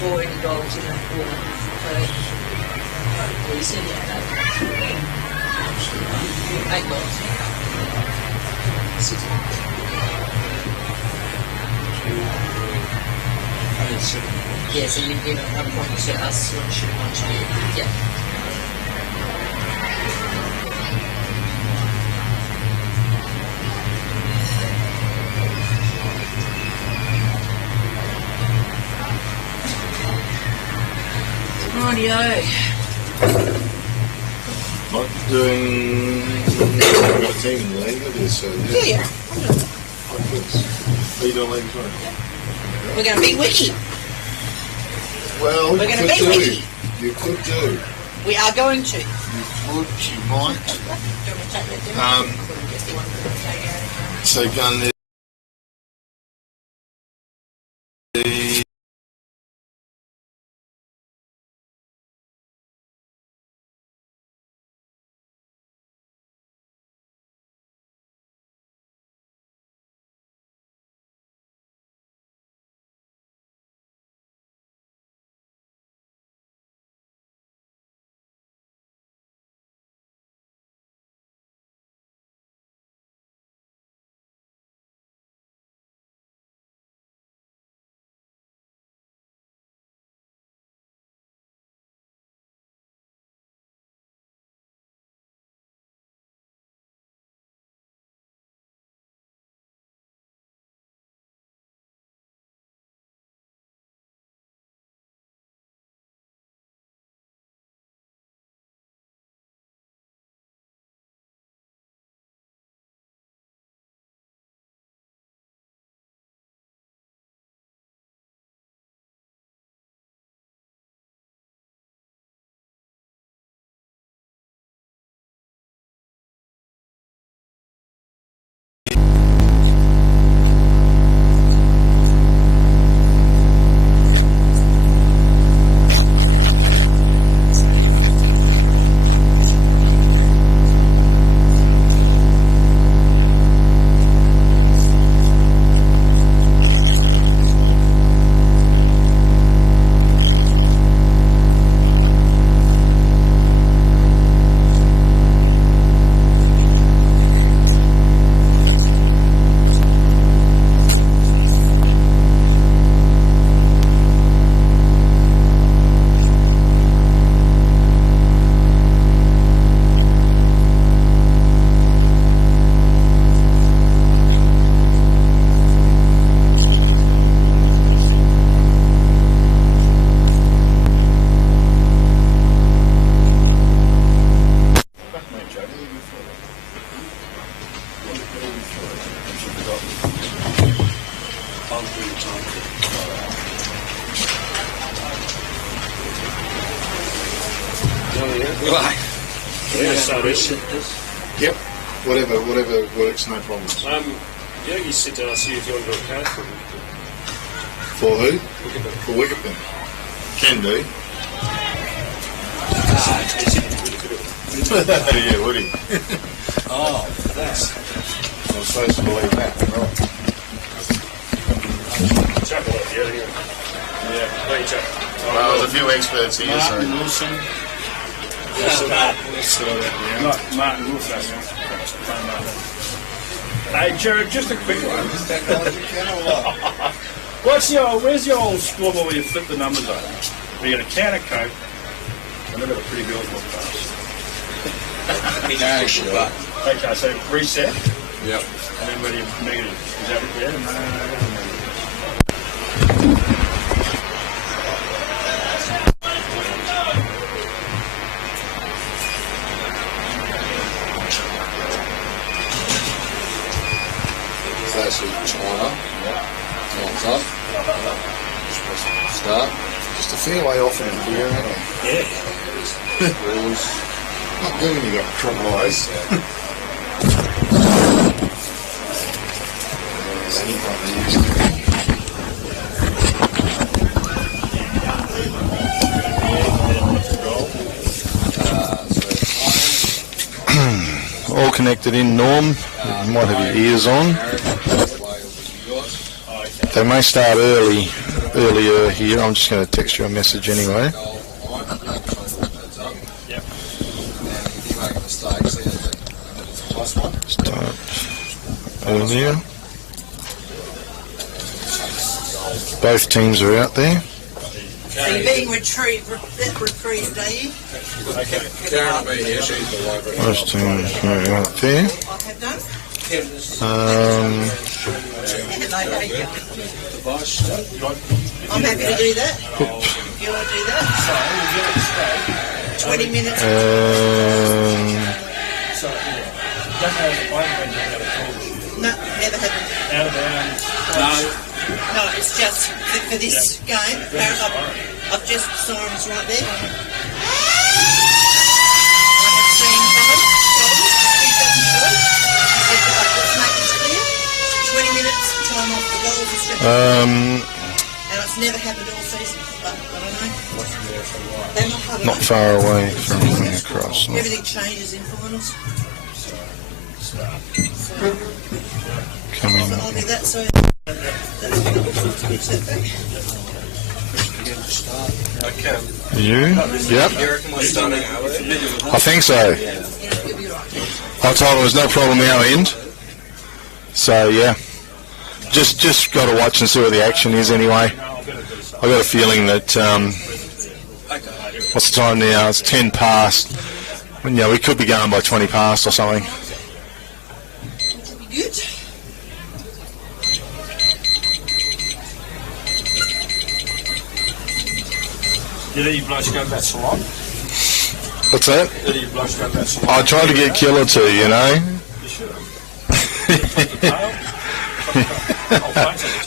scoring goals in a quarter. He said, yeah, 8 goals. 6 goals. Yeah, so you've given a point to us, which yeah. Rightio. Not doing. I've got a team in the league, look at this. Yeah. Like this. Are you doing league as well? We're going to be Wiki. Well, We're going to be Wiki. You could do. We are going to. You could, you might. So gun the Right. Yeah, so Yep. Whatever works, no problems. Yogi said to us, if you want to do a card for him. For who? Wickepin. For Wickepin. Can do. Yeah, would he? Oh, thanks. I was supposed to believe that. Right. Chuckle it, yeah. Yeah, thank you, Chuck. Well, there's a few experts here, Martin so. Wilson. Not Martin Wilson. Hey, Jared, just a quick one. Where's your old scoreboard where you flip the numbers over? We got a can of Coke, and they've got a pretty girl walk past. No, sure. Okay, so reset, Yep. and then where do you negative? Is that it there? No. It's actually China. Time's up. Start. just a fair way off in here, aren't we? Yeah. Rules. Not good when you got trouble eyes. All connected in, Norm. You might have your ears on. They may start early. earlier here. I'm just going to text you a message anyway. Yep. Start earlier. Both teams are out there. So you're being retrieved, are you? Okay. Karen will be here. She's the library. Both teams are out there. I have done. I'm happy to do that. If you want to do that. 20 minutes. No, never happened. Out of bounds. No, it's just for this game. I've just signs right there. I have seen let's make this clear. 20 minutes, time off the goals and stuff. And it's never happened all season, but I don't know. They might have Not far away from coming across. No. Everything changes in finals. Coming So I'll do that, so that's that back. Okay. You? Yep. I think so. Yeah, you'll be right. I told him there was no problem our end. So yeah, just got to watch and see what the action is anyway. I got a feeling that what's the time now? It's 10 past. You know, we could be going by 20 past or something. That'll be good. Did you blokes go to that salon? What's that? Did you blokes go to that salon? I tried to get Killer to, you know. You should have.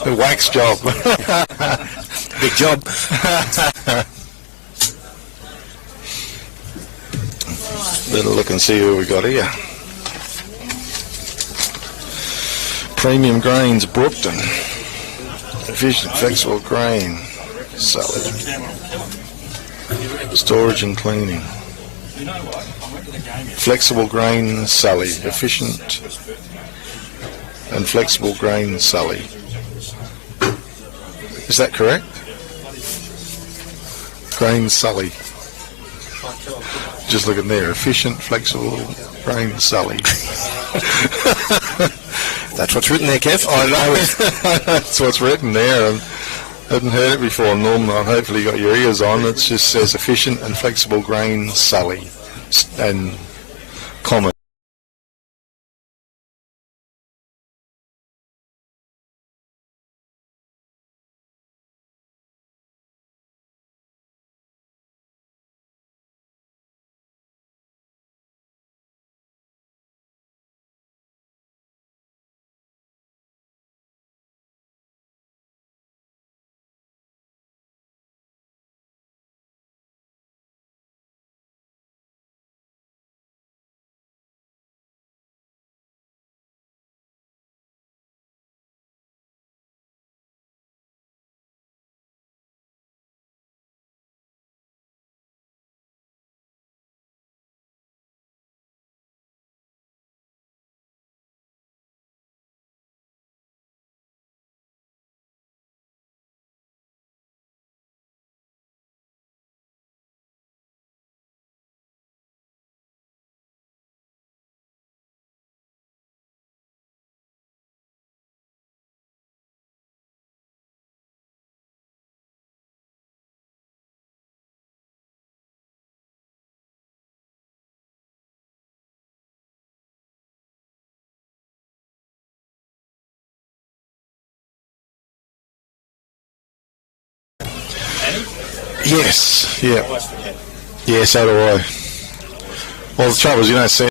The wax job. Big job. Better look and see who we got here. Premium Grains, Brookton. Efficient, flexible grain. Salad. Storage and cleaning. You know what? I went to the game yesterday. Flexible grain Sally. Efficient and flexible grain Sally. Is that correct? Grain Sully. Just looking there. Efficient, flexible grain Sully. That's what's written there, Kev. I know. That's what's written there. I hadn't heard it before. Norman, hopefully you got your ears on. It just says efficient and flexible grain Sully. And common. Yes, yeah. Yeah, so do I. Well, the trouble is, you don't see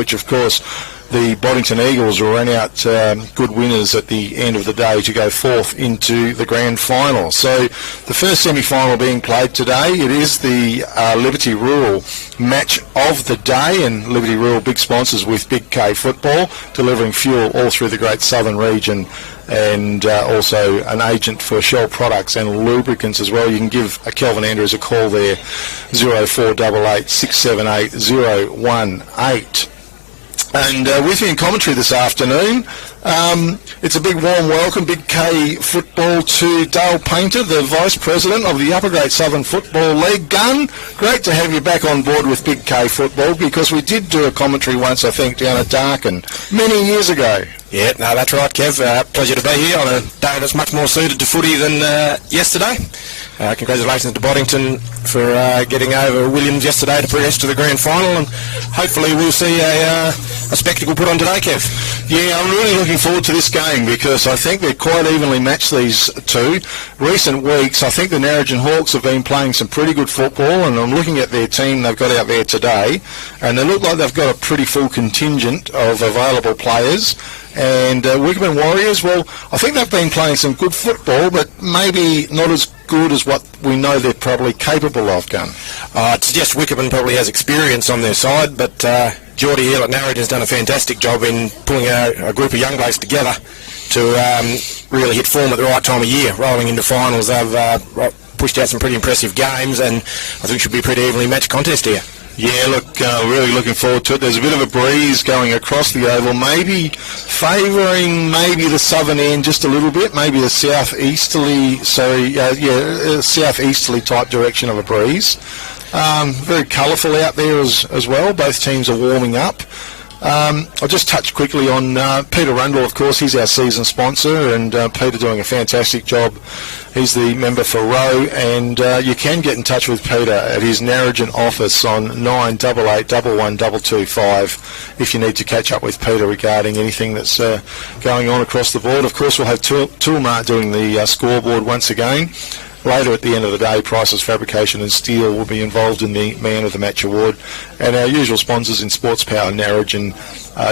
which of course the Boddington Eagles ran out good winners at the end of the day to go forth into the grand final. So the first semi-final being played today, it is the Liberty Rural match of the day, and Liberty Rural big sponsors with Big K Football, delivering fuel all through the Great Southern region, and also an agent for Shell products and lubricants as well. You can give Kelvin Andrews a call there, 0488 678 018. And with me in commentary this afternoon, it's a big warm welcome, Big K Football, to Dale Painter, the Vice President of the Upper Great Southern Football League. Gun, great to have you back on board with Big K Football, because we did do a commentary once, I think, down at Darkin many years ago. Yeah, no, that's right, Kev. Pleasure to be here on a day that's much more suited to footy than yesterday. Congratulations to Boddington for getting over Williams yesterday to progress to the grand final, and hopefully we'll see a spectacle put on today, Kev. Yeah, I'm really looking forward to this game, because I think they're quite evenly matched, these two. Recent weeks, I think the Narrogin Hawks have been playing some pretty good football, and I'm looking at their team they've got out there today, and they look like they've got a pretty full contingent of available players. And Wickepin Warriors, well, I think they've been playing some good football, but maybe not as good as what we know they're probably capable of, Gun. I'd suggest Wickepin probably has experience on their side, but Geordie Hill at Narrogin has done a fantastic job in pulling a group of young blokes together to really hit form at the right time of year. Rolling into finals, they've pushed out some pretty impressive games, and I think it should be a pretty evenly matched contest here. Yeah, look, really looking forward to it. There's a bit of a breeze going across the oval, maybe favouring maybe the southern end just a little bit, maybe the southeasterly type direction of a breeze. Very colourful out there as well. Both teams are warming up. I'll just touch quickly on Peter Rundle, of course. He's our season sponsor, and Peter doing a fantastic job. He's the member for Row, and you can get in touch with Peter at his Narrogin office on 988 11225 if you need to catch up with Peter regarding anything that's going on across the board. Of course, we'll have Toolmart doing the scoreboard once again. Later at the end of the day, Price's Fabrication and Steel will be involved in the Man of the Match award. And our usual sponsors in Sports Power, Narrogin,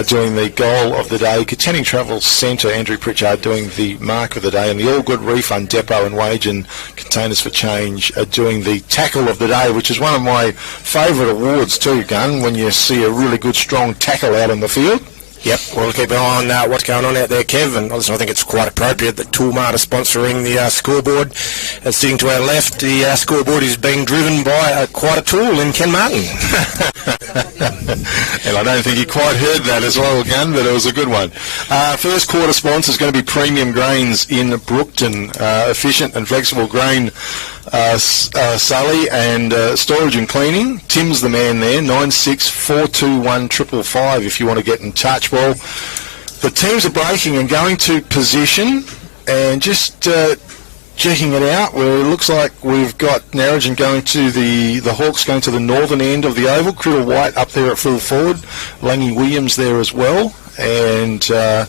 doing the goal of the day. Katanning Travel Centre, Andrew Pritchard doing the mark of the day. And the All Good Refund Depot and Wage and Containers for Change are doing the tackle of the day, which is one of my favourite awards too, Gun, when you see a really good, strong tackle out in the field. Yep, we'll keep an eye on what's going on out there, Kev, and I think it's quite appropriate that Toolmart is sponsoring the scoreboard. Sitting to our left, the scoreboard is being driven by quite a tool in Ken Martin. And I don't think you quite heard that as well, Gun, but it was a good one. First quarter sponsor is going to be Premium Grains in Brookton, efficient and flexible grain. Sully and storage and cleaning. Tim's the man there, 96421 555 if you want to get in touch. Well, the teams are breaking and going to position, and just checking it out, where it looks like we've got Narrogin going to the Hawks going to the northern end of the oval. Criddle White up there at full forward, Langy Williams there as well, and I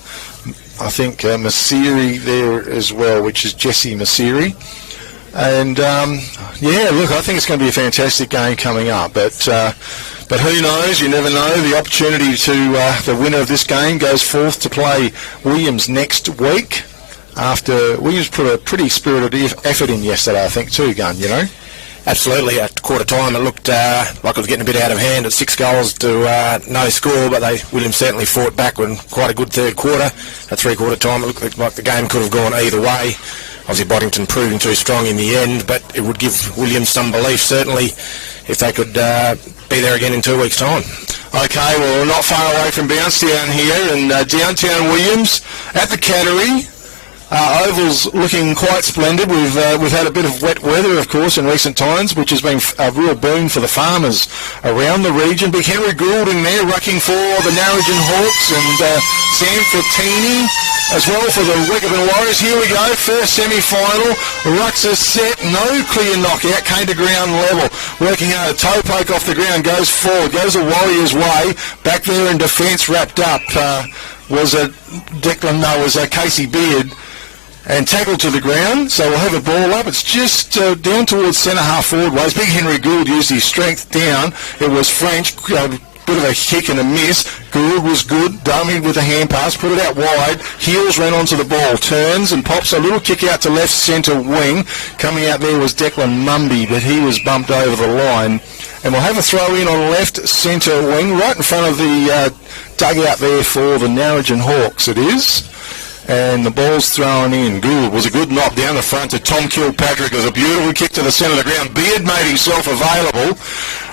think Masiri there as well, which is Jesse Masiri. And yeah, look, I think it's going to be a fantastic game coming up. But who knows? You never know. The opportunity to the winner of this game goes forth to play Williams next week. After Williams put a pretty spirited effort in yesterday, I think, too, Gun. You know. Absolutely. At quarter time, it looked like it was getting a bit out of hand at 6 goals to no score, but Williams certainly fought back with quite a good third quarter. At 3/4 time, it looked like the game could have gone either way. Obviously, Boddington proving too strong in the end, but it would give Williams some belief, certainly, if they could be there again in 2 weeks' time. Okay, well, we're not far away from Bouncetown here, and downtown Williams at the Cattery. Oval's looking quite splendid. We've had a bit of wet weather, of course, in recent times, which has been a real boon for the farmers around the region. Big Henry Gould in there, rucking for the Narrogin Hawks, and Sam Frattini as well for the Wickepin Warriors. Here we go, first semi-final. Rucks are set, no clear knockout, came to ground level. Working hard, a toe poke off the ground, goes forward, goes the Warriors' way. Back there in defence, wrapped up, was Casey Beard. And tackled to the ground, so we'll have a ball up. It's just down towards centre half forward ways. Big Henry Gould used his strength down. It was French, bit of a kick and a miss. Gould was good, dummy with a hand pass, put it out wide. Heels ran onto the ball, turns and pops a little kick out to left centre wing. Coming out there was Declan Mumby, but he was bumped over the line. And we'll have a throw in on left centre wing, right in front of the dugout there for the Narrogin Hawks it is. And the ball's thrown in. Gould was a good knock down the front to Tom Kilpatrick. It was a beautiful kick to the centre of the ground. Beard made himself available.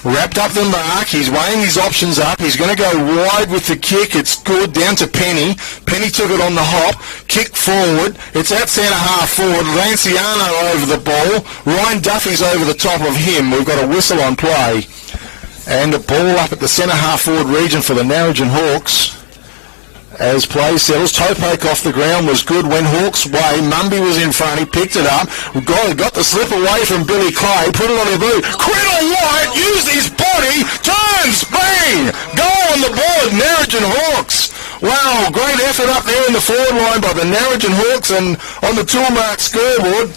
Wrapped up the mark. He's weighing his options up. He's going to go wide with the kick. It's good. Down to Penny. Penny took it on the hop. Kick forward. It's at centre half forward. Lanciano over the ball. Ryan Duffy's over the top of him. We've got a whistle on play. And a ball up at the centre half forward region for the Narrogin Hawks. As play settles, Topak off the ground was good. Went Hawks' way. Mumby was in front. He picked it up. Got the slip away from Billy Clay. Put it on the boot. Criddle White used his body. Turns. Bang. Goal on the board. Narrogin Hawks. Wow. Great effort up there in the forward line by the Narrogin Hawks. And on the toolmark scoreboard,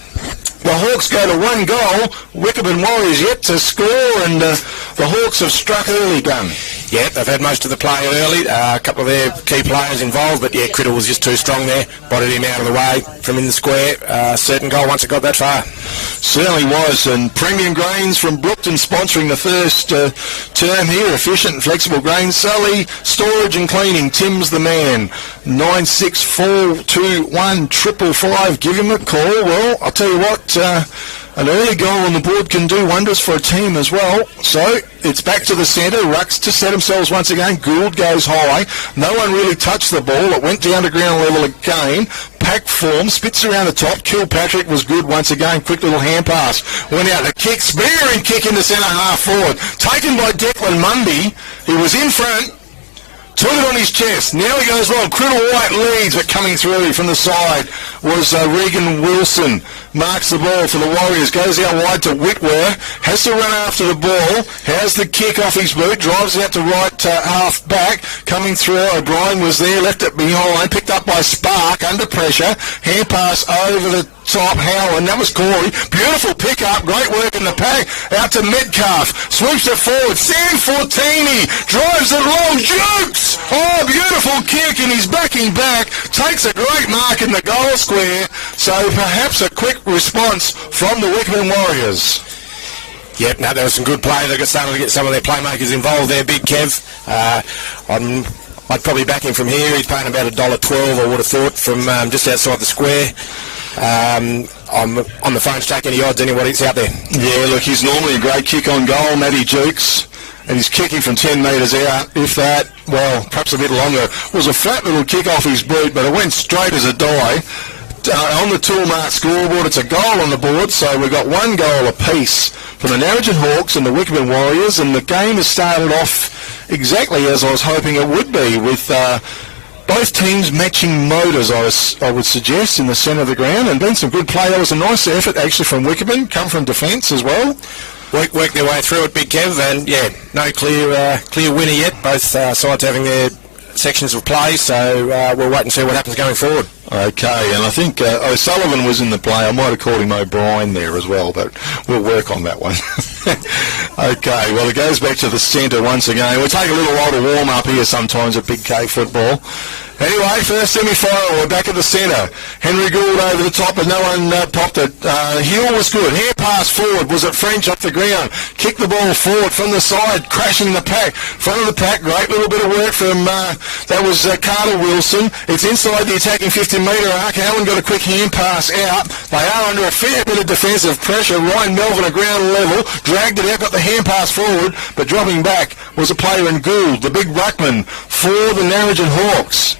the Hawks go to 1 goal. Wickepin Warriors yet to score, and the Hawks have struck early, Gun. Yeah, they've had most of the play early. A couple of their key players involved, but yeah, Criddle was just too strong there. Botted him out of the way from in the square. Certain goal once it got that far. Certainly was, and Premium Grains from Brookton sponsoring the first term here. Efficient and flexible grains. Sully, storage and cleaning. Tim's the man. 96421555. Give him a call. Well, I'll tell you what, an early goal on the board can do wonders for a team as well. So it's back to the centre. Rucks to set themselves once again. Gould goes high. No one really touched the ball. It went down to ground level again. Pack form. Spits around the top. Kilpatrick was good once again. Quick little hand pass. Went out the kick. Spearing kick into centre half forward. Taken by Declan Mumby. He was in front. Took it on his chest. Now he goes long. Criddle White leads, but coming through from the side was Regan Wilson. Marks the ball for the Warriors. Goes out wide to Whitware. Has to run after the ball. Has the kick off his boot. Drives out to right half back. Coming through. O'Brien was there. Left it behind. Picked up by Spark. Under pressure. Hand pass over the top. Howland. That was Corey. Beautiful pick up. Great work in the pack. Out to Metcalf. Sweeps it forward. Sam Fortini. Drives it long. Jukes. Oh, beautiful kick, and he's backing back. Takes a great mark in the goal square. So perhaps a quick response from the Wickepin Warriors. Yep, no, there was some good play. They got started to get some of their playmakers involved there. Big Kev. I'd probably back him from here. He's paying about $1.12, I would have thought, from just outside the square. I'm on the phone to take any odds, anyone that's out there. Yeah, look, he's normally a great kick on goal, Matty Jukes. And he's kicking from 10 metres out. If that, well, perhaps a bit longer. It was a flat little kick off his boot, but it went straight as a die. On the toolmark scoreboard, it's a goal on the board, so we've got 1 goal apiece for the Narrogin Hawks and the Wickepin Warriors, and the game has started off exactly as I was hoping it would be, with both teams matching motors, I would suggest, in the centre of the ground, and been some good play. That was a nice effort, actually, from Wickepin, come from defence as well. Work their way through it, Big Kev, and yeah, no clear winner yet. Both sides having their sections of play, so we'll wait and see what happens going forward. Okay, and I think O'Sullivan was in the play. I might have called him O'Brien there as well, but we'll work on that one. Okay, well, it goes back to the centre once again. We'll take a little while to warm up here sometimes at Big K football. Anyway, first semi-final, we're back at the centre. Henry Gould over the top, but no one popped it. Hill was good. Hand pass forward. Was it French off the ground? Kicked the ball forward from the side, crashing the pack. Front of the pack, great little bit of work from, that was Carter Wilson. It's inside the attacking 50-metre arc. Allen got a quick hand pass out. They are under a fair bit of defensive pressure. Ryan Melvin at ground level, dragged it out, got the hand pass forward, but dropping back was a player in Gould, the big ruckman for the Narrogin Hawks.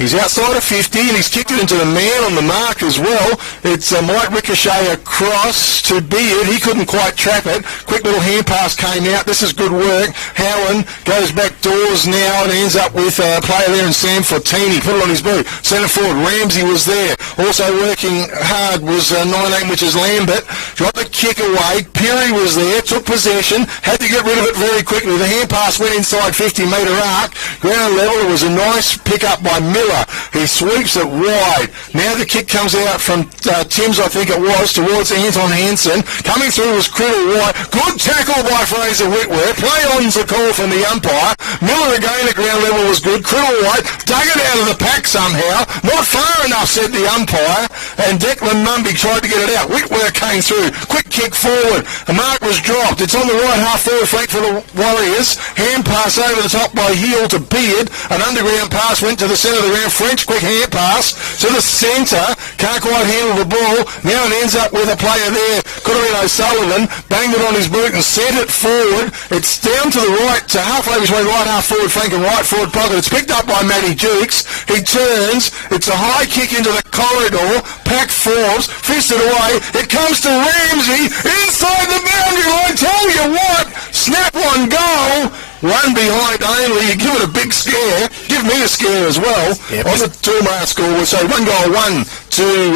He's outside of 50, and he's kicked it into the man on the mark as well. It's might ricochet across to Beard. He couldn't quite trap it. Quick little hand pass came out. This is good work. Howland goes back doors now and ends up with a player there in Sam Fortini. Put it on his boot. Centre forward, Ramsey was there. Also working hard was 9-8, which is Lambert. Got the kick away. Peary was there. Took possession. Had to get rid of it very quickly. The hand pass went inside 50-metre arc. Ground level. It was a nice pick up by Miller. Taylor. He sweeps it wide. Now the kick comes out from Timms, I think it was, towards Anton Hansen. Coming through was Criddle White. Good tackle by Fraser Whitworth. Play on's the call from the umpire. Miller again at ground level was good. Criddle White dug it out of the pack somehow. Not far enough, said the umpire. And Declan Mumby tried to get it out. Whitworth came through. Quick kick forward. A mark was dropped. It's on the right half forward flank for the Warriors. Hand pass over the top by Heel to Beard. An underground pass went to the centre of the ground. French quick hand pass to the centre. Can't quite handle the ball. Now it ends up with a player there. Could have been O'Sullivan. Banged it on his boot and sent it forward. It's down to the right, to halfway between right half forward flank and right forward pocket. It's picked up by Matty Dukes. He turns. It's a high kick into the corridor. Pack forms. Fisted away. It comes to Ramsey. Inside the boundary line. Tell you what. Snap one goal. One behind only. You give it a big scare. Give me a scare as well. Yep. On the two-mark score, so 1 goal, 1 to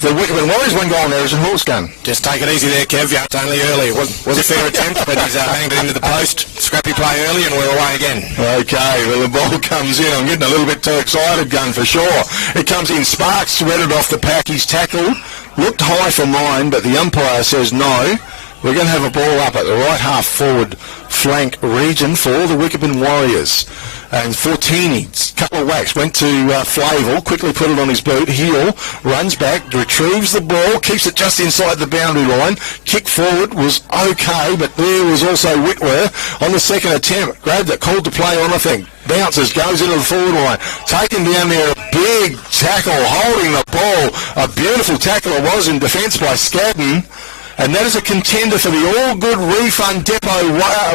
the Wickepin Warriors, 1 goal there is a horse gun. Just take it easy there, Kev. It's only early. It was a fair attempt, but he's banged it into the post. Scrappy play early, and we're away again. Okay, well, the ball comes in. I'm getting a little bit too excited, Gun, for sure. It comes in. Sparks threaded it off the pack. He's tackled. Looked high for mine, but the umpire says no. We're going to have a ball up at the right half forward flank region for the Wickepin Warriors. And Fortini, couple of whacks, went to Flavel, quickly put it on his boot. Heel runs back, retrieves the ball, keeps it just inside the boundary line. Kick forward was okay, but there was also Whitworth on the second attempt. Grabbed it, called to play on, I think. Bounces, goes into the forward line. Taken down there, a big tackle, holding the ball. A beautiful tackle it was in defence by Scadden. And that is a contender for the all-good refund depot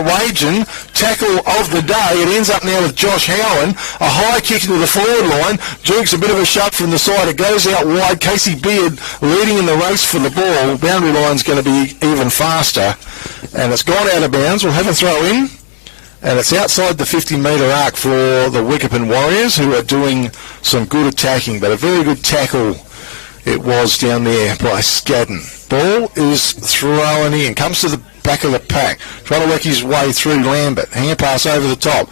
waging tackle of the day. It ends up now with Josh Howen. A high kick into the forward line. Duke's a bit of a shot from the side. It goes out wide. Casey Beard leading in the race for the ball. Boundary line's going to be even faster. And it's gone out of bounds. We'll have a throw in. And it's outside the 50-metre arc for the Wickepin Warriors, who are doing some good attacking. But a very good tackle it was down there by Scadden. Ball is thrown in, comes to the back of the pack, trying to work his way through Lambert. Hand pass over the top,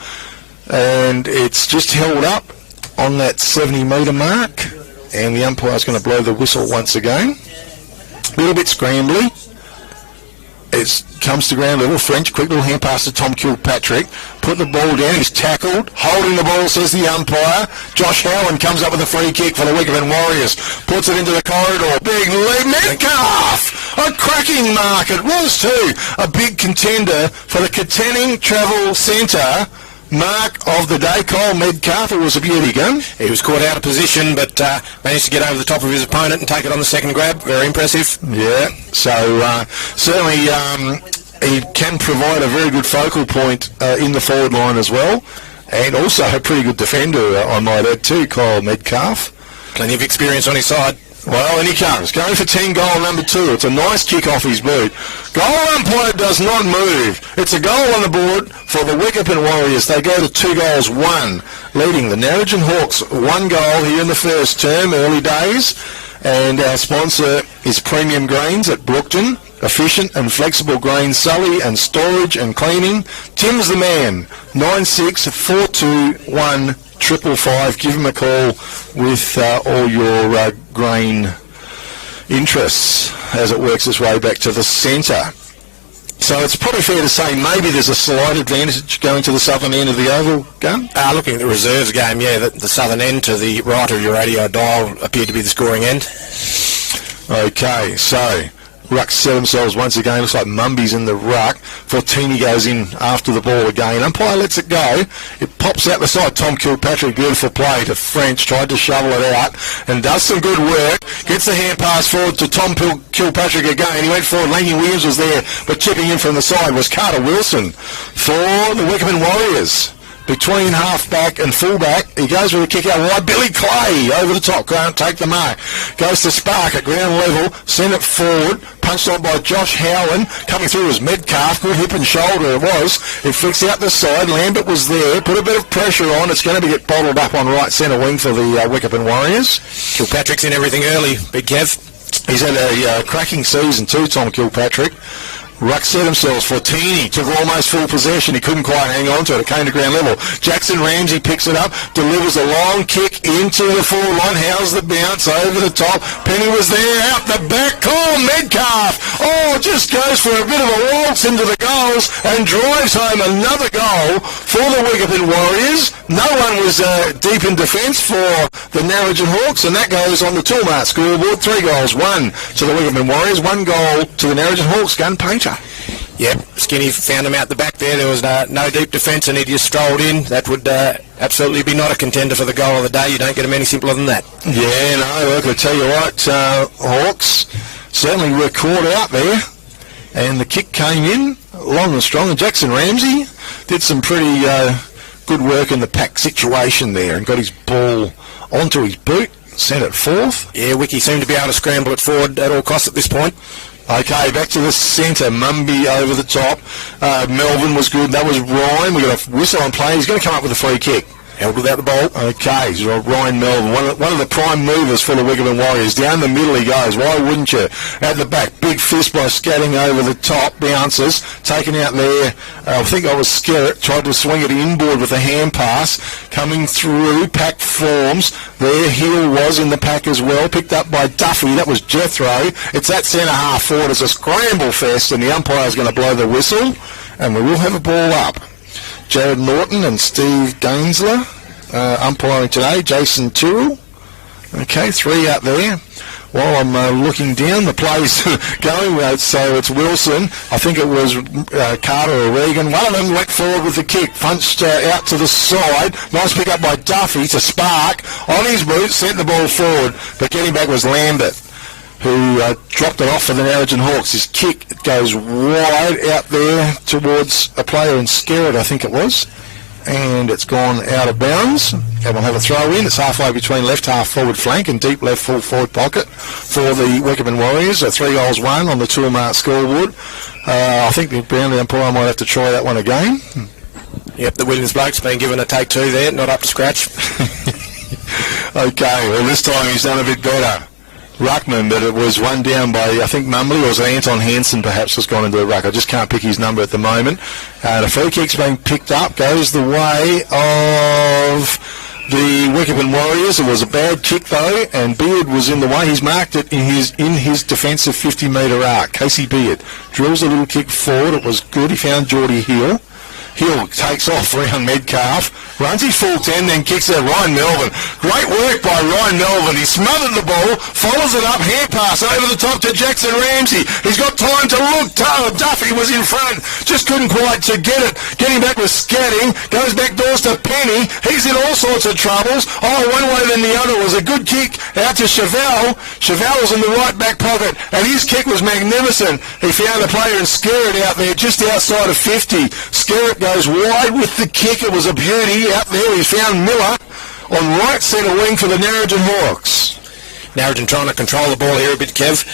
and it's just held up on that 70-metre mark, and the umpire's going to blow the whistle once again. A little bit scrambly. It comes to ground level. French, quick little hand pass to Tom Kilpatrick. Put the ball down. He's tackled. Holding the ball, says the umpire. Josh Howen comes up with a free kick for the Wickepin Warriors. Puts it into the corridor. Big lead. Metcalf! A cracking mark. It was too. A big contender for the Katanning Travel Centre. Mark of the day, Kyle Metcalf. It was a beauty, Gun. He was caught out of position, but managed to get over the top of his opponent and take it on the second grab. Very impressive. Yeah, so certainly he can provide a very good focal point in the forward line as well, and also a pretty good defender, I might add too, Kyle Metcalf. Plenty of experience on his side. Well, and he comes, going for 10, goal number 2. It's a nice kick off his boot. Goal umpire does not move. It's a goal on the board for the Wickepin Warriors. They go to 2 goals, 1, leading the Narrogin Hawks 1 goal here in the first term, early days. And our sponsor is Premium Grains at Brookton. Efficient and flexible grain, Sully and storage and cleaning. Tim's the man, 96421555. Give him a call with all your grain interests as it works its way back to the centre. So it's probably fair to say maybe there's a slight advantage going to the southern end of the oval, Gun? Looking at the reserves game, yeah, the southern end to the right of your radio dial appeared to be the scoring end. Okay, so rucks set themselves once again. Looks like Mumby's in the ruck. Fortini goes in after the ball again. Umpire lets it go. It pops out the side. Tom Kilpatrick, beautiful play to French. Tried to shovel it out and does some good work. Gets the hand pass forward to Tom Kilpatrick again. He went forward. Laney Williams was there, but chipping in from the side was Carter Wilson for the Wickepin Warriors. Between half-back and full-back, he goes with a kick out wide. Billy Clay over the top, can't take the mark. Goes to Spark at ground level, send it forward, punched on by Josh Howen. Coming through was Metcalf, good hip and shoulder it was. It flicks out the side, Lambert was there, put a bit of pressure on. It's going to get bottled up on right centre wing for the Wickepin Warriors. Kilpatrick's in everything early, Big Kev. He's had a cracking season too, Tom Kilpatrick. Ruck set themselves. Fortini took almost full possession. He couldn't quite hang on to it. It came to ground level. Jackson Ramsey picks it up, delivers a long kick into the forward line. How's the bounce over the top? Penny was there, out the back. Call Metcalf. Oh, just goes for a bit of a waltz into the goals and drives home another goal for the Wickepin Warriors. No one was deep in defence for the Narrogin Hawks, and that goes on the Toolmart scoreboard. 3 goals, 1 to the Wickepin Warriors, 1 goal to the Narrogin Hawks. Gun Painter. Yep, Skinny found him out the back there. There was no deep defence and he just strolled in. That would absolutely be not a contender for the goal of the day. You don't get them any simpler than that. Yeah, no, look, I tell you what, Hawks certainly were caught out there, and the kick came in long and strong, and Jackson Ramsey did some pretty good work in the pack situation there and got his ball onto his boot, sent it forth. Yeah, Wiki seemed to be able to scramble it forward at all costs at this point. Okay, back to the centre. Mumby over the top. Melvin was good. That was Ryan. We got a whistle on play. He's going to come up with a free kick. Held without the ball. Okay, so Ryan Melvin, one of the prime movers for the Wickepin Warriors. Down the middle he goes. Why wouldn't you? At the back, big fist by scatting over the top. Bounces. Taken out there. I think I was Skerritt. Tried to swing it inboard with a hand pass. Coming through. Pack forms. There Hill was in the pack as well. Picked up by Duffy. That was Jethro. It's that centre half forward. It's a scramble fest, and the umpire's going to blow the whistle. And we will have a ball up. Jared Norton and Steve Gainsler umpiring today. Jason Tyrrell. Okay, 3 out there. While I'm looking down, the play's going, so it's Wilson. I think it was Carter or Regan. One of them went forward with the kick, punched out to the side. Nice pick up by Duffy to Spark. On his boot, sent the ball forward, but getting back was Lambert, who dropped it off for the Narrogin Hawks. His kick goes wide out there towards a player in Skerritt, I think it was, and it's gone out of bounds. And we'll have a throw in. It's halfway between left half forward flank and deep left full forward pocket for the Wickepin Warriors. 3 goals, 1 on the Toolmart scoreboard. I think the Brownlee umpire might have to try that one again. Yep, the Williams bloke's been given a take 2 there, not up to scratch. Okay, well this time he's done a bit better. Ruckman, but it was one down by, I think, Mumley, or was it Anton Hansen perhaps has gone into the ruck. I just can't pick his number at the moment. The free kick's being picked up, goes the way of the Wickepin Warriors. It was a bad kick though, and Beard was in the way. He's marked it in his defensive 50-metre arc. Casey Beard drills a little kick forward. It was good. He found Geordie Hill. Hill takes off around Metcalf, runs his full 10, then kicks out Ryan Melvin. Great work by Ryan Melvin. He smothered the ball, follows it up, hand pass over the top to Jackson Ramsey. He's got time to look. Duffy was in front, just couldn't quite to get it. Getting back with scatting, goes back doors to Penny. He's in all sorts of troubles. Oh, one way than the other. It was a good kick out to Chevelle. Chevelle was in the right back pocket, and his kick was magnificent. He found a player in Skerritt out there just outside of 50. Skerritt goes wide with the kick. It was a beauty out there. He found Miller on right centre wing for the Narrogin Hawks. Narrogin trying to control the ball here a bit, Kev.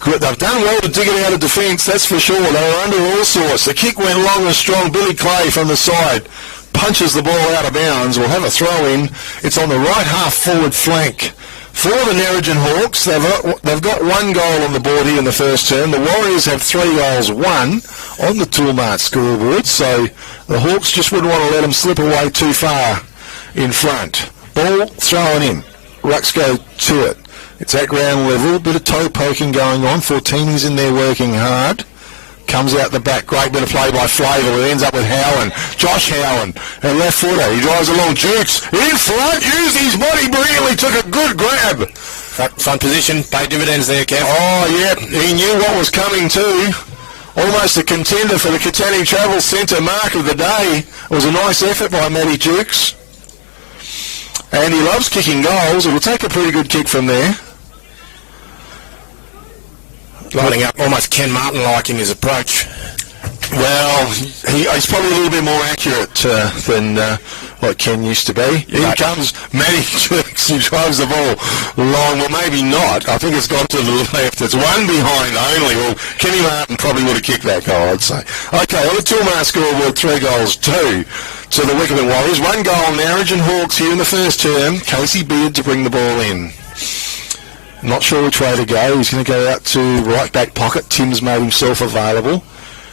Good. They've done well to dig it out of defence, that's for sure. They were under all sorts. The kick went long and strong. Billy Clay from the side punches the ball out of bounds. We'll have a throw in. It's on the right half forward flank for the Narrogin Hawks. They've got 1 goal on the board here in the first term. The Warriors have 3 goals, 1 on the Toolmart scoreboard, so the Hawks just wouldn't want to let them slip away too far in front. Ball thrown in. Rucks go to it. It's at ground level. Bit of toe poking going on. Fortini's in there working hard. Comes out the back. Great bit of play by Flavor. It ends up with Howen. Josh Howen. And left footer. He drives along. Jukes in front. Used his body brilliantly. Took a good grab. Front position. Paid dividends there, Kev. Oh, yeah. He knew what was coming too. Almost a contender for the Catani Travel Centre mark of the day. It was a nice effort by Matty Jukes. And he loves kicking goals. It will take a pretty good kick from there. Lining up almost Ken Martin-like in his approach. Well, he's probably a little bit more accurate than what Ken used to be. Here comes Matty Jukes. He drives the ball long. Well, maybe not. I think it's gone to the left. It's 1 behind only. Well, Kenny Martin probably would have kicked that goal, I'd say. Okay, on the Toolmart scoreboard, 3 goals, 2 to the Wickepin Warriors. 1 goal, Narrogin Hawks here in the first term. Casey Beard to bring the ball in. Not sure which way to go. He's going to go out to right back pocket. Tim's made himself available.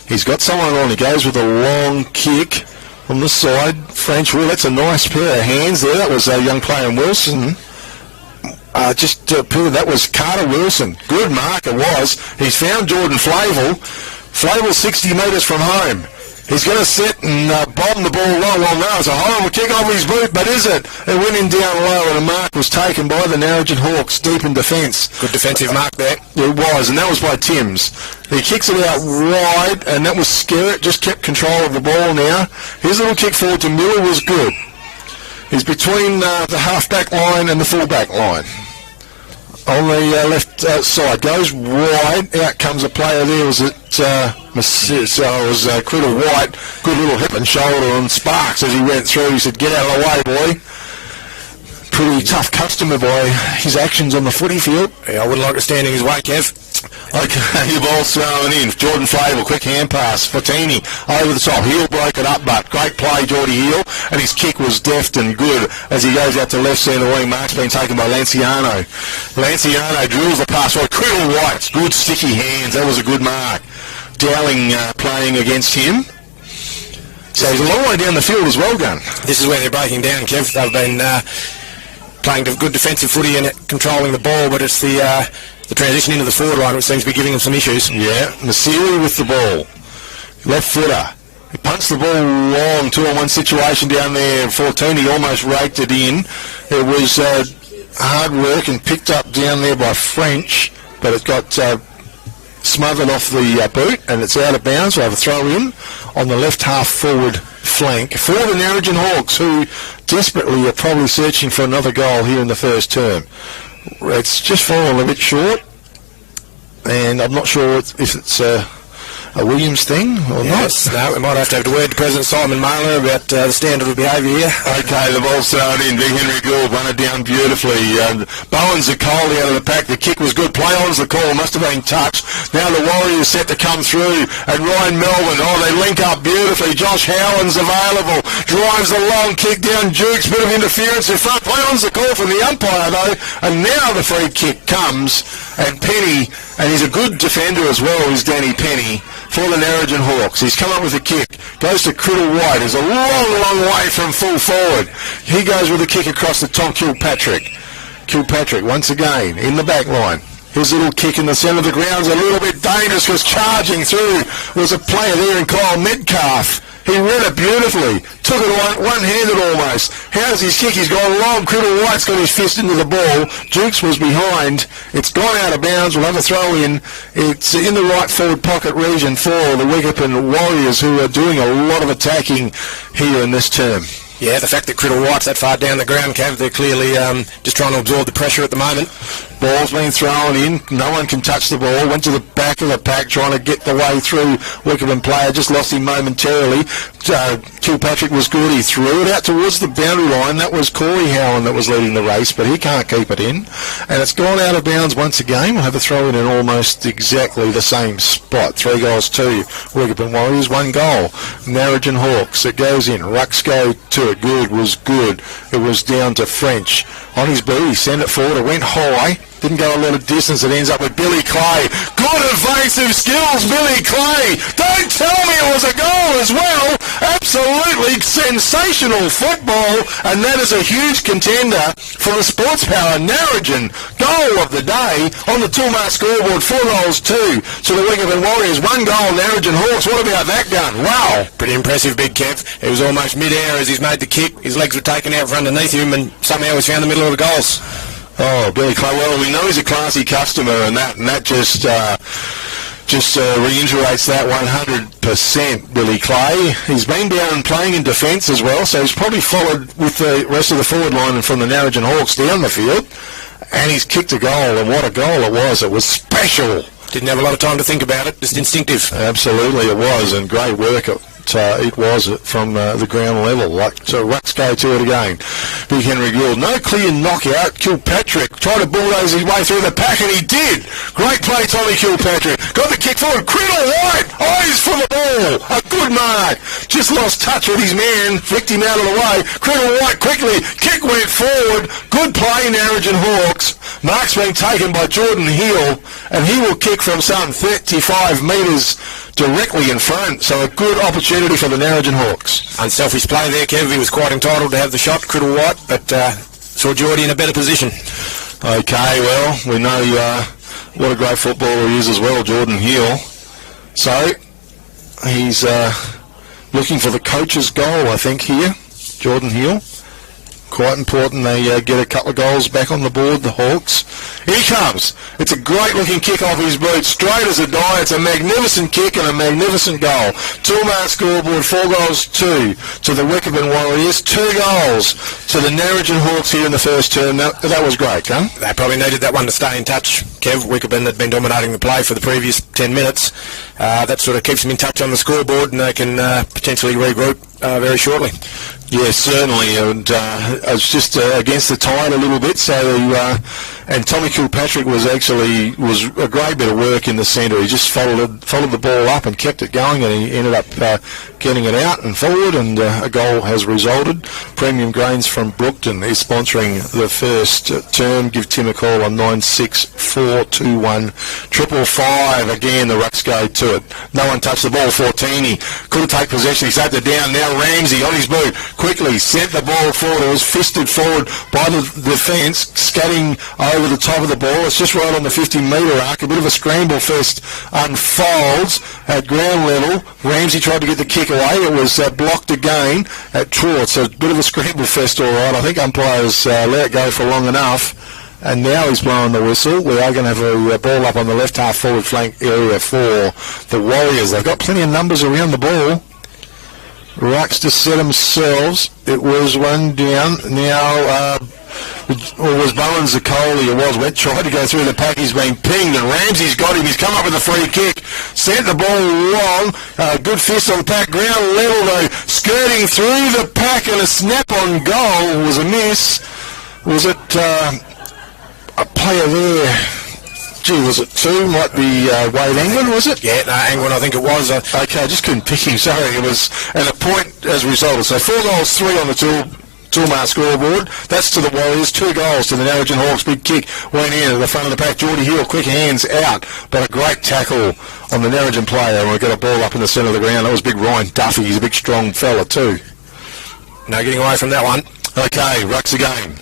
He's got someone on. He goes with a long kick on the side. French Will, that's a nice pair of hands there. That was a young player Wilson. That was Carter Wilson. Good mark it was. He's found Jordan Flavel. Flavel 60 metres from home. He's going to sit and bomb the ball long. Well, no, it's a horrible kick off his boot, but is it? It went in down low, and a mark was taken by the Narrogin Hawks deep in defence. Good defensive mark there. It was, and that was by Timms. He kicks it out wide, and that was Skerritt. Just kept control of the ball now. His little kick forward to Miller was good. He's between the half-back line and the full-back line. On the left side, goes wide. Out comes a player there. Was it Criddle White? Good little hip and shoulder on Sparks as he went through. He said, "Get out of the way, boy." Pretty tough customer by his actions on the footy field. Yeah, I wouldn't like to stand in his way, Kev. Okay, the ball's thrown in. Jordan Flavel, quick hand pass. Fontini over the top. Heel broke it up, but great play, Geordie Heel. And his kick was deft and good as he goes out to left centre wing. Mark's been taken by Lanciano. Lanciano drills the pass. Well, Criddle White, good sticky hands. That was a good mark. Dowling playing against him. So he's a long way down the field as well, Gun. This is where they're breaking down, Kev. They've been playing good defensive footy and controlling the ball, but it's the transition into the forward line which seems to be giving them some issues. Yeah, Nasiri with the ball. Left footer. He punched the ball long, 2-on-1 situation down there. Fortuny almost raked it in. It was hard work and picked up down there by French, but it got smothered off the boot, and it's out of bounds. We'll have a throw in on the left half forward flank for the Narrogin Hawks, who desperately are probably searching for another goal here in the first term. It's just fallen a bit short, and I'm not sure if it's a Williams thing or not. No, we might have to word to President Simon Marler about the standard of behaviour here. Okay, the ball's thrown in. Big Henry Gould run it down beautifully. Bowens are cold out of the pack. The kick was good. Play on's the call. Must have been touched. Now the Warriors set to come through. And Ryan Melvin, they link up beautifully. Josh Howland's available. Drives the long kick down Jukes. Bit of interference in front. Play on's the call from the umpire, though. And now the free kick comes. And Penny, and he's a good defender as well, is Danny Penny, for the Narrogin Hawks. He's come up with a kick. Goes to Criddle White. He's a long way from full forward. He goes with a kick across the top. Kilpatrick. Once again in the back line. His little kick in the centre of the ground's a little bit dangerous because charging through was a player there in Kyle Metcalf. He read it beautifully. Took it one-handed almost. How's his kick? He's gone long. Criddle White's got his fist into the ball. Jukes was behind. It's gone out of bounds. We'll have a throw in. It's in the right forward pocket region for the Wickepin Warriors, who are doing a lot of attacking here in this term. Yeah, the fact that Criddle White's that far down the ground, Cav, they're clearly just trying to absorb the pressure at the moment. Ball's been thrown in. No one can touch the ball. Went to the back of the pack trying to get the way through. Wickepin player just lost him momentarily. Kilpatrick was good. He threw it out towards the boundary line. That was Corey Howland that was leading the race, but he can't keep it in. And it's gone out of bounds once again. We'll have a throw in almost exactly the same spot. 3-2. Wickepin Warriors, 1 goal. Narrogin Hawks. It goes in. Ruxco to it. Good was good. It was down to French. On his boot, he sent it forward. It went high. Didn't go a lot of distance. It ends up with Billy Clay. Good evasive skills, Billy Clay. Don't tell me it was a goal as well. Absolutely sensational football. And that is a huge contender for the Sports Power Narrogin goal of the day on the Toolmart scoreboard. 4 goals, 2 to the Wickepin Warriors. 1 goal, Narrogin Hawks. What about that gun? Wow. Pretty impressive, Big Kev. It was almost mid-air as he's made the kick. His legs were taken out from underneath him, and somehow he's found the middle of the goals. Oh, Billy Clay. Well, we know he's a classy customer, and that just reiterates that 100%, Billy Clay. He's been down playing in defence as well, so he's probably followed with the rest of the forward line and from the Narrogin Hawks down the field, and he's kicked a goal, and what a goal it was. It was special. Didn't have a lot of time to think about it, just instinctive. Absolutely it was, and great work it was from the ground level. So Ruxco to it again. Big Henry Gould. No clear knockout. Kilpatrick tried to bulldoze his way through the pack, and he did. Great play, Tommy Kilpatrick. Got the kick forward. Criddle White. Eyes for the ball. A good mark. Just lost touch with his man. Flicked him out of the way. Criddle White quickly. Kick went forward. Good play, Narrogin Hawks. Mark's been taken by Jordan Hill, and he will kick from some 35 metres directly in front. So a good opportunity for the Narrogin Hawks. Unselfish play there, Kev. He was quite entitled to have the shot, Criddle White, but saw Geordie in a better position. Okay, well, we know what a great footballer he is as well, Jordan Hill. So he's looking for the coach's goal, I think, here, Jordan Hill. Quite important they get a couple of goals back on the board, the Hawks. Here he comes. It's a great-looking kick off his boot, straight as a die. It's a magnificent kick and a magnificent goal. Two-mark scoreboard, 4-2 to the Wickepin Warriors, 2 goals to the Narrogin Hawks here in the first term. That was great, huh? They probably needed that one to stay in touch, Kev. Wickepin had been dominating the play for the previous 10 minutes. That sort of keeps them in touch on the scoreboard, and they can potentially regroup very shortly. Yes, certainly, and I was just against the tide a little bit. So, and Tommy Kilpatrick was a great bit of work in the centre. He just followed the ball up and kept it going, and he ended up getting it out and forward, and a goal has resulted. Premium Grains from Brookton is sponsoring the first term. Give Tim a call on 96421 555. Again, the Rucks go to it. No one touched the ball. Fortini couldn't take possession. He saved it down. Now Ramsey on his boot quickly sent the ball forward. It was fisted forward by the defence, scudding over the top of the ball. It's just right on the 50-metre arc. A bit of a scramble fest unfolds at ground level. Ramsey tried to get the kick away. It was blocked again at Trout. So a bit of a scramble fest, all right. I think umpires let it go for long enough. And now he's blowing the whistle. We are going to have a ball up on the left half forward flank area for the Warriors. They've got plenty of numbers around the ball. Rucks to set themselves. It was one down. Now, it was Bowen Zacoli. Tried to go through the pack. He's been pinged, and Ramsey's got him. He's come up with a free kick. Sent the ball long. Good fist on the pack. Ground level, though. Skirting through the pack, and a snap on goal was a miss. Was it a player there? Gee, was it 2? Might be Wade Angwin, was it? Yeah, no, Angwin, I think it was. Okay, I just couldn't pick him. Sorry, it was. And a point as a result. So 4-3 on the Toolmart scoreboard. That's to the Warriors. 2 goals to the Narrogin Hawks. Big kick went in at the front of the pack. Geordie Hill, quick hands out. But a great tackle on the Narrogin player. And we got a ball up in the centre of the ground. That was big Ryan Duffy. He's a big, strong fella too. No getting away from that one. Okay, Rucks again.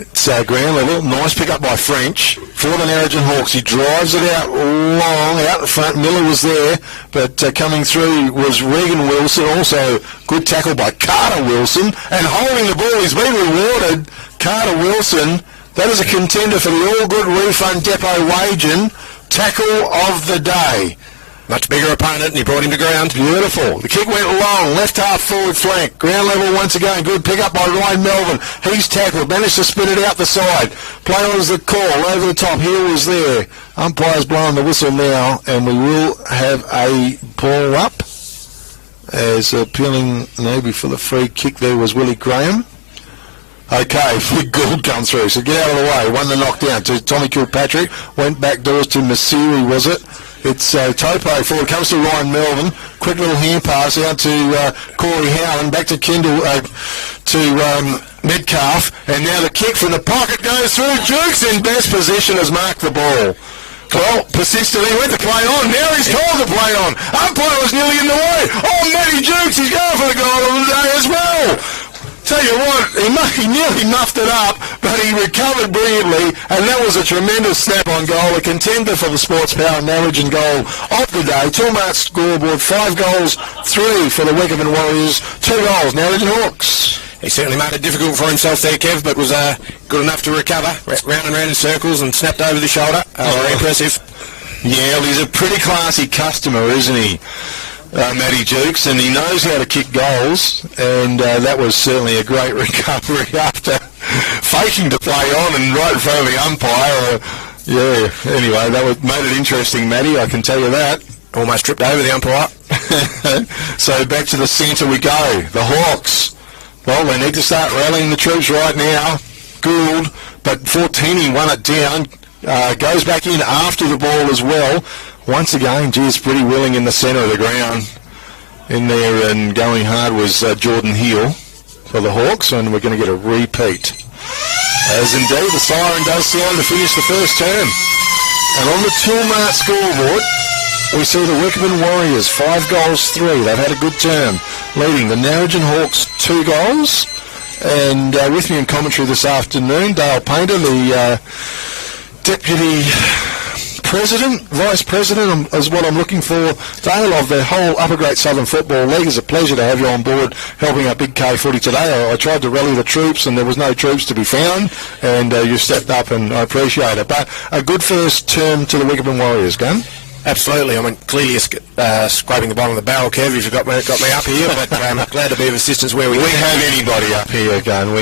It's ground level. Nice pick up by French for the Narrogin Hawks. He drives it out long, out in front. Miller was there, but coming through was Regan Wilson. Also, good tackle by Carter Wilson. And holding the ball, he's been rewarded. Carter Wilson, that is a contender for the All Good Refund Depot Wagen Tackle of the Day. Much bigger opponent, and he brought him to ground. Beautiful. The kick went long, left half forward flank. Ground level once again. Good pick up by Ryan Melvin. He's tackled, managed to spin it out the side. Play on as the call, over the top. Hill was there. Umpire's blowing the whistle now, and we will have a ball up. As appealing maybe for the free kick there was Willie Graham. Okay, big Gould come through, so get out of the way. Won the knockdown to Tommy Kilpatrick. Went back doors to Masiri, was it? It's Topo forward, comes to Ryan Melvin. Quick little hand pass out to Corey Howland, back to Kendall, to Metcalf. And now the kick from the pocket goes through. Jukes in best position has marked the ball. Well, persistently went to play on. Now he's called to play on. Umpire was nearly in the way. Oh, Matty Jukes, he's going for the goal of the day as well. Tell you what, he nearly muffed it up, but he recovered brilliantly, and that was a tremendous snap-on goal, a contender for the Sports Power Narrogin goal of the day. Toolmart scoreboard, 5 goals, 3 for the Wickepin Warriors, 2 goals, Narrogin Hawks. He certainly made it difficult for himself there, Kev, but was good enough to recover. Round and round in circles and snapped over the shoulder. Very impressive. Yeah, well, he's a pretty classy customer, isn't he? Matty Jukes, and he knows how to kick goals, and that was certainly a great recovery after faking to play on and right in front of the umpire. Yeah, anyway, that made it interesting, Matty, I can tell you that. Almost tripped over the umpire. So back to the centre we go. The Hawks. Well, they need to start rallying the troops right now. Gould, but Fortini won it down. Goes back in after the ball as well. Once again, it's pretty willing in the centre of the ground. In there and going hard was Jordan Hill for the Hawks, and we're going to get a repeat. As indeed the siren does sound to finish the first term. And on the Tilmart scoreboard, we see the Wickepin Warriors 5-3. They've had a good term, leading the Narrogin Hawks 2 goals. And with me in commentary this afternoon, Dale Painter, the Deputy President, Vice President is what I'm looking for, Dale, of the whole Upper Great Southern Football League. It's a pleasure to have you on board helping out Big K footy today. I tried to rally the troops and there was no troops to be found, and you stepped up and I appreciate it. But a good first term to the Wickepin Warriors, Gun. Absolutely. I mean, clearly scraping the bottom of the barrel, Kev, if you got me up here, but glad to be of assistance where we have anybody up here, Gun.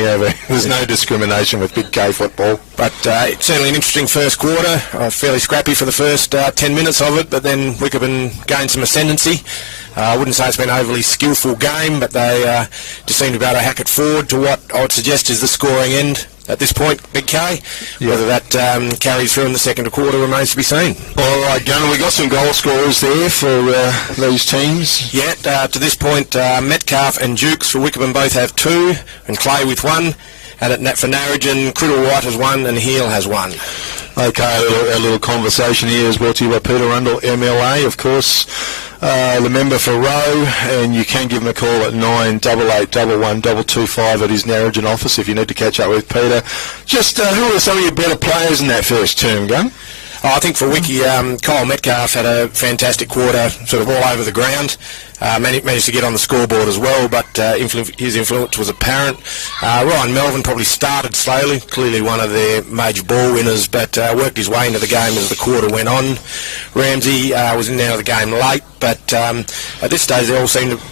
There's no discrimination with Big K football. But it's certainly an interesting first quarter. Fairly scrappy for the first 10 minutes of it, but then Wickepin gained some ascendancy. I wouldn't say it's been an overly skillful game, but they just seem to be able to hack it forward to what I would suggest is the scoring end at this point, Big K. Yeah. Whether that carries through in the second quarter remains to be seen. All right, Gunnar, we got some goal scorers there for these teams. Yeah, to this point, Metcalf and Dukes for Wickepin both have 2, and Clay with 1. And for Narrogin, Criddle-White has 1 and Heel has 1. Okay, a little conversation here is brought to you by Peter Rundle, MLA, of course. The member for Rowe, and you can give him a call at 988112225 at his Narrogin office if you need to catch up with Peter. Just who are some of your better players in that first term, Gun? I think for Wiki, Kyle Metcalf had a fantastic quarter, sort of all over the ground. Managed to get on the scoreboard as well, but his influence was apparent. Ryan Melvin probably started slowly, clearly one of their major ball winners, but worked his way into the game as the quarter went on. Ramsey was in and out of the game late, but at this stage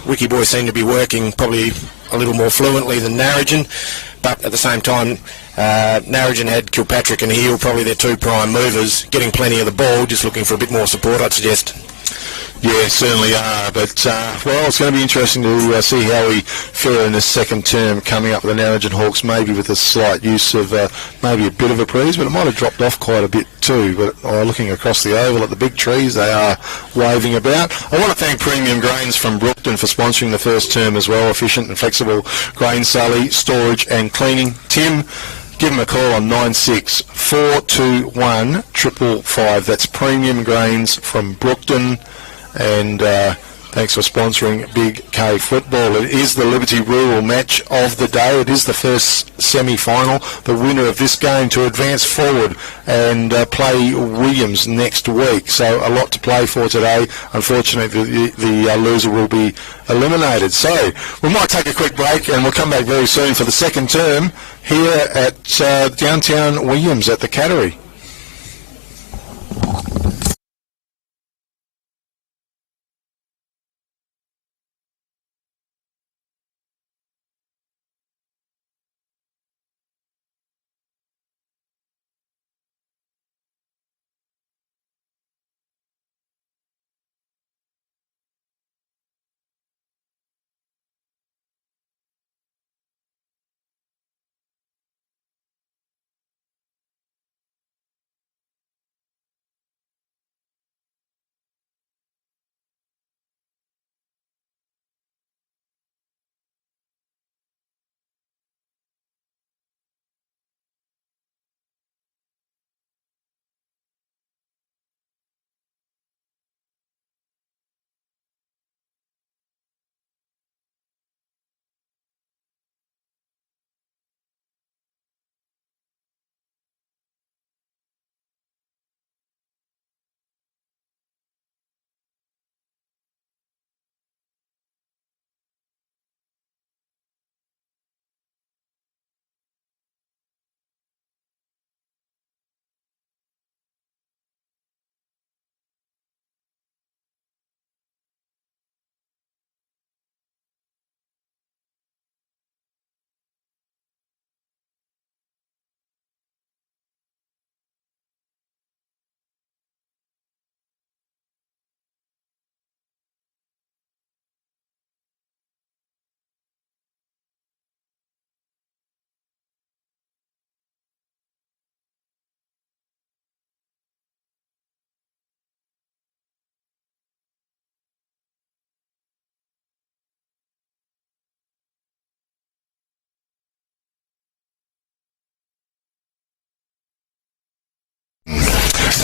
Wiki boys seem to be working probably a little more fluently than Narrogin. But at the same time, Narrogin had Kilpatrick and Heel, probably their 2 prime movers, getting plenty of the ball, just looking for a bit more support, I'd suggest. Yeah, certainly are. But, well, it's going to be interesting to see how we fare in this second term coming up with the Narrogin Hawks, maybe with a slight use of maybe a bit of a breeze, but it might have dropped off quite a bit too. But looking across the oval at the big trees, they are waving about. I want to thank Premium Grains from Brookton for sponsoring the first term as well. Efficient and flexible grain sally, storage and cleaning. Tim, give them a call on 96421 555. That's Premium Grains from Brookton. And thanks for sponsoring Big K Football. It is the Liberty Rural match of the day. It is the first semi-final. The winner of this game to advance forward and play Williams next week. So a lot to play for today. Unfortunately, the loser will be eliminated. So we might take a quick break and we'll come back very soon for the second term here at downtown Williams at the Cattery.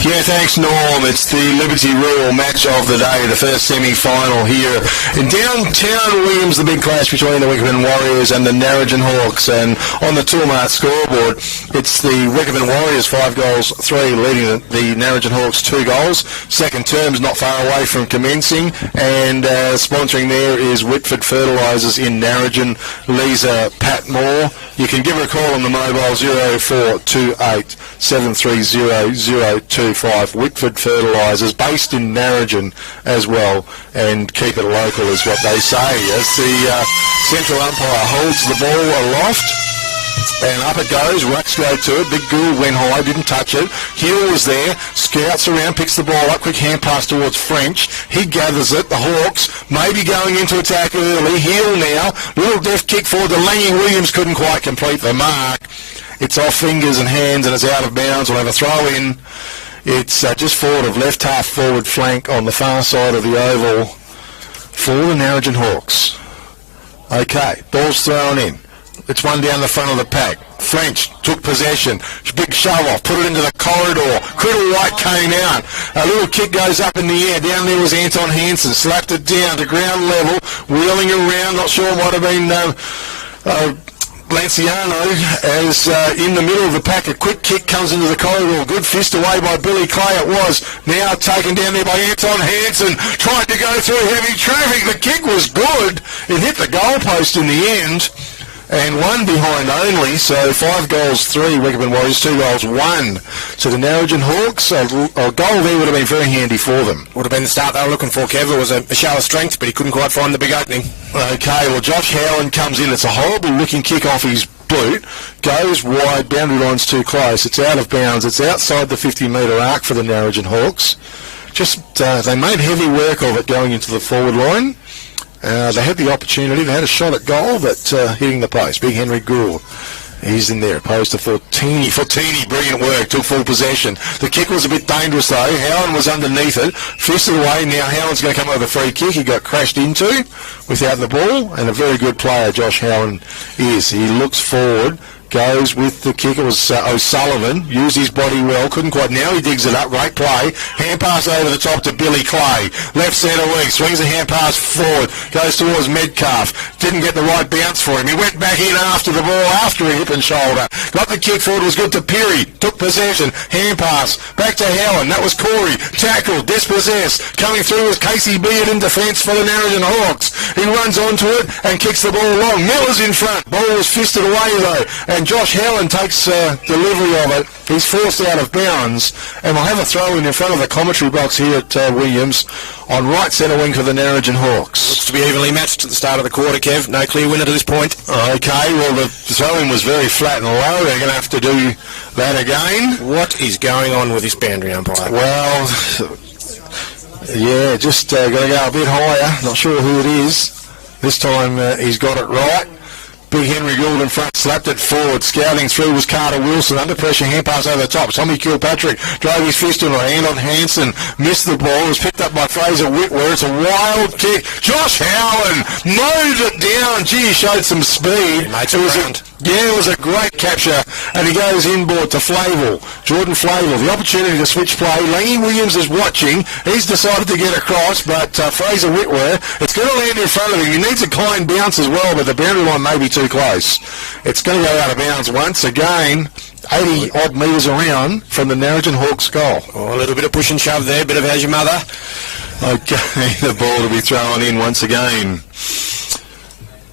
Yeah, thanks, Norm. It's the Liberty Rural match of the day, the first semi-final here in downtown Williams, the big clash between the Wickepin Warriors and the Narrogin Hawks. And on the Toolmart scoreboard, it's the Wickepin Warriors 5 goals, 3, leading the Narrogin Hawks 2 goals. Second term's not far away from commencing, and sponsoring there is Whitford Fertilisers in Narrogin, Lisa Patmore. You can give her a call on the mobile 0428 730 025. Whitford Fertilisers, based in Narrogin as well, and keep it local is what they say. As the central umpire holds the ball aloft, and up it goes, Rucks go to it, Big Gould went high, didn't touch it. Hill was there, scouts around, picks the ball up, quick hand pass towards French. He gathers it, the Hawks maybe going into attack early. Hill now, little deft kick forward to Langy. Williams couldn't quite complete the mark. It's off fingers and hands and it's out of bounds. We'll have a throw in. It's just forward of left half forward flank on the far side of the oval for the Narrogin Hawks. Okay, ball's thrown in. It's one down the front of the pack. French took possession. Big shove off, put it into the corridor. Criddle White came out. A little kick goes up in the air. Down there was Anton Hansen. Slapped it down to ground level. Wheeling around. Not sure what might have been Lanciano, as in the middle of the pack, a quick kick comes into the corridor. Good fist away by Billy Clay. It was now taken down there by Anton Hansen. Tried to go through heavy traffic. The kick was good. It hit the goalpost in the end. And 1 behind only, so 5 goals, 3 Wickepin Warriors, 2 goals, 1 to the Narrogin Hawks. A goal there would have been very handy for them. Would have been the start they were looking for, Kev. It was a show of strength, but he couldn't quite find the big opening. Okay, well, Josh Howland comes in. It's a horrible-looking kick off his boot. Goes wide, boundary line's too close. It's out of bounds. It's outside the 50-metre arc for the Narrogin Hawks. Just, they made heavy work of it going into the forward line. They had the opportunity. They had a shot at goal, but hitting the post. Big Henry Gould. He's in there, opposed to Fortini. Fortini, brilliant work, took full possession. The kick was a bit dangerous, though. Howland was underneath it, fisted away. Now Howland's going to come over the free kick. He got crashed into without the ball, and a very good player, Josh Howland is. He looks forward, goes with the kick. It was O'Sullivan, used his body well, couldn't quite. Now he digs it up, great play. Hand pass over the top to Billy Clay. Left centre wing, swings a hand pass forward, goes towards Metcalf. Didn't get the right bounce for him. He went back in after the ball, after a hip and shoulder. Got the kick forward, was good to Peary. Took possession, hand pass, back to Howland. That was Corey. Tackled, dispossessed. Coming through was Casey Beard in defence for the Narrogin Hawks. He runs onto it and kicks the ball long. Miller's in front. Ball was fisted away though. And Josh Howland takes delivery of it. He's forced out of bounds, and we'll have a throw in front of the commentary box here at Williams on right centre wing for the Narrogin Hawks. Looks to be evenly matched at the start of the quarter, Kev. No clear winner to this point. Okay, well the throw-in was very flat and low. They're going to have to do that again. What is going on with this boundary umpire? Well, yeah, just going to go a bit higher. Not sure who it is. This time he's got it right. Big Henry Gould in front, slapped it forward. Scouting through was Carter Wilson. Under pressure, hand pass over the top. Tommy Kilpatrick drove his fist into a hand on Hansen. Missed the ball. It was picked up by Fraser Whitware. It's a wild kick. Josh Howland mowed it down. Gee, he showed some speed. It was a great capture. And he goes inboard to Flavel. Jordan Flavel. The opportunity to switch play. Langy Williams is watching. He's decided to get across, but Fraser Whitware, it's going to land in front of him. He needs a kind bounce as well, but the boundary line may be too close. It's going to go out of bounds once again, 80 odd metres around from the Narrogin Hawks goal. Oh, a little bit of push and shove there, bit of how's your mother. Okay, the ball to be thrown in once again.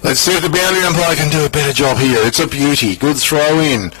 Let's see if the boundary umpire can do a better job here. It's a beauty. Good throw in.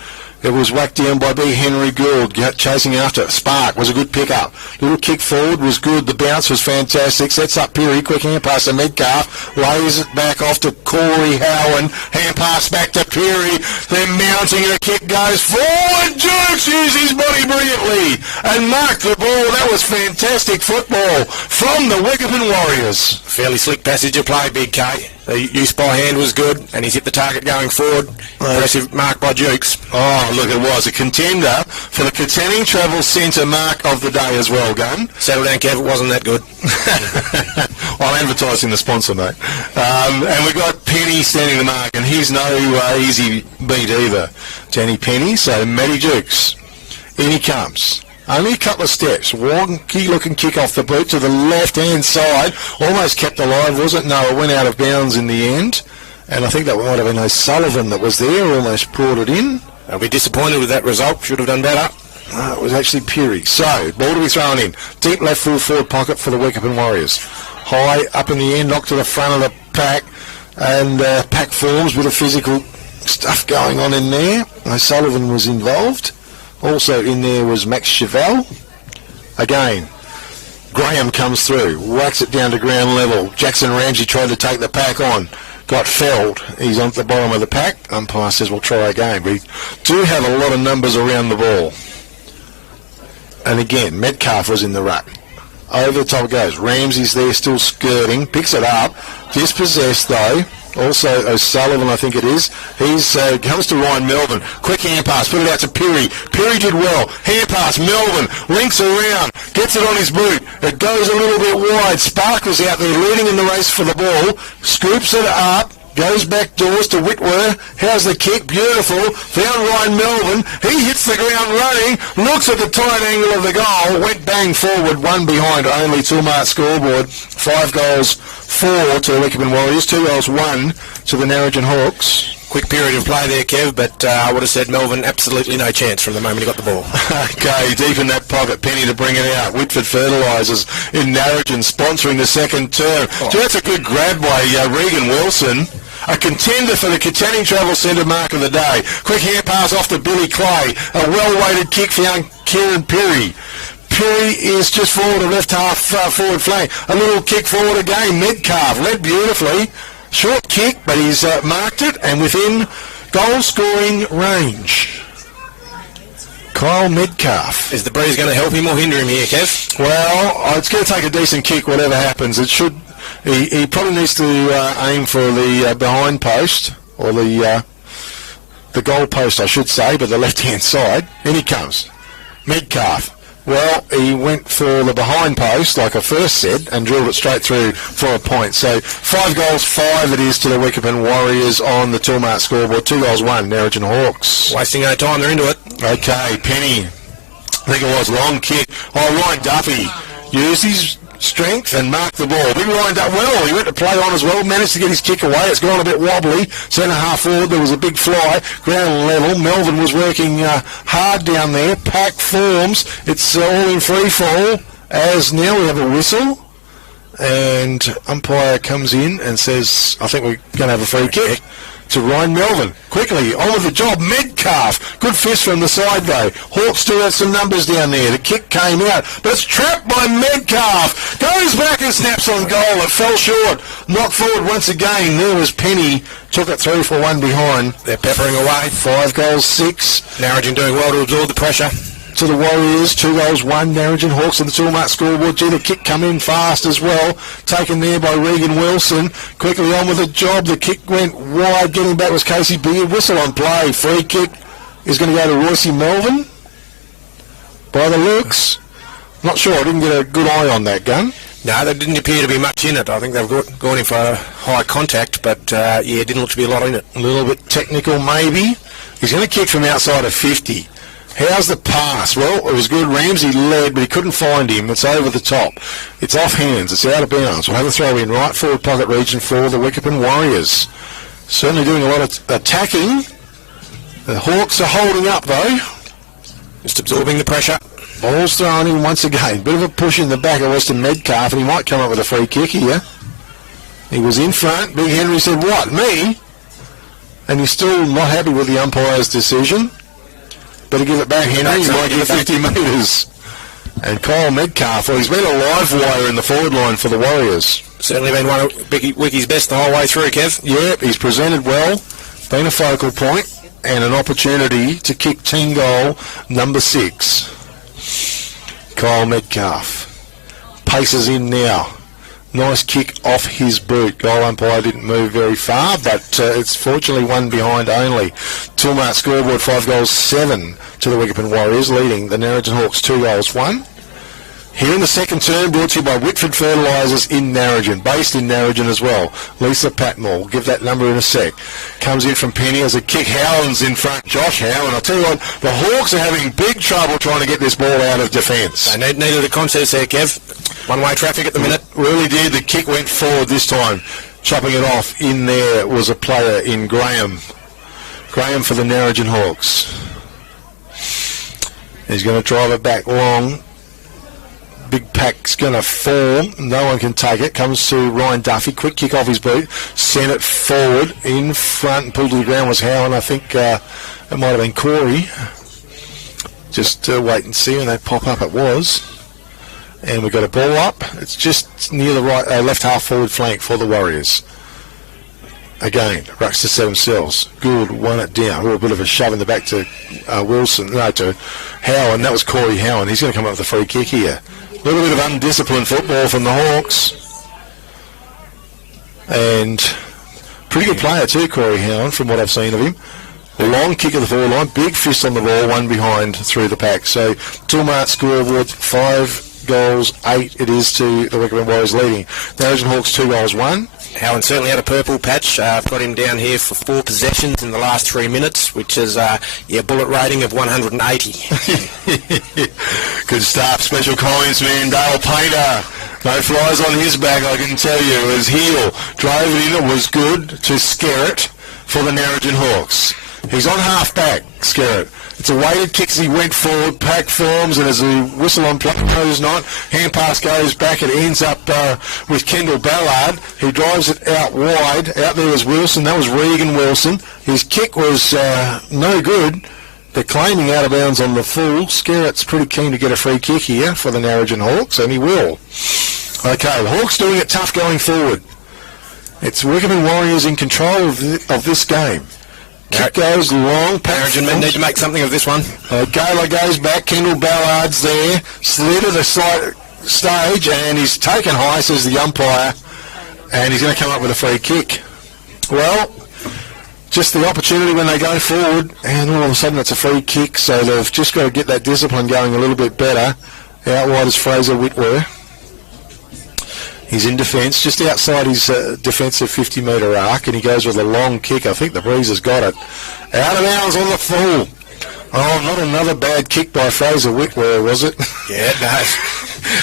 It was whacked down by B. Henry Gould, chasing after it. Spark was a good pick-up. Little kick forward was good. The bounce was fantastic. Sets up Peary. Quick hand pass to Metcalf. Lays it back off to Corey Howland. Hand pass back to Peary. Then mounting it. A kick goes forward. Jukes used his body brilliantly and marked the ball. That was fantastic football from the Wickepin Warriors. Fairly slick passage of play, Big K. The use by hand was good, and he's hit the target going forward. Impressive mark by Jukes. Oh, look, it was a contender for the Katanning Travel Centre mark of the day as well, Gun. Settle down, Kev, it wasn't that good. I'm advertising the sponsor, mate. And we've got Penny standing the mark, and he's no easy beat either, Danny Penny. So Matty Jukes, in he comes. Only a couple of steps. Wonky looking kick off the boot to the left-hand side. Almost kept alive, was it? No, it went out of bounds in the end. And I think that might have been O'Sullivan that was there, almost brought it in. I'll be disappointed with that result. Should have done better. No, it was actually Peary. So, ball to be thrown in. Deep left full forward pocket for the Wickepin Warriors. High up in the end, knocked to the front of the pack. And pack forms with a physical stuff going on in there. O'Sullivan was involved. Also in there was Max Chevelle. Again, Graham comes through, whacks it down to ground level. Jackson Ramsey tried to take the pack on. Got felled. He's on the bottom of the pack. Umpire says we'll try again. We do have a lot of numbers around the ball. And again, Metcalf was in the ruck. Over the top it goes. Ramsey's there still skirting. Picks it up. Dispossessed though. Also O'Sullivan, I think it is. He's comes to Ryan Melvin. Quick hand pass. Put it out to Peary. Peary did well. Hand pass. Melvin links around. Gets it on his boot. It goes a little bit wide. Sparkle's out there leading in the race for the ball. Scoops it up. Goes back doors to Whitworth. How's the kick? Beautiful. Found Ryan Melvin. He hits the ground running. Looks at the tight angle of the goal. Went bang forward. One behind only. Toolmart scoreboard. 5 goals, 4 to the Wickepin Warriors. 2 goals, 1 to the Narrogin Hawks. Quick period of play there, Kev, but I would have said Melvin absolutely no chance from the moment he got the ball. Okay, deep in that pocket, Penny to bring it out. Whitford Fertilisers in Narrogin sponsoring the second term. Oh. That's a good grab by Regan Wilson. A contender for the Katanning Travel Centre mark of the day. Quick hand pass off to Billy Clay. A well-weighted kick found Kieran Peary. Peary is just forward of left half forward flank. A little kick forward again. Metcalf led beautifully. Short kick, but he's marked it and within goal-scoring range. Kyle Metcalf. Is the breeze going to help him or hinder him here, Kev? Well, it's going to take a decent kick, whatever happens. It should. He probably needs to aim for the behind post, or the goal post, I should say, but the left-hand side. In he comes. Metcalf. Well, he went for the behind post, like I first said, and drilled it straight through for a point. So 5 goals, 5 it is to the Wickepin Warriors on the Toolmart scoreboard. 2 goals, 1, Narrogin Hawks. Wasting no time, they're into it. Okay, Penny. I think it was long kick. Oh, Ryan Duffy used his strength and marked the ball. Big Ryan Duffy, well, he went to play on as well, managed to get his kick away. It's gone a bit wobbly. Centre half forward, there was a big fly. Ground level. Melvin was working hard down there. Pack forms. It's all in free fall. As now we have a whistle. And umpire comes in and says, I think we're going to have a free kick to Ryan Melvin. Quickly, on with the job. Metcalf. Good fist from the side, though. Hawks still had some numbers down there. The kick came out, but it's trapped by Metcalf. Goes back and snaps on goal. It fell short. Knocked forward once again. There was Penny. Took it 3 for 1 behind. They're peppering away. 5 goals, 6. Narrogin doing well to absorb the pressure. To the Warriors, 2 goals, 1. Narrogin Hawks on the Toolmart scoreboard. Gee, the kick come in fast as well. Taken there by Regan Wilson. Quickly on with the job. The kick went wide. Getting back was Casey Beard. Whistle on play. Free kick is going to go to Royce Melvin. By the looks. Not sure. I didn't get a good eye on that gun. No, there didn't appear to be much in it. I think they've gone in for a high contact, but yeah, it didn't look to be a lot in it. A little bit technical maybe. He's going to kick from outside of 50. How's the pass? Well, it was good. Ramsey led, but he couldn't find him. It's over the top. It's off hands. It's out of bounds. We'll have a throw in right forward pocket region for the Wickepin Warriors. Certainly doing a lot of attacking. The Hawks are holding up, though. Just absorbing the pressure. Ball's thrown in once again. Bit of a push in the back. It was to Metcalf, and he might come up with a free kick here. He was in front. Big Henry said, what, me? And he's still not happy with the umpire's decision. Better give it back, Henry. You might get 50 metres. And Kyle Metcalf, well, he's been a live wire in the forward line for the Warriors. Certainly been one of Wicky's best the whole way through, Kev. Yeah, he's presented well, been a focal point, and an opportunity to kick team goal number 6. Kyle Metcalf paces in now. Nice kick off his boot. Goal umpire didn't move very far, but it's fortunately 1 behind only. Toolmart scoreboard, 5 goals, 7 to the Wickepin Warriors, leading the Narrogin Hawks 2 goals, 1. Here in the second term, brought to you by Whitford Fertilisers in Narrogin, based in Narrogin as well. Lisa Patmore, we'll give that number in a sec. Comes in from Penny as a kick. Howland's in front. Josh Howland. I'll tell you what, the Hawks are having big trouble trying to get this ball out of defence. They needed a contest there, Kev. One-way traffic at the minute. Really did. The kick went forward this time. Chopping it off. In there was a player in Graham. Graham for the Narrogin Hawks. He's going to drive it back long. Big pack's going to form. No one can take it. Comes to Ryan Duffy. Quick kick off his boot. Sent it forward. In front and pulled to the ground was Howland. I think it might have been Corey. Just wait and see when they pop up. It was. And we've got a ball up. It's just near the right, left half forward flank for the Warriors. Again, rucks to set themselves. Gould won it down. A little bit of a shove in the back to Wilson. No, to Howland. That was Corey Howland. He's going to come up with a free kick here. A little bit of undisciplined football from the Hawks. And pretty good player too, Corey Howland, from what I've seen of him. A long kick of the forward line, big fist on the ball, one behind through the pack. So, Toolmart scoreboard, 5 goals, 8 it is to the Wickepin Warriors leading. The Narrogin Hawks 2 goals, 1. Howland certainly had a purple patch. I've got him down here for 4 possessions in the last 3 minutes, which is bullet rating of 180. Good stuff. Special comments, man. Dale Painter. No flies on his back, I can tell you. His heel drove it in. It was good to Skerritt for the Narrogin Hawks. He's on half back, Skerritt. It's a weighted kick as he went forward, pack forms, and as the whistle on play goes not, hand pass goes back, it ends up with Kendall Ballard. He drives it out wide. Out there was Wilson. That was Regan Wilson. His kick was no good. They're claiming out of bounds on the full. Skerritt's pretty keen to get a free kick here for the Narrogin Hawks, and he will. Okay, the Hawks doing it tough going forward. It's Wickepin Warriors in control of this game. Kick goes long. Narrogin men need to make something of this one. Gaylor goes back. Kendall Ballard's there. Slid to the stage, and he's taken high, says the umpire, and he's going to come up with a free kick. Well, just the opportunity when they go forward, and all of a sudden it's a free kick, so they've just got to get that discipline going a little bit better. Out wide is Fraser Whitwer. He's in defence, just outside his defensive 50-metre arc, and he goes with a long kick. I think the breeze has got it. Out of bounds on the full. Oh, not another bad kick by Fraser Whitwer, was it? Yeah, it does.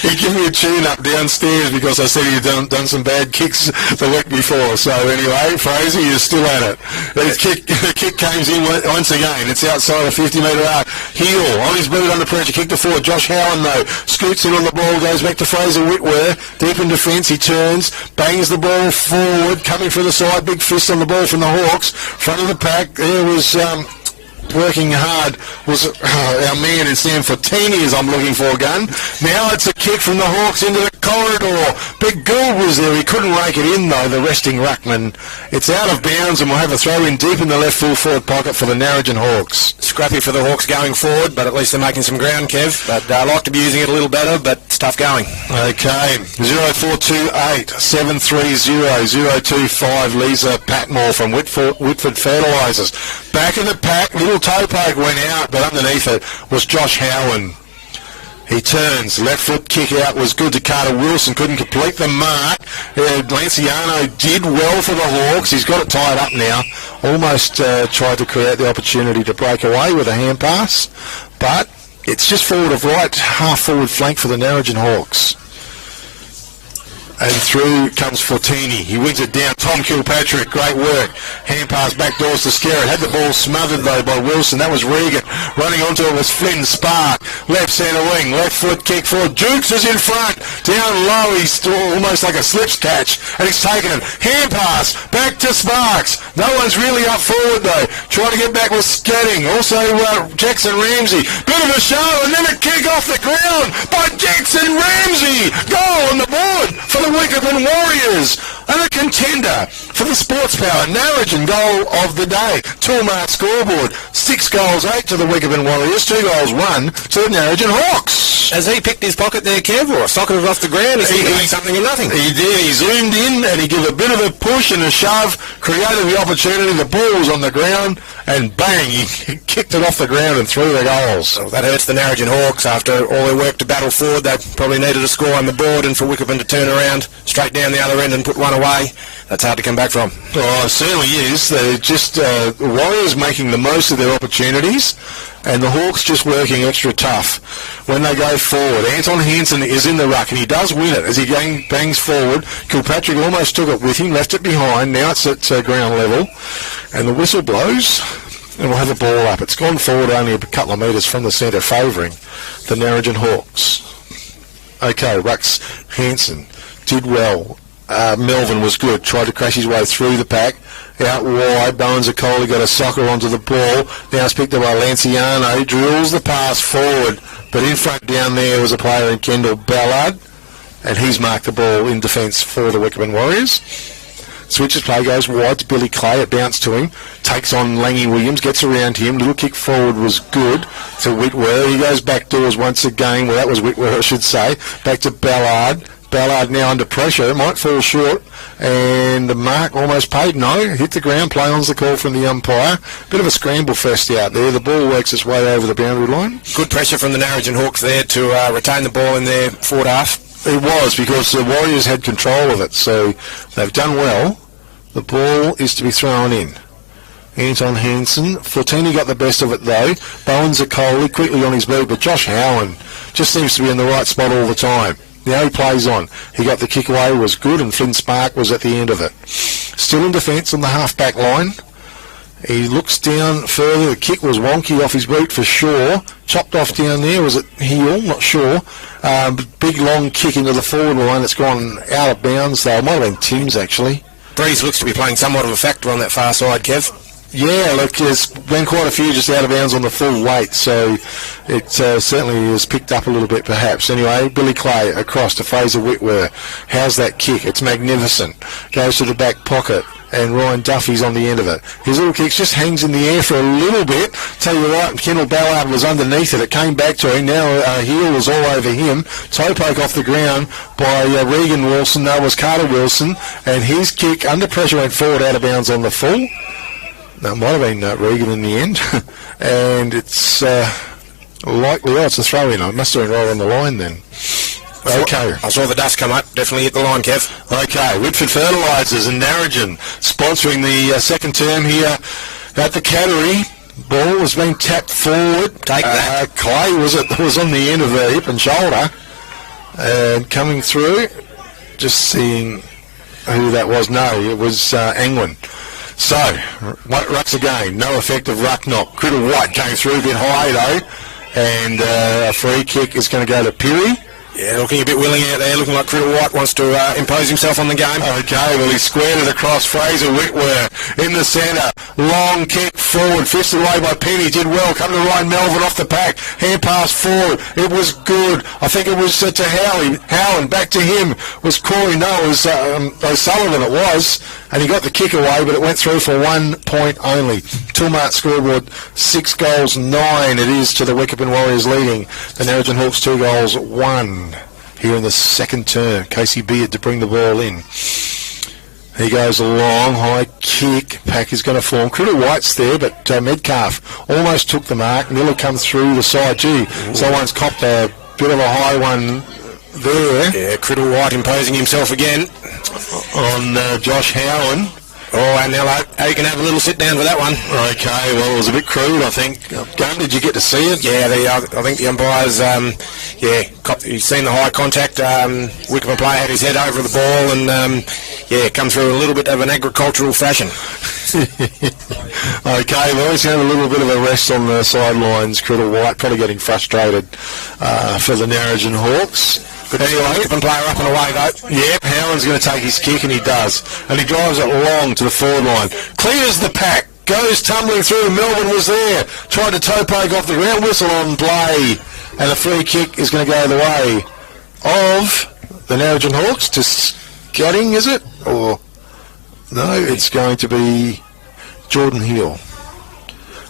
He gave me a tune-up downstairs because I said he'd done some bad kicks the week before. So anyway, Fraser, you're still at it. The kick comes in once again. It's outside a 50-metre arc. Heel on his boot under pressure. Kick to forward. Josh Howland, though, scoots in on the ball, goes back to Fraser Whitwer. Deep in defence, he turns, bangs the ball forward, coming from the side. Big fist on the ball from the Hawks. Front of the pack, there was... working hard was our man in Sam Fortini, as I'm looking for a gun. Now it's a kick from the Hawks into the corridor. Big Gould was there. He couldn't rake it in, though, the resting ruckman. It's out of bounds, and we'll have a throw in deep in the left full forward pocket for the Narrogin Hawks. Scrappy for the Hawks going forward, but at least they're making some ground, Kev. But I like to be using it a little better, but it's tough going. Okay, 0428 730 025. Lisa Patmore from Whitford Fertilisers. Back in the pack, little toe poke went out, but underneath it was Josh Howland. He turns, left foot kick out was good to Carter Wilson, couldn't complete the mark. Lanciano did well for the Hawks. He's got it tied up now. Almost tried to create the opportunity to break away with a hand pass, but it's just forward of right, half forward flank for the Narrogin Hawks. And through comes Fortini. He wins it down. Tom Kilpatrick, great work. Hand pass back doors to Skerritt. Had the ball smothered, though, by Wilson. That was Regan. Running onto it was Flynn Spark. Left centre wing. Left foot kick forward. Dukes is in front. Down low. He's still almost like a slips catch. And he's taken it. Hand pass. Back to Sparks. No one's really up forward, though. Trying to get back with Skedding. Also, Jackson Ramsey. Bit of a show. And then a kick off the ground by Jackson Ramsey. Goal on the board for the Wickepin Warriors. An a contender for the Sports Power Narrogin goal of the day. Toolmart scoreboard, 6 goals, 8 to the Wickepin Warriors, 2 goals, 1 to the Narrogin Hawks. Has he picked his pocket there, Kev, or socketed it off the ground? He's thinking something or nothing. He did. He zoomed in and he gave a bit of a push and a shove, created the opportunity. The ball was on the ground and bang, he kicked it off the ground and threw the goals. Well, that hurts the Narrogin Hawks. After all their work to battle forward, they probably needed a score on the board, and for Wickepin to turn around straight down the other end and put one away, that's hard to come back from. Oh, it certainly is. They're just Warriors making the most of their opportunities, and the Hawks just working extra tough when they go forward. Anton Hansen is in the ruck, and he does win it as he bangs forward. Kilpatrick almost took it with him, left it behind. Now it's at ground level, and the whistle blows, and we'll have the ball up. It's gone forward only a couple of metres from the centre, favouring the Narrogin Hawks. Okay, rucks Hansen did well. Melvin was good, tried to crash his way through the pack. Out wide, Bowen's Acoli got a soccer onto the ball. Now it's picked up by Lanciano, drills the pass forward, but in front down there was a player in Kendall Ballard, and he's marked the ball in defence for the Wickepin Warriors. Switches play, goes wide to Billy Clay, it bounced to him, takes on Langy Williams, gets around him, little kick forward was good to Whitwer. He goes back doors once again, well that was Whitwer I should say, back to Ballard. Ballard now under pressure, it might fall short, and the mark almost paid. No, hit the ground, play on's the call from the umpire. Bit of a scramble fest out there, the ball works its way over the boundary line. Good pressure from the Narrogin Hawks there to retain the ball in their forward half. It was, because the Warriors had control of it, so they've done well. The ball is to be thrown in. Anton Hansen. Fortini got the best of it though. Bowen Zacoli quickly on his boot, but Josh Howen just seems to be in the right spot all the time. Now he plays on. He got the kick away, was good, and Flynn Spark was at the end of it. Still in defence on the half-back line. He looks down further. The kick was wonky off his boot for sure. Chopped off down there. Was it heel? Not sure. Big long kick into the forward line. It's gone out of bounds though. It might have been Tim's actually. Breeze looks to be playing somewhat of a factor on that far side, Kev. Yeah, look, there's been quite a few just out of bounds on the full weight, so it certainly has picked up a little bit perhaps. Anyway, Billy Clay across to Fraser Whitwer. How's that kick? It's magnificent. Goes to the back pocket, and Ryan Duffy's on the end of it. His little kick just hangs in the air for a little bit. Tell you what, Kendall Ballard was underneath it. It came back to him. Now heel was all over him. Toe poke off the ground by Regan Wilson. That was Carter Wilson, and his kick under pressure went forward out of bounds on the full. That might have been Regan in the end. And it's likely, it's a throw-in. I must have been right on the line then. Okay. I saw the dust come up. Definitely hit the line, Kev. Okay, Whitford Fertilisers and Narrogin sponsoring the second term here at the Cattery. Ball was being tapped forward. Take that. Clay was on the end of the hip and shoulder. And coming through, just seeing who that was. No, it was Angwin. So, rucks again, no effective ruck knock. Criddle White came through a bit high though, and a free kick is going to go to Peary. Yeah, looking a bit willing out there, looking like Criddle White wants to impose himself on the game. Okay, well he squared it across Fraser Whitwer in the centre. Long kick forward, fisted away by Penny, did well. Come to Ryan Melvin off the pack, hand pass forward. It was good. I think it was to Howland, back to him. Was Corey, no, it was O'Sullivan it was. And he got the kick away, but it went through for 1 point only. Toolmart scoreboard, 6 goals, 9 it is to the Wickepin Warriors leading. The Narrogin Hawks 2 goals, 1 here in the second term. Casey Beard to bring the ball in. He goes a long, high kick. Pack is going to form. Criddle White's there, but Metcalf almost took the mark. Miller comes through the side. Gee, someone's copped a bit of a high one there. Yeah, Criddle White imposing himself again on Josh Howen. Oh, and now you can have a little sit down with that one. Okay, well, it was a bit crude, I think. Gunn, did you get to see it? Yeah, I think the umpires, he's seen the high contact. Wickepin player had his head over the ball and, come through a little bit of an agricultural fashion. Okay, well, he's going to have a little bit of a rest on the sidelines. Criddle White probably getting frustrated for the Narrogin Hawks. But anyway, Wickepin player up and away though. Yep, Howland's going to take his kick, and he does. And he drives it long to the forward line. Clears the pack, goes tumbling through. Melbourne was there. Tried to toe poke off the ground, whistle on play. And a free kick is going to go the way of the Narrogin Hawks to Scotting, is it? Or No, it's going to be Jordan Hill.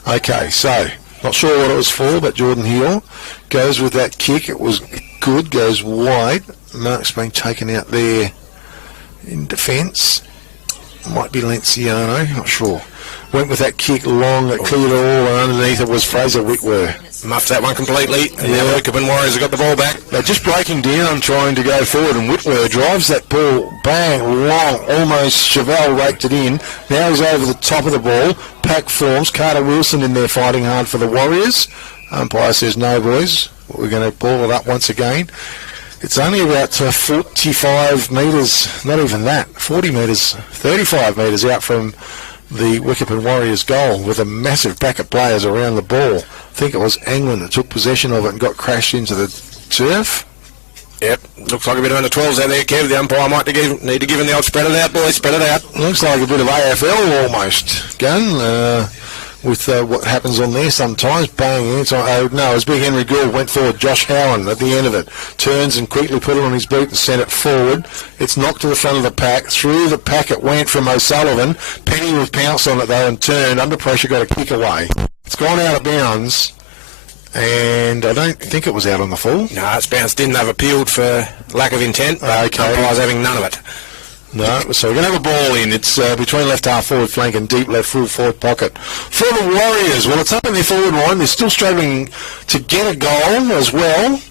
Okay, so not sure what it was for, but Jordan Hill goes with that kick. It was good, goes wide. Mark's been taken out there in defence. Might be Lenciano, not sure. Went with that kick long, it cleared it all, and underneath it was Fraser Whitwer. Muffed that one completely, and now the Wickepin Warriors have got the ball back. They're just breaking down, trying to go forward, and Whitwer drives that ball, bang, long, almost Chevelle raked it in. Now he's over the top of the ball. Pack forms, Carter Wilson in there fighting hard for the Warriors. Umpire says, no, boys, we're going to ball it up once again. It's only about 45 metres, not even that, 40 metres, 35 metres out from the Wickepin Warriors goal with a massive pack of players around the ball. I think it was England that took possession of it and got crashed into the turf. Yep, looks like a bit of under 12s out there, Kev. The umpire might need to give him the old spread it out, boys, spread it out. Looks like a bit of AFL almost, Gun, with what happens on there sometimes. Bang, no, as Big Henry Gould went forward. Josh Howan at the end of it turns and quickly put it on his boot and sent it forward. It's knocked to the front of the pack. Through the pack it went from O'Sullivan. Penny was pounced on it though and turned. Under pressure, got a kick away. It's gone out of bounds, and I don't think it was out on the full. No, it's bounced in. They've appealed for lack of intent, but umpire's having none of it. No, so we're going to have a ball in. It's between left half forward flank and deep left full forward pocket. For the Warriors, well, it's up in their forward line. They're still struggling to get a goal as well.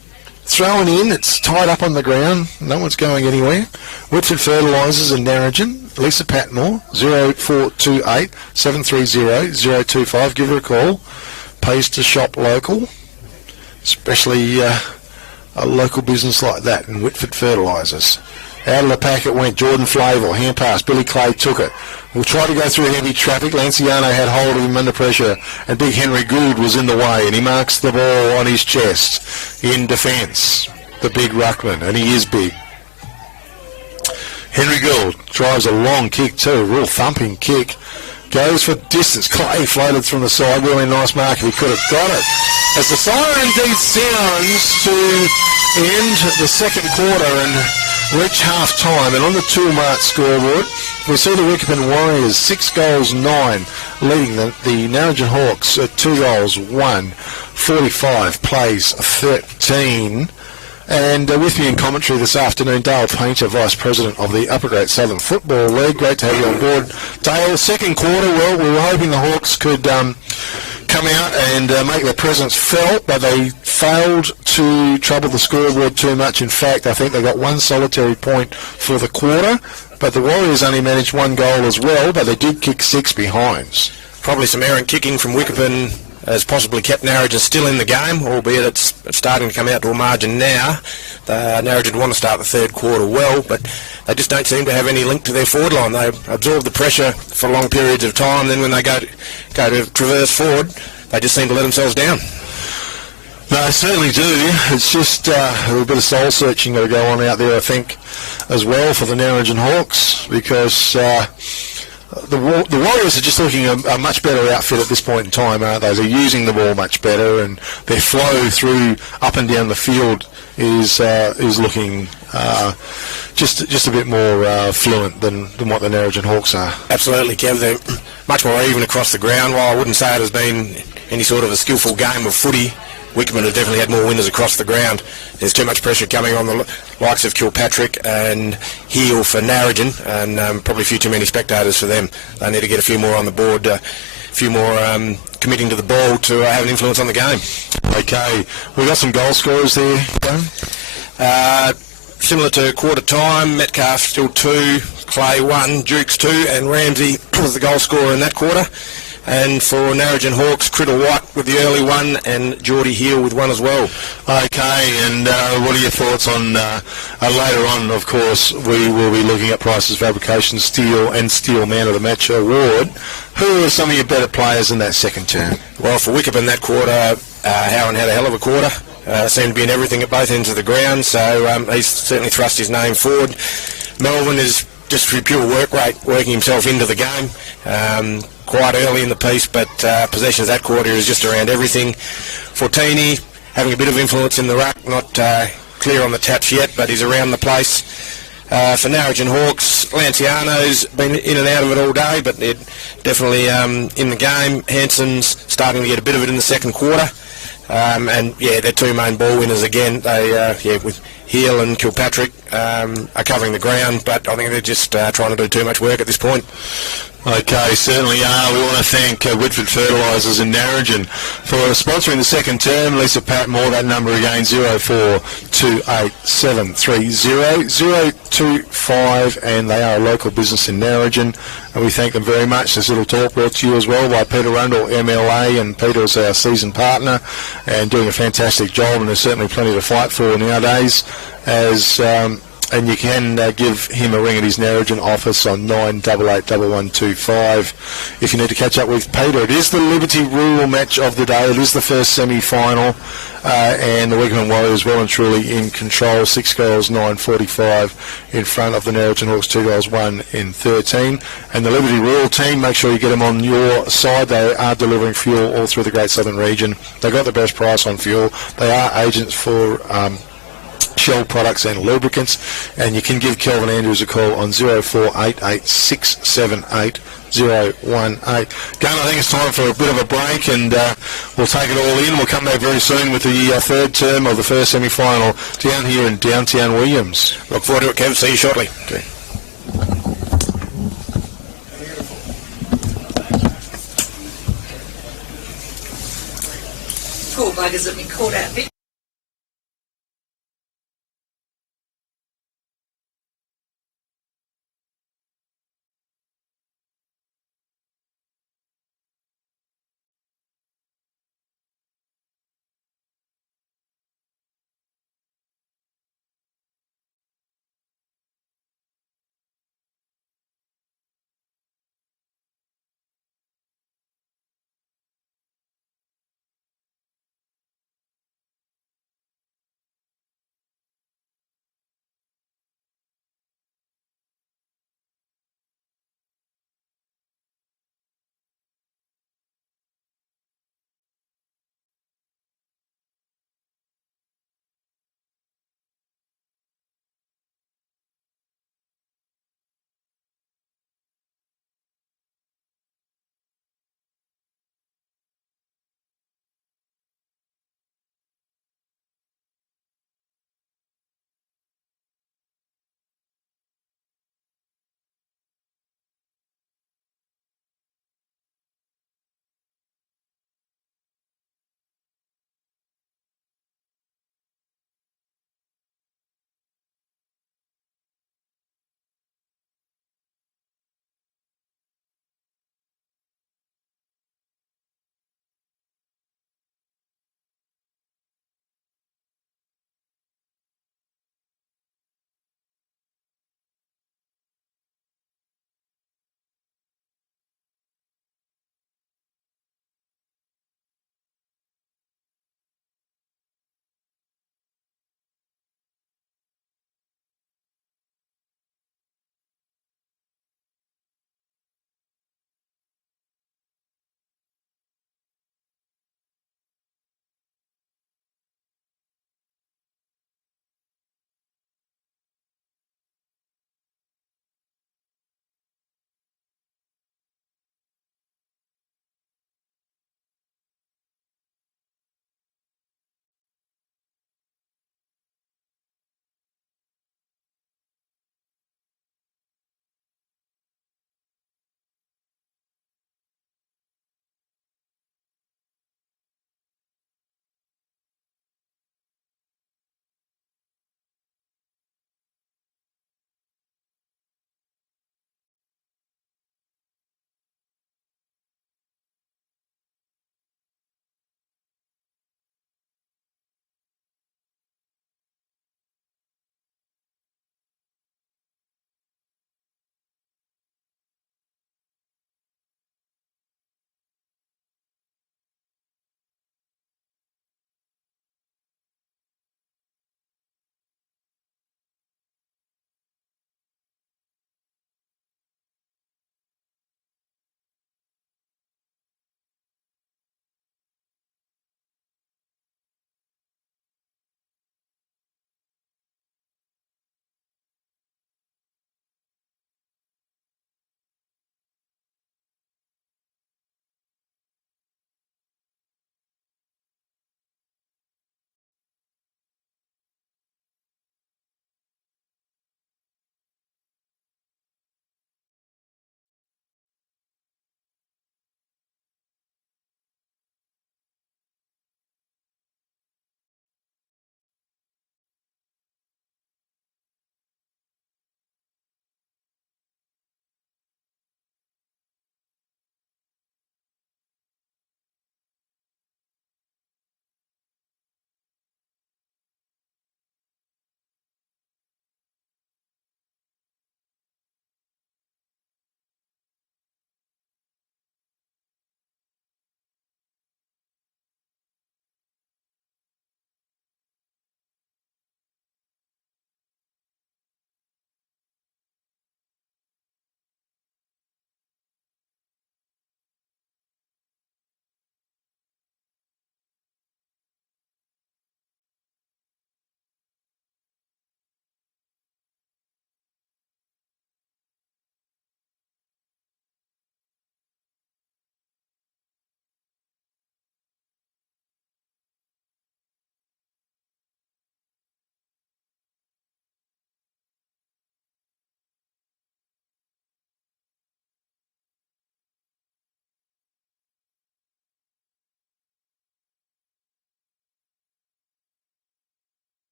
Throwing in, it's tied up on the ground. No one's going anywhere. Whitford Fertilisers and Narrogin. Lisa Patmore, 0428 730 025. Give her a call. Pays to shop local, especially a local business like that in Whitford Fertilisers. Out of the pack it went. Jordan Flavel, hand pass. Billy Clay took it. We'll try to go through heavy traffic. Lanciano had hold of him under pressure, and Big Henry Gould was in the way, and he marks the ball on his chest in defence. The big ruckman, and he is big. Henry Gould drives a long kick too, real thumping kick. Goes for distance. Clay floated from the side. Really nice mark if he could have got it. As the siren indeed sounds to end the second quarter and reach half time, and on the Toolmart scoreboard we see the Wickepin Warriors 6 goals 9 leading the Narrogin Hawks at 2 goals 1, 45 plays 13. And with me in commentary this afternoon, Dale Painter, Vice President of the Upper Great Southern Football League. Great to have you on board. Dale, second quarter, well, we were hoping the Hawks could come out and make their presence felt, but they failed to trouble the scoreboard too much. In fact, I think they got one solitary point for the quarter, but the Warriors only managed 1 goal as well, but they did kick 6 behinds. Probably some errant kicking from Wickepin has possibly kept Narrogin still in the game, albeit it's starting to come out to a margin now. Narrogin want to start the third quarter well, but they just don't seem to have any link to their forward line. They absorb the pressure for long periods of time, then when they go to traverse forward, they just seem to let themselves down. No, they certainly do. It's just a little bit of soul searching got to go on out there, I think, as well for the Narrogin Hawks, because the Warriors are just looking a much better outfit at this point in time, aren't they? They're using the ball much better, and their flow through up and down the field is looking just a bit more fluent than what the Narrogin Hawks are. Absolutely, Kev. They're much more even across the ground. While I wouldn't say it has been any sort of a skillful game of footy, Wickepin has definitely had more winners across the ground. There's too much pressure coming on the likes of Kilpatrick and Heel for Narrogin, and probably a few too many spectators for them. They need to get a few more on the board, a few more committing to the ball to have an influence on the game. Okay, we got some goal scorers there, Graham. Similar to quarter time, Metcalf still 2, Clay 1, Dukes 2, and Ramsey was the goal scorer in that quarter. And for Narrogin Hawks, Critter White with the early one, and Geordie Heel with 1 as well. Okay, and what are your thoughts on later on? Of course, we will be looking at Price's Fabrication Steel and Steel Man of the Match award. Who are some of your better players in that second term? Well, for Wickepin that quarter, Howan had a hell of a quarter. Seemed to be in everything at both ends of the ground, so he's certainly thrust his name forward. Melvin is just through pure work rate, working himself into the game. Quite early in the piece, but possessions that quarter is just around everything. Fortini having a bit of influence in the ruck, not clear on the taps yet, but he's around the place. For Narrogin Hawks, Lanciano's been in and out of it all day, but they're definitely in the game. Hanson's starting to get a bit of it in the second quarter. And yeah, their two main ball winners again. They with Heel and Kilpatrick are covering the ground, but I think they're just trying to do too much work at this point. Okay, certainly are. We want to thank Whitford Fertilisers in Narrogin for sponsoring the second term. Lisa Patmore, that number again, 0428730025, and they are a local business in Narrogin, and we thank them very much. This little talk brought to you as well by Peter Rundle, MLA, and Peter is our season partner and doing a fantastic job, and there's certainly plenty to fight for nowadays as... and you can give him a ring at his Narrogin office on 98881125 if you need to catch up with Peter. It is the Liberty Rural match of the day. It is the first semi-final, and the Wickepin Warriors well and truly in control. 6 goals, 9:45 in front of the Narrogin Hawks, 2 goals, 1 in 13. And the Liberty Rural team, make sure you get them on your side. They are delivering fuel all through the Great Southern region. They got the best price on fuel. They are agents for... Shell products and lubricants, and you can give Kelvin Andrews a call on 0488678018. Gunn, I think it's time for a bit of a break, and we'll take it all in. We'll come back very soon with the third term of the first semi-final down here in downtown Williams. Look forward to it, Kev. See you shortly. Okay. Poor buggers have been caught out.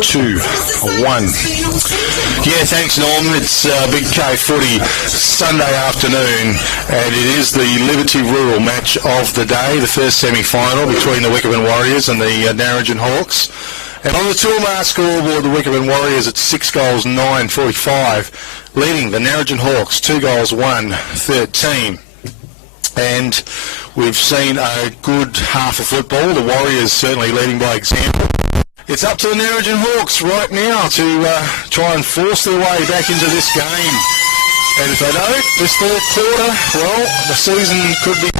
2-1. Yeah, thanks, Norm. It's Big K Footy Sunday afternoon, and it is the Liberty Rural match of the day, the first semi-final between the Wickepin Warriors and the Narrogin Hawks. And on the toolmark scoreboard, the Wickepin Warriors at 6 goals, 9-45, leading the Narrogin Hawks 2 goals, 1-13. And we've seen a good half of football. The Warriors certainly leading by example. It's up to the Narrogin Hawks right now to try and force their way back into this game. And if they don't, this third quarter, well, the season could be...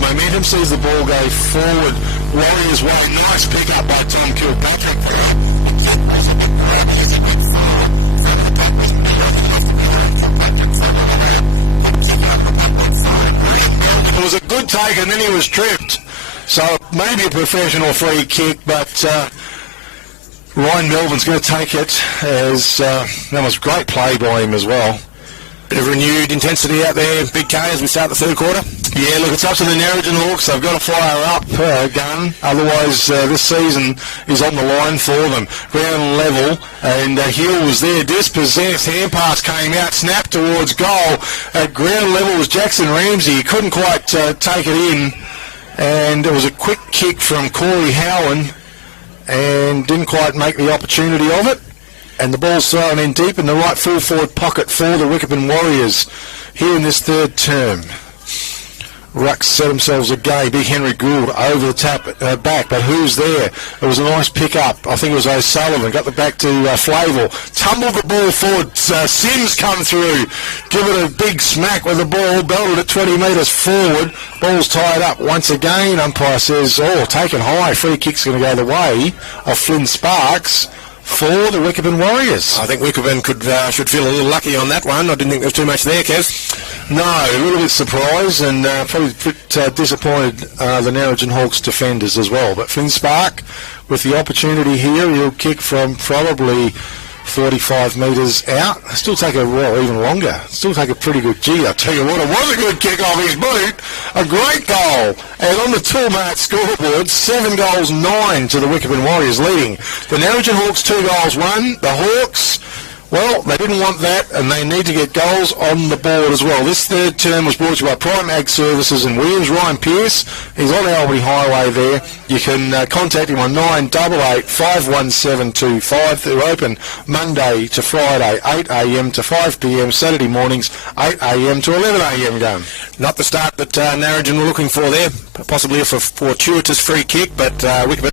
Momentum sees the ball go forward. Warriors way. Nice pick up by Tom Kilpatrick. It was a good take and then he was tripped. So maybe a professional free kick, but Ryan Melvin's going to take it as that was great play by him as well. Bit of renewed intensity out there, Big K, as we start the third quarter. Yeah, look, it's up to the Narrogin Hawks. They've got to fire up a gun. Otherwise, this season is on the line for them. Ground level, and Hill was there, dispossessed. Hand pass came out, snapped towards goal. At ground level was Jackson Ramsey. He couldn't quite take it in. And it was a quick kick from Corey Howen and didn't quite make the opportunity of it. And the ball's thrown in deep in the right full forward pocket for the Wickepin Warriors here in this third term. Rucks set themselves a gay. Big Henry Gould over the tap back, but who's there? It was a nice pick up. I think it was O'Sullivan. Got the back to Flavel. Tumbled the ball forward. Sims come through. Give it a big smack with the ball. Belted it 20 metres forward. Ball's tied up once again. Umpire says, taken high. Free kick's going to go the way of Flynn Sparks for the Wickepin Warriors. I think Wickepin should feel a little lucky on that one. I didn't think there was too much there, Kev. No, a little bit surprised and probably a bit disappointed the Narrogin Hawks defenders as well. But Flynn Spark, with the opportunity here, he'll kick from probably 45 metres out. Still take even longer. Still take a pretty good G. I tell you what, it was a good kick off his boot. A great goal. And on the toolmark scoreboard, 7 goals, 9 to the Wickepin Warriors leading. The Narrogin Hawks 2 goals, 1. The Hawks, well, they didn't want that, and they need to get goals on the board as well. This third term was brought to you by Prime Ag Services in Williams. Ryan Pearce, he's on Albany Highway there. You can contact him on 988 51725. They're open Monday to Friday, 8 a.m. to 5 p.m. Saturday mornings, 8 a.m. to 11 a.m. game. Not the start that Narrogin were looking for there. Possibly a fortuitous free kick, but Wickepin...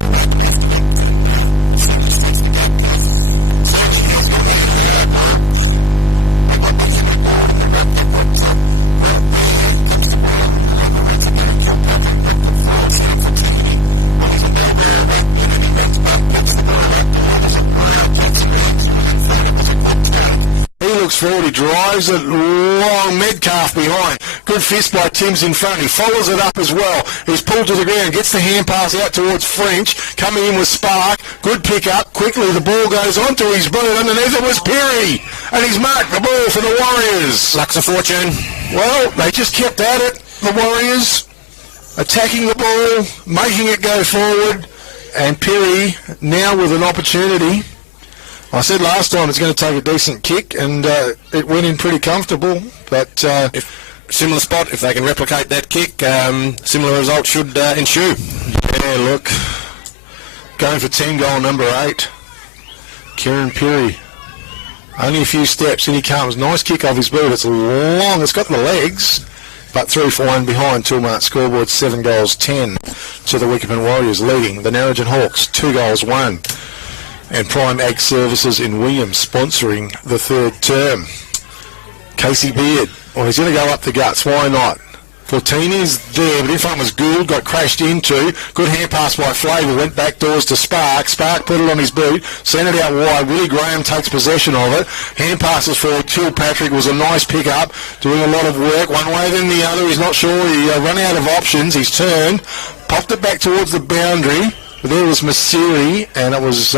Forward, he drives it long, Metcalf behind. Good fist by Timms in front. He follows it up as well. He's pulled to the ground, gets the hand pass out towards French, coming in with Spark. Good pick up. Quickly the ball goes onto his boot. Underneath it was Perry, and he's marked the ball for the Warriors. Luck's a fortune. Well, they just kept at it, the Warriors, attacking the ball, making it go forward, and Perry now with an opportunity. I said last time it's going to take a decent kick, and it went in pretty comfortable. But similar spot, if they can replicate that kick, similar results should ensue. Yeah, look, going for team goal number 8, Kieran Perry. Only a few steps, in he comes. Nice kick off his boot. It's long. It's got the legs, but 3 for 1 behind. Toolmart scoreboard 7 goals 10 to the Wickepin Warriors, leading the Narrogin Hawks 2 goals 1. And Prime Ag Services in Williams sponsoring the third term. Casey Beard. Well, he's going to go up the guts. Why not? Fortini's there, but in front was Gould, got crashed into. Good hand pass by Flavor, went back doors to Spark. Spark put it on his boot, sent it out wide. Willie Graham takes possession of it. Hand passes forward. Kilpatrick was a nice pick-up, doing a lot of work. One way then the other. He's not sure. He run out of options. He's turned, popped it back towards the boundary. But there was Masiri, and it was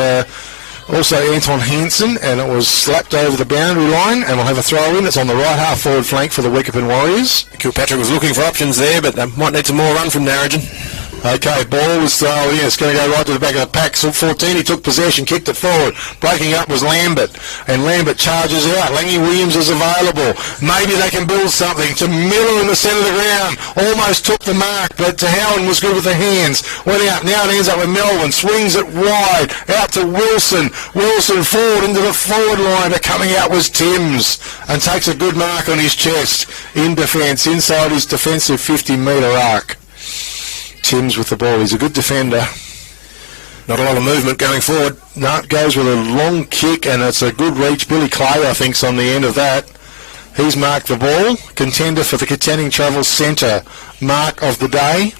also Anton Hansen, and it was slapped over the boundary line, and we'll have a throw in. It's on the right half forward flank for the Wickepin Warriors. Kilpatrick was looking for options there, but they might need some more run from Narrogin. Okay, ball was thrown in. It's going to go right to the back of the pack. So 14, he took possession, kicked it forward. Breaking up was Lambert, and Lambert charges out. Langy Williams is available. Maybe they can build something. To Miller in the centre of the ground. Almost took the mark, but to Howard was good with the hands. Went out. Now it ends up with Melvin. Swings it wide. Out to Wilson. Wilson forward into the forward line. But coming out was Timms, and takes a good mark on his chest in defence, inside his defensive 50-metre arc. Timms with the ball. He's a good defender. Not a lot of movement going forward. No, it goes with a long kick, and it's a good reach. Billy Clay, I think, is on the end of that. He's marked the ball. Contender for the Katanning Travel Centre mark of the day.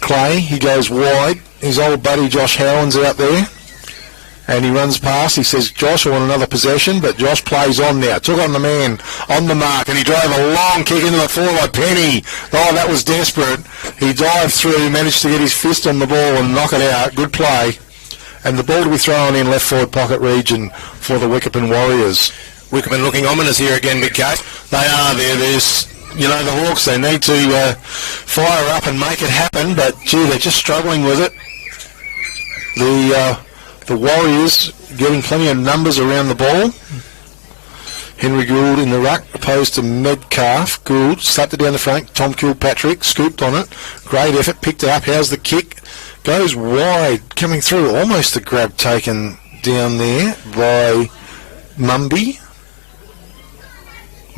Clay, he goes wide. His old buddy Josh Howland's out there. And he runs past. He says, Josh, I want another possession, but Josh plays on now. Took on the man, on the mark, and he drove a long kick into the forward. Penny. Oh, that was desperate. He dived through, managed to get his fist on the ball and knock it out. Good play. And the ball to be thrown in left forward pocket region for the Wickepin Warriors. Wickepin looking ominous here again, Big Kate. They are there. There's, you know, the Hawks, they need to fire up and make it happen, but, gee, they're just struggling with it. The Warriors getting plenty of numbers around the ball. Henry Gould in the ruck, opposed to Medcalf. Gould slapped it down the front. Tom Kilpatrick scooped on it. Great effort, picked it up. How's the kick? Goes wide, coming through. Almost a grab taken down there by Mumby.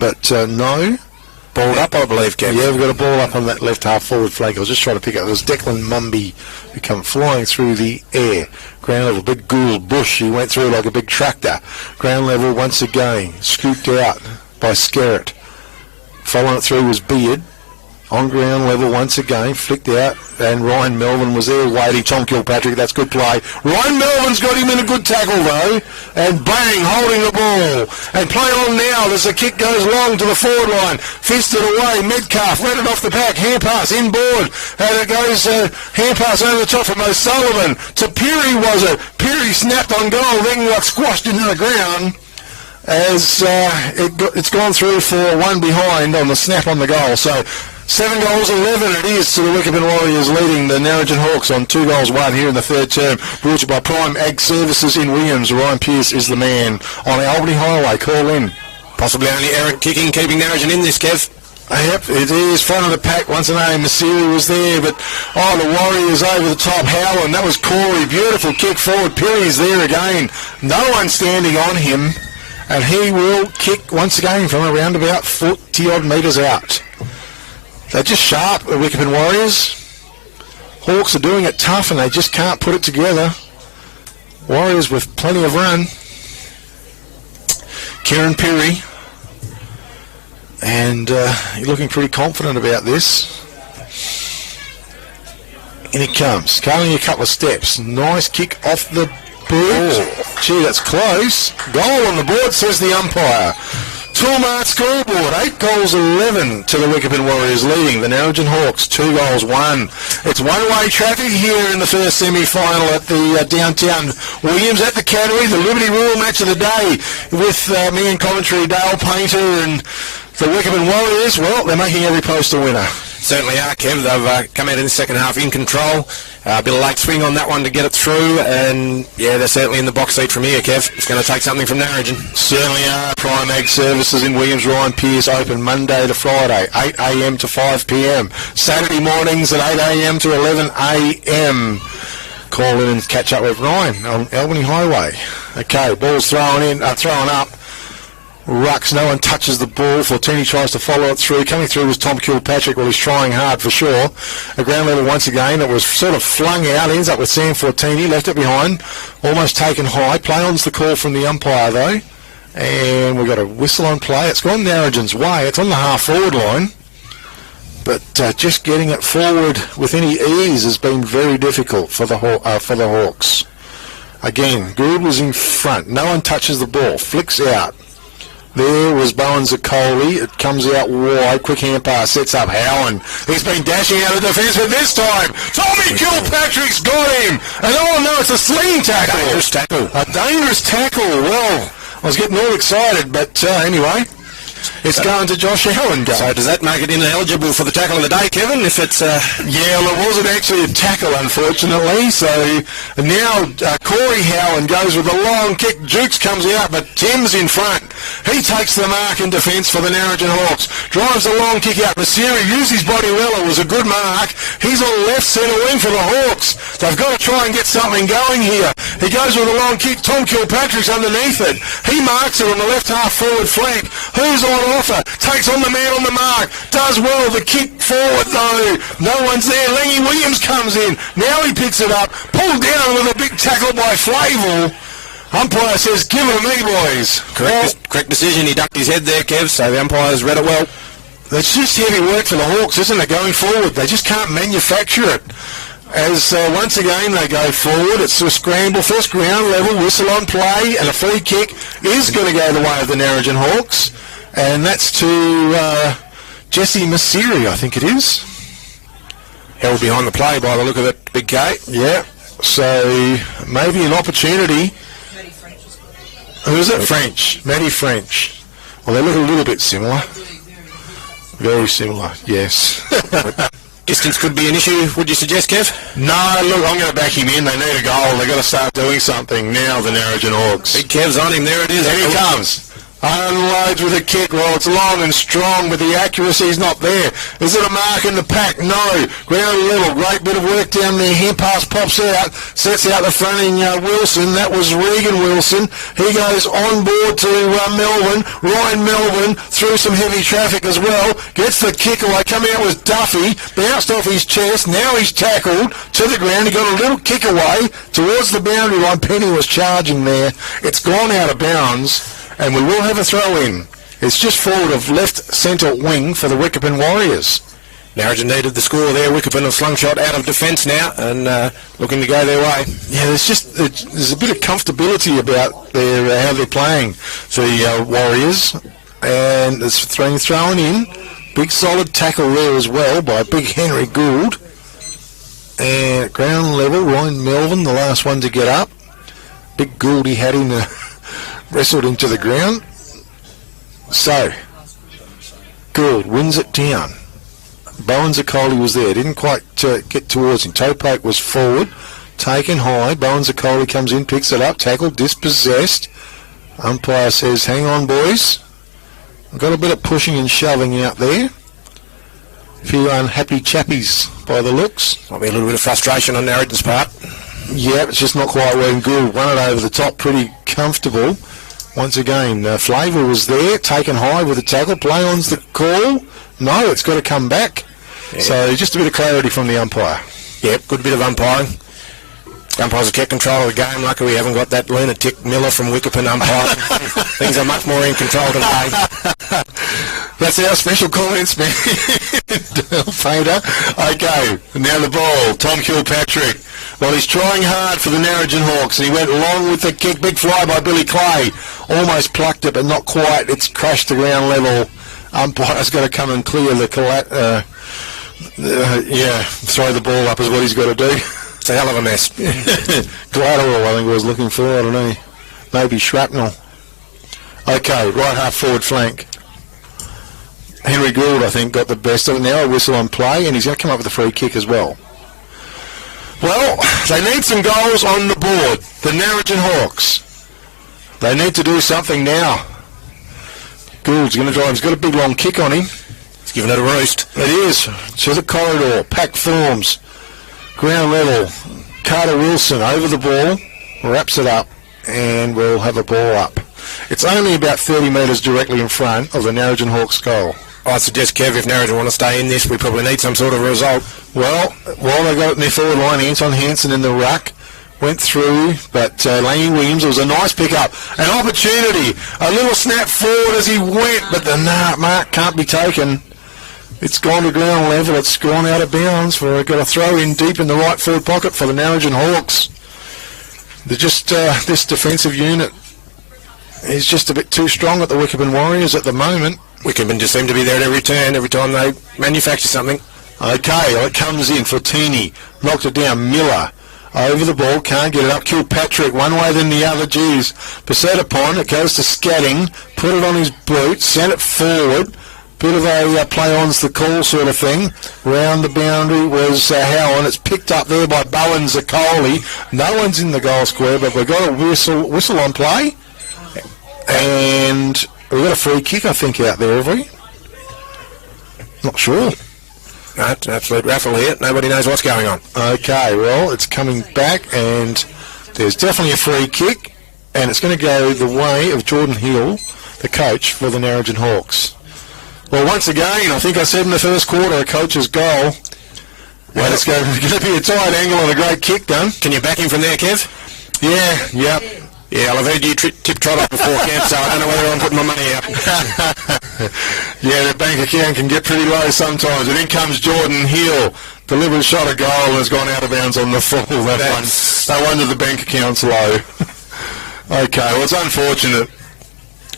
But no. Balled up, I believe, Kev. Yeah, we've got a ball up on that left half forward flank. I was just trying to pick it up. It was Declan Mumby who come flying through the air. Ground level, big Gould Bush. He went through like a big tractor. Ground level once again. Scooped out by Skerritt. Following it through was Beard. On ground level once again. Flicked out. And Ryan Melvin was there waiting. Tom Kilpatrick, that's good play. Ryan Melvin's got him in a good tackle though. And bang, holding the ball. And play on now as the kick goes long to the forward line. Fisted away. Medcalf read it off the back. Hand pass inboard. And it goes hand pass over the top from O'Sullivan. To Peary was it. Peary snapped on goal. Then got squashed into the ground. As it's gone through for one behind on the snap on the goal. So 7 goals 11 it is to the Wickepin Warriors, leading the Narrogin Hawks on 2 goals 1 here in the third term. Brought to you by Prime Ag Services in Williams. Ryan Pearce is the man on Albany Highway. Call in. Possibly only Eric kicking, keeping Narrogin in this, Kev. Yep, it is. Front of the pack once again. Masiri was there, but the Warriors over the top. Howland, that was Corey. Beautiful kick forward. Perry's there again. No one standing on him, and he will kick once again from around about 40-odd metres out. They're just sharp, the Wickepin Warriors. Hawks are doing it tough and they just can't put it together. Warriors with plenty of run. Kieran Perry. And you're looking pretty confident about this. In he comes. Only a couple of steps. Nice kick off the boot. Gee, that's close. Goal on the board, says the umpire. Toolmart scoreboard, 8 goals 11 to the Wickepin Warriors, leading the Narrogin Hawks 2 goals 1. It's one-way traffic here in the first semi-final at the downtown Williams at the Cattery, the Liberty Rule match of the day with me and commentary Dale Painter and the Wickepin Warriors. Well, they're making every post a winner. Certainly are, Kev. They've come out in the second half in control. A bit of late swing on that one to get it through, and yeah, they're certainly in the box seat from here, Kev. It's going to take something from Narrogin. Certainly are. Prime Ag Services in Williams. Ryan Pearce open Monday to Friday, 8 a.m. to 5 p.m. Saturday mornings at 8 a.m. to 11 a.m. Call in and catch up with Ryan on Albany Highway. Okay, ball's thrown up. rucks. No one touches the ball. Fortini tries to follow it through. Coming through was Tom Kilpatrick. Well, he's trying hard for sure. A ground level once again. It was sort of flung out. Ends up with Sam Fortini. Left it behind. Almost taken high. Play on's the call from the umpire, though. And we've got a whistle on play. It's gone Narrogin's way. It's on the half-forward line. But just getting it forward with any ease has been very difficult for the Hawks. Again, Gould was in front. No one touches the ball. Flicks out. There was Bowen Zaccoli. It comes out wide. Quick hand pass. Sets up Howan. He's been dashing out of defence, but this time Tommy Kilpatrick's got him. And oh no, it's a sling tackle. Dangerous tackle. A dangerous tackle. Well, I was getting all excited, but anyway, it's going to Josh Howan. So does that make it ineligible for the tackle of the day, Kevin? If it's yeah, well, it wasn't actually a tackle, unfortunately. So now Corey Howan goes with a long kick. Jukes comes out, but Tim's in front. He takes the mark in defence for the Narrogin Hawks. Drives a long kick out. Masiri used his body well. It was a good mark. He's on left centre wing for the Hawks. They've got to try and get something going here. He goes with a long kick. Tom Kilpatrick's underneath it. He marks it on the left half forward flank. Who's on offer? Takes on the man on the mark. Does well. The kick forward though. No one's there. Langy Williams comes in. Now he picks it up. Pulled down with a big tackle by Flavel. Umpire says, give it to me, boys. correct decision. He ducked his head there, Kev, so the umpire's read it well. It's just heavy work for the Hawks, isn't it, going forward? They just can't manufacture it. As once again they go forward, it's a scramble, first ground level, whistle on play, and a free kick is going to go the way of the Narrogin Hawks. And that's to Jesse Masiri, I think it is. Held behind the play by the look of it, Big K. Yeah, so maybe an opportunity. Who is it? French. Matty French. Well, they look a little bit similar. Very similar, yes. Distance could be an issue, would you suggest, Kev? No, look, I'm going to back him in. They need a goal. They've got to start doing something now, the Narrogin Hawks. Big Kev's on him. There it is. There he comes. Unloads with a kick. Well, it's long and strong, but the accuracy's not there. Is it a mark in the pack? No. Ground level. Great bit of work down there. Hand pass pops out. Sets out the fronting Wilson. That was Regan Wilson. He goes on board to Melbourne. Ryan Melbourne through some heavy traffic as well. Gets the kick away. Coming out was Duffy. Bounced off his chest. Now he's tackled to the ground. He got a little kick away towards the boundary line. Penny was charging there. It's gone out of bounds. And we will have a throw-in. It's just forward of left centre wing for the Wickepin Warriors. Narrogin needed the score there. Wickepin a slung shot out of defence now and looking to go their way. Yeah, there's a bit of comfortability about how they're playing, the Warriors. And it's thrown in. Big solid tackle there as well by big Henry Gould. And at ground level, Ryan Melvin, the last one to get up. Big Gould, he had him wrestled into the ground. So, Gould wins it down. Bowen Zaccoli was there. Didn't quite get towards him. Toe poke was forward. Taken high. Bowen Zaccoli comes in, picks it up. Tackle, dispossessed. Umpire says, hang on, boys. Got a bit of pushing and shoving out there. A few unhappy chappies by the looks. Might be a little bit of frustration on Narrogin's part. Yeah, it's just not quite working. Gould won it over the top, pretty comfortable. Once again, Flavour was there, taken high with a tackle. Play on's the call. No, it's got to come back. Yeah. So just a bit of clarity from the umpire. Yep, good bit of umpiring. Umpires have kept control of the game. Luckily we haven't got that lunatic Miller from Wickepin umpiring. Things are much more in control today. That's our special comments, man. Fader. Okay, now the ball. Tom Kilpatrick. Well, he's trying hard for the Narrogin Hawks, and he went long with the kick. Big fly by Billy Clay. Almost plucked it, but not quite. It's crashed the ground level. Umpire's got to come and clear the throw the ball up is what he's got to do. It's a hell of a mess. Collateral, I think I was looking for. I don't know. Maybe shrapnel. Okay, right half forward flank. Henry Gould, I think, got the best of it now. A whistle on play, and he's going to come up with a free kick as well. Well, they need some goals on the board. The Narrogin Hawks. They need to do something now. Gould's going to drive. He's got a big long kick on him. He's giving it a roost. It is. To the corridor. Pack forms. Ground level. Carter Wilson over the ball. Wraps it up. And we'll have a ball up. It's only about 30 metres directly in front of the Narrogin Hawks goal. I suggest, Kev, if Narrogin want to stay in this, we probably need some sort of result. Well, while they got it in their forward line, Anton Hansen in the ruck went through, but Laney Williams, it was a nice pick-up. An opportunity, a little snap forward as he went, but the mark can't be taken. It's gone to ground level. It's gone out of bounds. We've got a throw in deep in the right forward pocket for the Narrogin Hawks. They're just this defensive unit is just a bit too strong at the Wickepin Warriors at the moment. Wickepin just seem to be there at every turn, every time they manufacture something. Okay, well, it comes in. Fortini knocked it down. Miller over the ball, can't get it up. Kilpatrick, one way then the other. Geez, beset upon. It goes to Scatting. Put it on his boot. Sent it forward. Bit of a play-on's the call sort of thing. Round the boundary was Howland. It's picked up there by Bowen Zaccoli. No one's in the goal square, but we've got a whistle on play. And we've got a free kick, I think, out there, have we? Not sure. No, it's an absolute raffle here. Nobody knows what's going on. Okay, well, it's coming back, and there's definitely a free kick, and it's going to go the way of Jordan Hill, the coach for the Narrogin Hawks. Well, once again, I think I said in the first quarter, a coach's goal. Well, it's going to be a tight angle and a great kick done. Can you back him from there, Kev? Yeah, yep. Yeah, well, I've heard you tip trot before, Kev, so I don't know whether I'm putting my money out. Yeah, the bank account can get pretty low sometimes. And in comes Jordan Hill. Delivered shot a goal and has gone out of bounds on the full. No wonder the bank account's low. Okay, well, it's unfortunate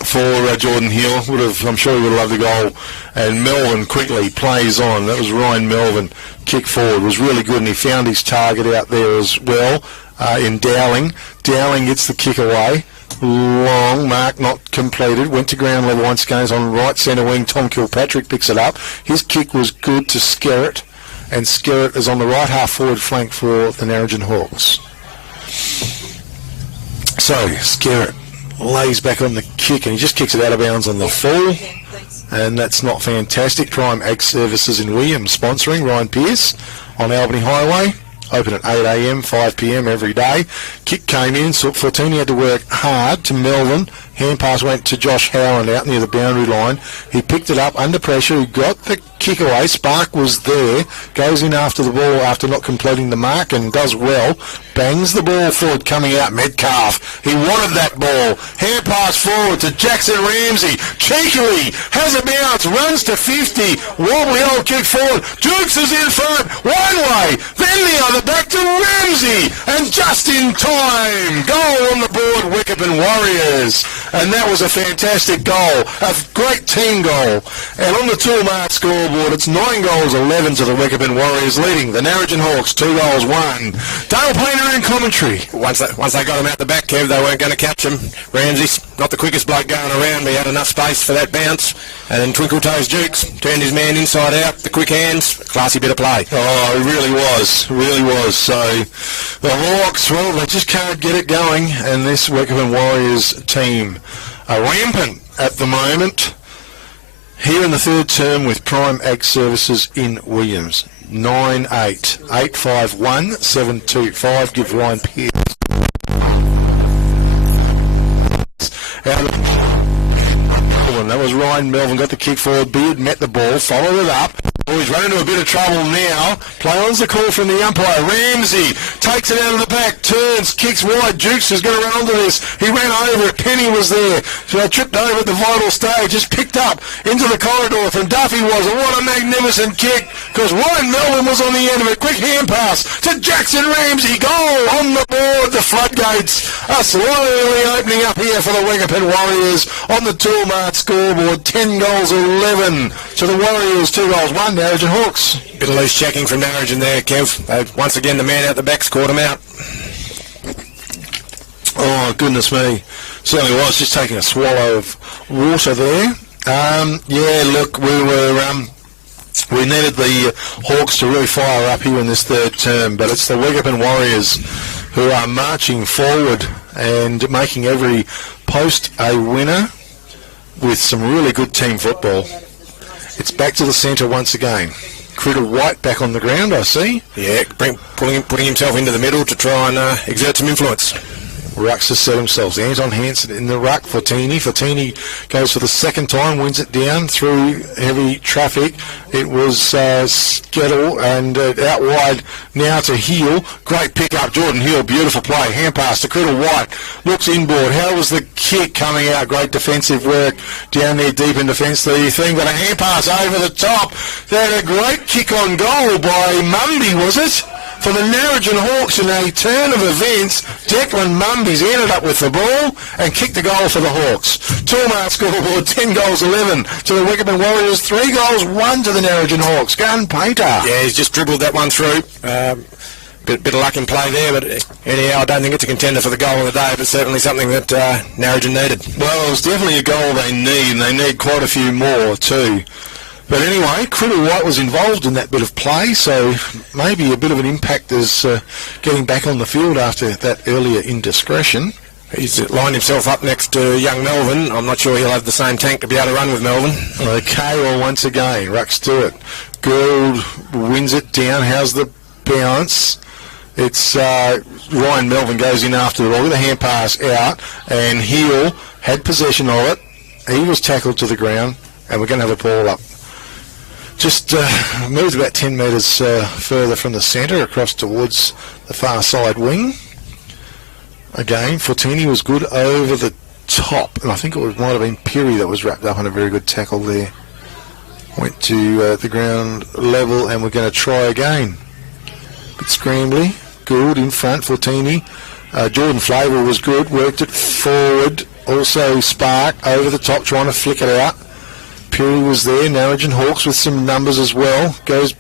for Jordan Hill. I'm sure he would have loved the goal. And Melvin quickly plays on. That was Ryan Melvin. Kick forward was really good, and he found his target out there as well in Dowling. Dowling gets the kick away. Long mark not completed. Went to ground level once again. It's on right centre wing. Tom Kilpatrick picks it up. His kick was good to Skerritt, and Skerritt is on the right half forward flank for the Narrogin Hawks. So Skerritt lays back on the kick, and he just kicks it out of bounds on the full, and that's not fantastic. Prime Ag Services in Williams sponsoring Ryan Pearce on Albany Highway. Open at 8 a.m, 5 p.m. every day. Kick came in, so Fortini had to work hard to Melvin. Hand pass went to Josh Howland out near the boundary line. He picked it up under pressure. He got the kick away. Spark was there. Goes in after the ball after not completing the mark and does well. Bangs the ball forward coming out. Metcalf. He wanted that ball. Hand pass forward to Jackson Ramsey. Cheekily has a bounce. Runs to 50. Wobbly old kick forward. Dukes is in front. One way. Then the other. Back to Ramsey. And just in time. Goal on the board. Wickepin Warriors. And that was a fantastic goal, a great team goal. And on the toolmark scoreboard, it's 9 goals, 11 to the Wickepin Warriors, leading the Narrogin Hawks 2 goals, 1. Dale Painter in commentary. Once they got him out the back, Kev, they weren't going to catch him. Ramsey's not the quickest bloke going around, but he had enough space for that bounce. And then Twinkle Toes Dukes turned his man inside out, the quick hands, classy bit of play. Oh, it really was, So the Hawks, well, they just can't get it going, and this Wickepin Warriors team are rampant at the moment. Here in the third term with Prime Ag Services in Williams. 98851725. Give Ryan Pearce. That was Ryan Melvin, got the kick forward. Beard met the ball, followed it up. Oh, he's run into a bit of trouble now. Play on's the call from the umpire. Ramsey takes it out of the back, turns, kicks wide. Dukes is going to run onto this. He ran over it. Penny was there. So I tripped over at the vital stage. Just picked up into the corridor from Duffy was. And what a magnificent kick, because Ryan Melvin was on the end of it. Quick hand pass to Jackson Ramsey. Goal on the board. The floodgates are slowly opening up here for the Wickepin Warriors on the toolmark scoreboard. 10 goals, 11 to the Warriors, 2 goals, 1. Narrogin Hawks. Bit of loose checking from Narrogin there, Kev. Once again, the man out the back scored him out. Oh, goodness me. Certainly was. Just taking a swallow of water there. Yeah, look, we needed the Hawks to really fire up here in this third term, but it's the Wickepin Warriors who are marching forward and making every post a winner with some really good team football. It's back to the centre once again. Critter White back on the ground, I see. Yeah, putting himself into the middle to try and exert some influence. Rucks has set themselves. Anton Hansen in the ruck. Fortini goes for the second time, wins it down through heavy traffic. It was Skettle and out wide now to Heel. Great pick up, Jordan Heel. Beautiful play. Hand pass to Criddle White. Looks inboard. How was the kick coming out? Great defensive work down there deep in defence. The thing, but a hand pass over the top. They had a great kick on goal by Mumby, was it? For the Narrogin Hawks in a turn of events, Declan Mumby's ended up with the ball and kicked the goal for the Hawks. Toolmart scoreboard, 10 goals 11 to the Wickepin Warriors, 3 goals 1 to the Narrogin Hawks. Gun Painter. Yeah, he's just dribbled that one through. Bit of luck in play there, but anyhow, I don't think it's a contender for the goal of the day, but certainly something that Narrogin needed. Well, it was definitely a goal they need, and they need quite a few more too. But anyway, Criddle White was involved in that bit of play, so maybe a bit of an impact as getting back on the field after that earlier indiscretion. He's lined himself up next to young Melvin. I'm not sure he'll have the same tank to be able to run with Melvin. Okay, well, once again, Rucks do it. Gould wins it down. How's the bounce? It's Ryan Melvin goes in after the ball with a hand pass out, and Heel had possession of it. He was tackled to the ground, and we're going to have a ball up. Just moved about 10 metres further from the centre across towards the far side wing. Again, Fortini was good over the top, and I think it might have been Peary that was wrapped up in a very good tackle there. Went to the ground level, and we're going to try again. Bit scrambly. Good in front, Fortini. Jordan Flavor was good, worked it forward. Also Spark over the top, trying to flick it out. Peary was there. Narrogin Hawks with some numbers as well. Goes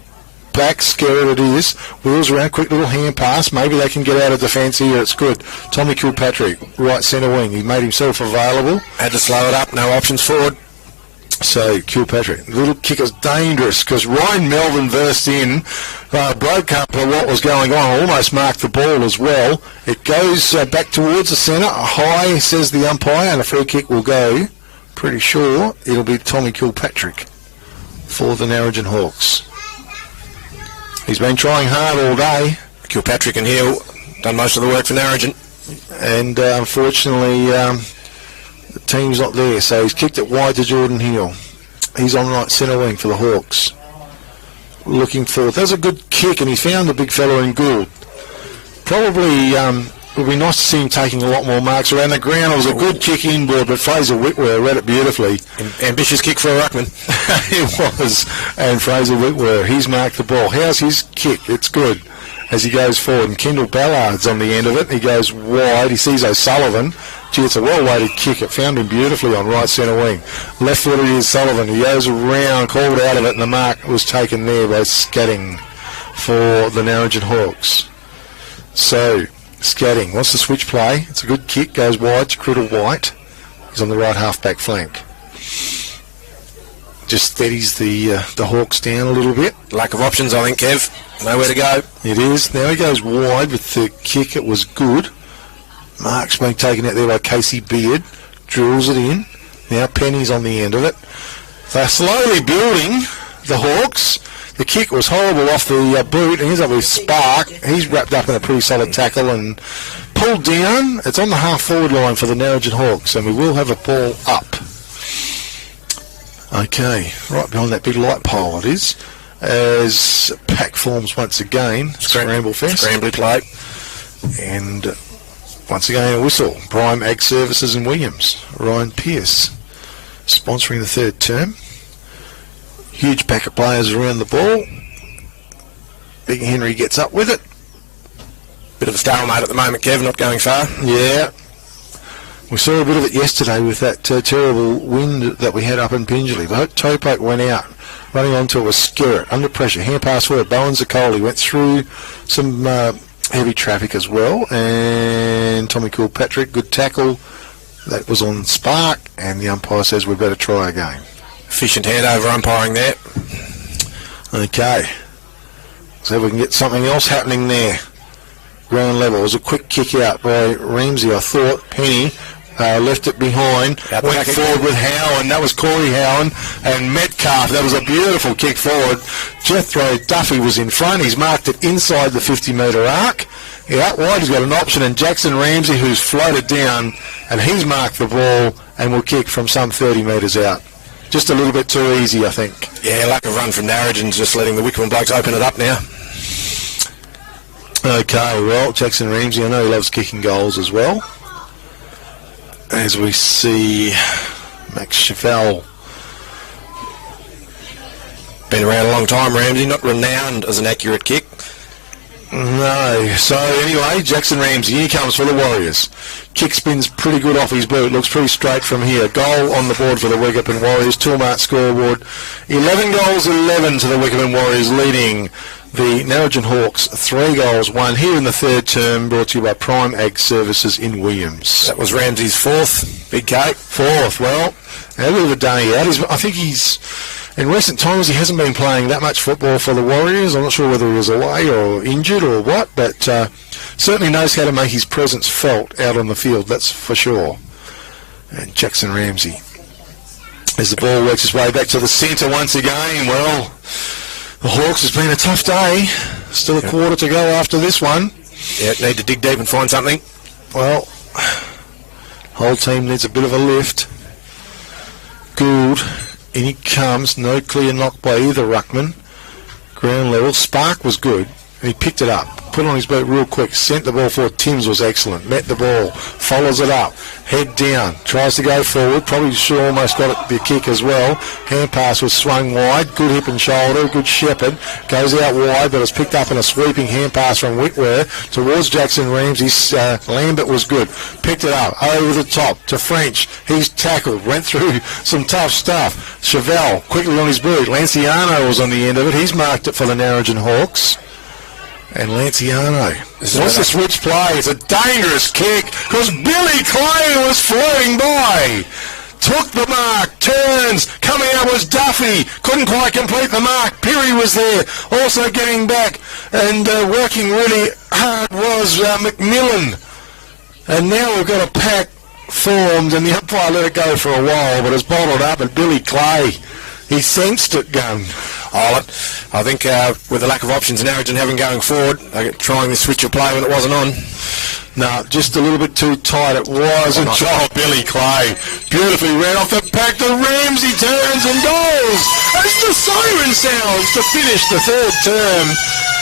back, scared it is. Wheels around, quick little hand pass. Maybe they can get out of defence here. It's good. Tommy Kilpatrick, right centre wing. He made himself available. Had to slow it up. No options forward. So Kilpatrick, the little kick was dangerous because Ryan Melvin versed in, broke up what was going on, almost marked the ball as well. It goes back towards the centre, high, says the umpire, and a free kick will go. Pretty sure it'll be Tommy Kilpatrick for the Narrogin Hawks. He's been trying hard all day. Kilpatrick and Hill done most of the work for Narrogin. And unfortunately, the team's not there, so he's kicked it wide to Jordan Hill. He's on right centre wing for the Hawks. Looking forward. That was a good kick, and he found the big fella in Gould. Probably it would be nice to see him taking a lot more marks around the ground. It was a good kick inboard, but Fraser Whitwer read it beautifully. Ambitious kick for a ruckman. It was, and Fraser Whitwer, he's marked the ball. How's his kick? It's good as he goes forward, and Kendall Ballard's on the end of it. He goes wide. He sees O'Sullivan. Gee, it's a well-weighted kick. It found him beautifully on right centre wing. Left-footed is Sullivan. He goes around, called out of it, and the mark was taken there by Scatting for the Narrogin Hawks. So, Scatting wants to switch play. It's a good kick. Goes wide to Criddle White. He's on the right half-back flank. Just steadies the Hawks down a little bit. Lack of options, I think, Kev. Nowhere to go. It is. Now he goes wide with the kick. It was good. Mark's been taken out there by Casey Beard. Drills it in. Now Penny's on the end of it. They're slowly building, the Hawks. The kick was horrible off the boot, and here's up with Spark. He's wrapped up in a pretty solid tackle and pulled down. It's on the half-forward line for the Narrogin Hawks, and we will have a ball up. Okay, right behind that big light pole it is. As pack forms once again, Scramble Fest. Scrambly play. And once again a whistle. Prime Ag Services in Williams. Ryan Pearce sponsoring the third term. Huge pack of players around the ball. Big Henry gets up with it. Bit of a stalemate at the moment, Kev, not going far. Yeah. We saw a bit of it yesterday with that terrible wind that we had up in Pingelly. The toe poke went out. Running onto it was Skerritt. Under pressure. Hand pass forward. Bowen Zacoli went through some heavy traffic as well. And Tommy Kilpatrick, good tackle. That was on Spark. And the umpire says we better try again. Efficient handover umpiring there. Okay. So we can get something else happening there. Ground level. It was a quick kick out by Ramsey, I thought. Penny left it behind. Went forward with Howen. That was Corey Howen. And Metcalf. That was a beautiful kick forward. Jethro Duffy was in front. He's marked it inside the 50-metre arc. Yeah, out wide he's got an option, and Jackson Ramsey, who's floated down, and he's marked the ball and will kick from some 30 metres out. Just a little bit too easy, I think. Yeah, lack of run from Narrogin's just letting the Wickepin blokes open it up now. Okay, well, Jackson Ramsey, I know he loves kicking goals as well. As we see Max Chevelle. Been around a long time, Ramsey, not renowned as an accurate kick. No. So anyway, Jackson Ramsey, here he comes for the Warriors. Kick spins pretty good off his boot. Looks pretty straight from here. Goal on the board for the Wickepin Warriors. Toolmart scoreboard. 11 goals, 11 to the Wickepin Warriors, leading the Narrogin Hawks 3 goals, 1 here in the third term, brought to you by Prime Ag Services in Williams. That was Ramsey's 4th. Big cake. 4th. Well, a bit of a day out. I think he's... In recent times, he hasn't been playing that much football for the Warriors. I'm not sure whether he was away or injured or what, but certainly knows how to make his presence felt out on the field, that's for sure. And Jackson Ramsey, as the ball works its way back to the centre once again, well, the Hawks, has been a tough day. Still a quarter to go after this one. Yeah, need to dig deep and find something. Well, whole team needs a bit of a lift. Gould. In he comes, no clear knock by either ruckman. Ground level, Spark was good, and he picked it up, put it on his boot real quick, sent the ball forward. Timms was excellent, met the ball, follows it up, head down, tries to go forward, probably should almost got it, the kick as well. Hand pass was swung wide, good hip and shoulder, good shepherd, goes out wide, but it's picked up in a sweeping hand pass from Whitware towards Jackson Ramsey. Lambert was good, picked it up, over the top to French, he's tackled, went through some tough stuff. Chevelle quickly on his boot, Lanciano was on the end of it, he's marked it for the Narrogin Hawks. And Lanciano. What's the switch play? It's a dangerous kick because Billy Clay was floating by. Took the mark, turns, coming out was Duffy. Couldn't quite complete the mark. Perry was there, also getting back and working really hard was McMillan. And now we've got a pack formed, and the umpire let it go for a while, but it's bottled up, and Billy Clay, he sensed it going. I think with the lack of options Narrogin having going forward, trying this switch of play when it wasn't on. No, just a little bit too tight it was. And Billy Clay beautifully ran off the pack. The Ramsey turns and goes as the siren sounds to finish the third term.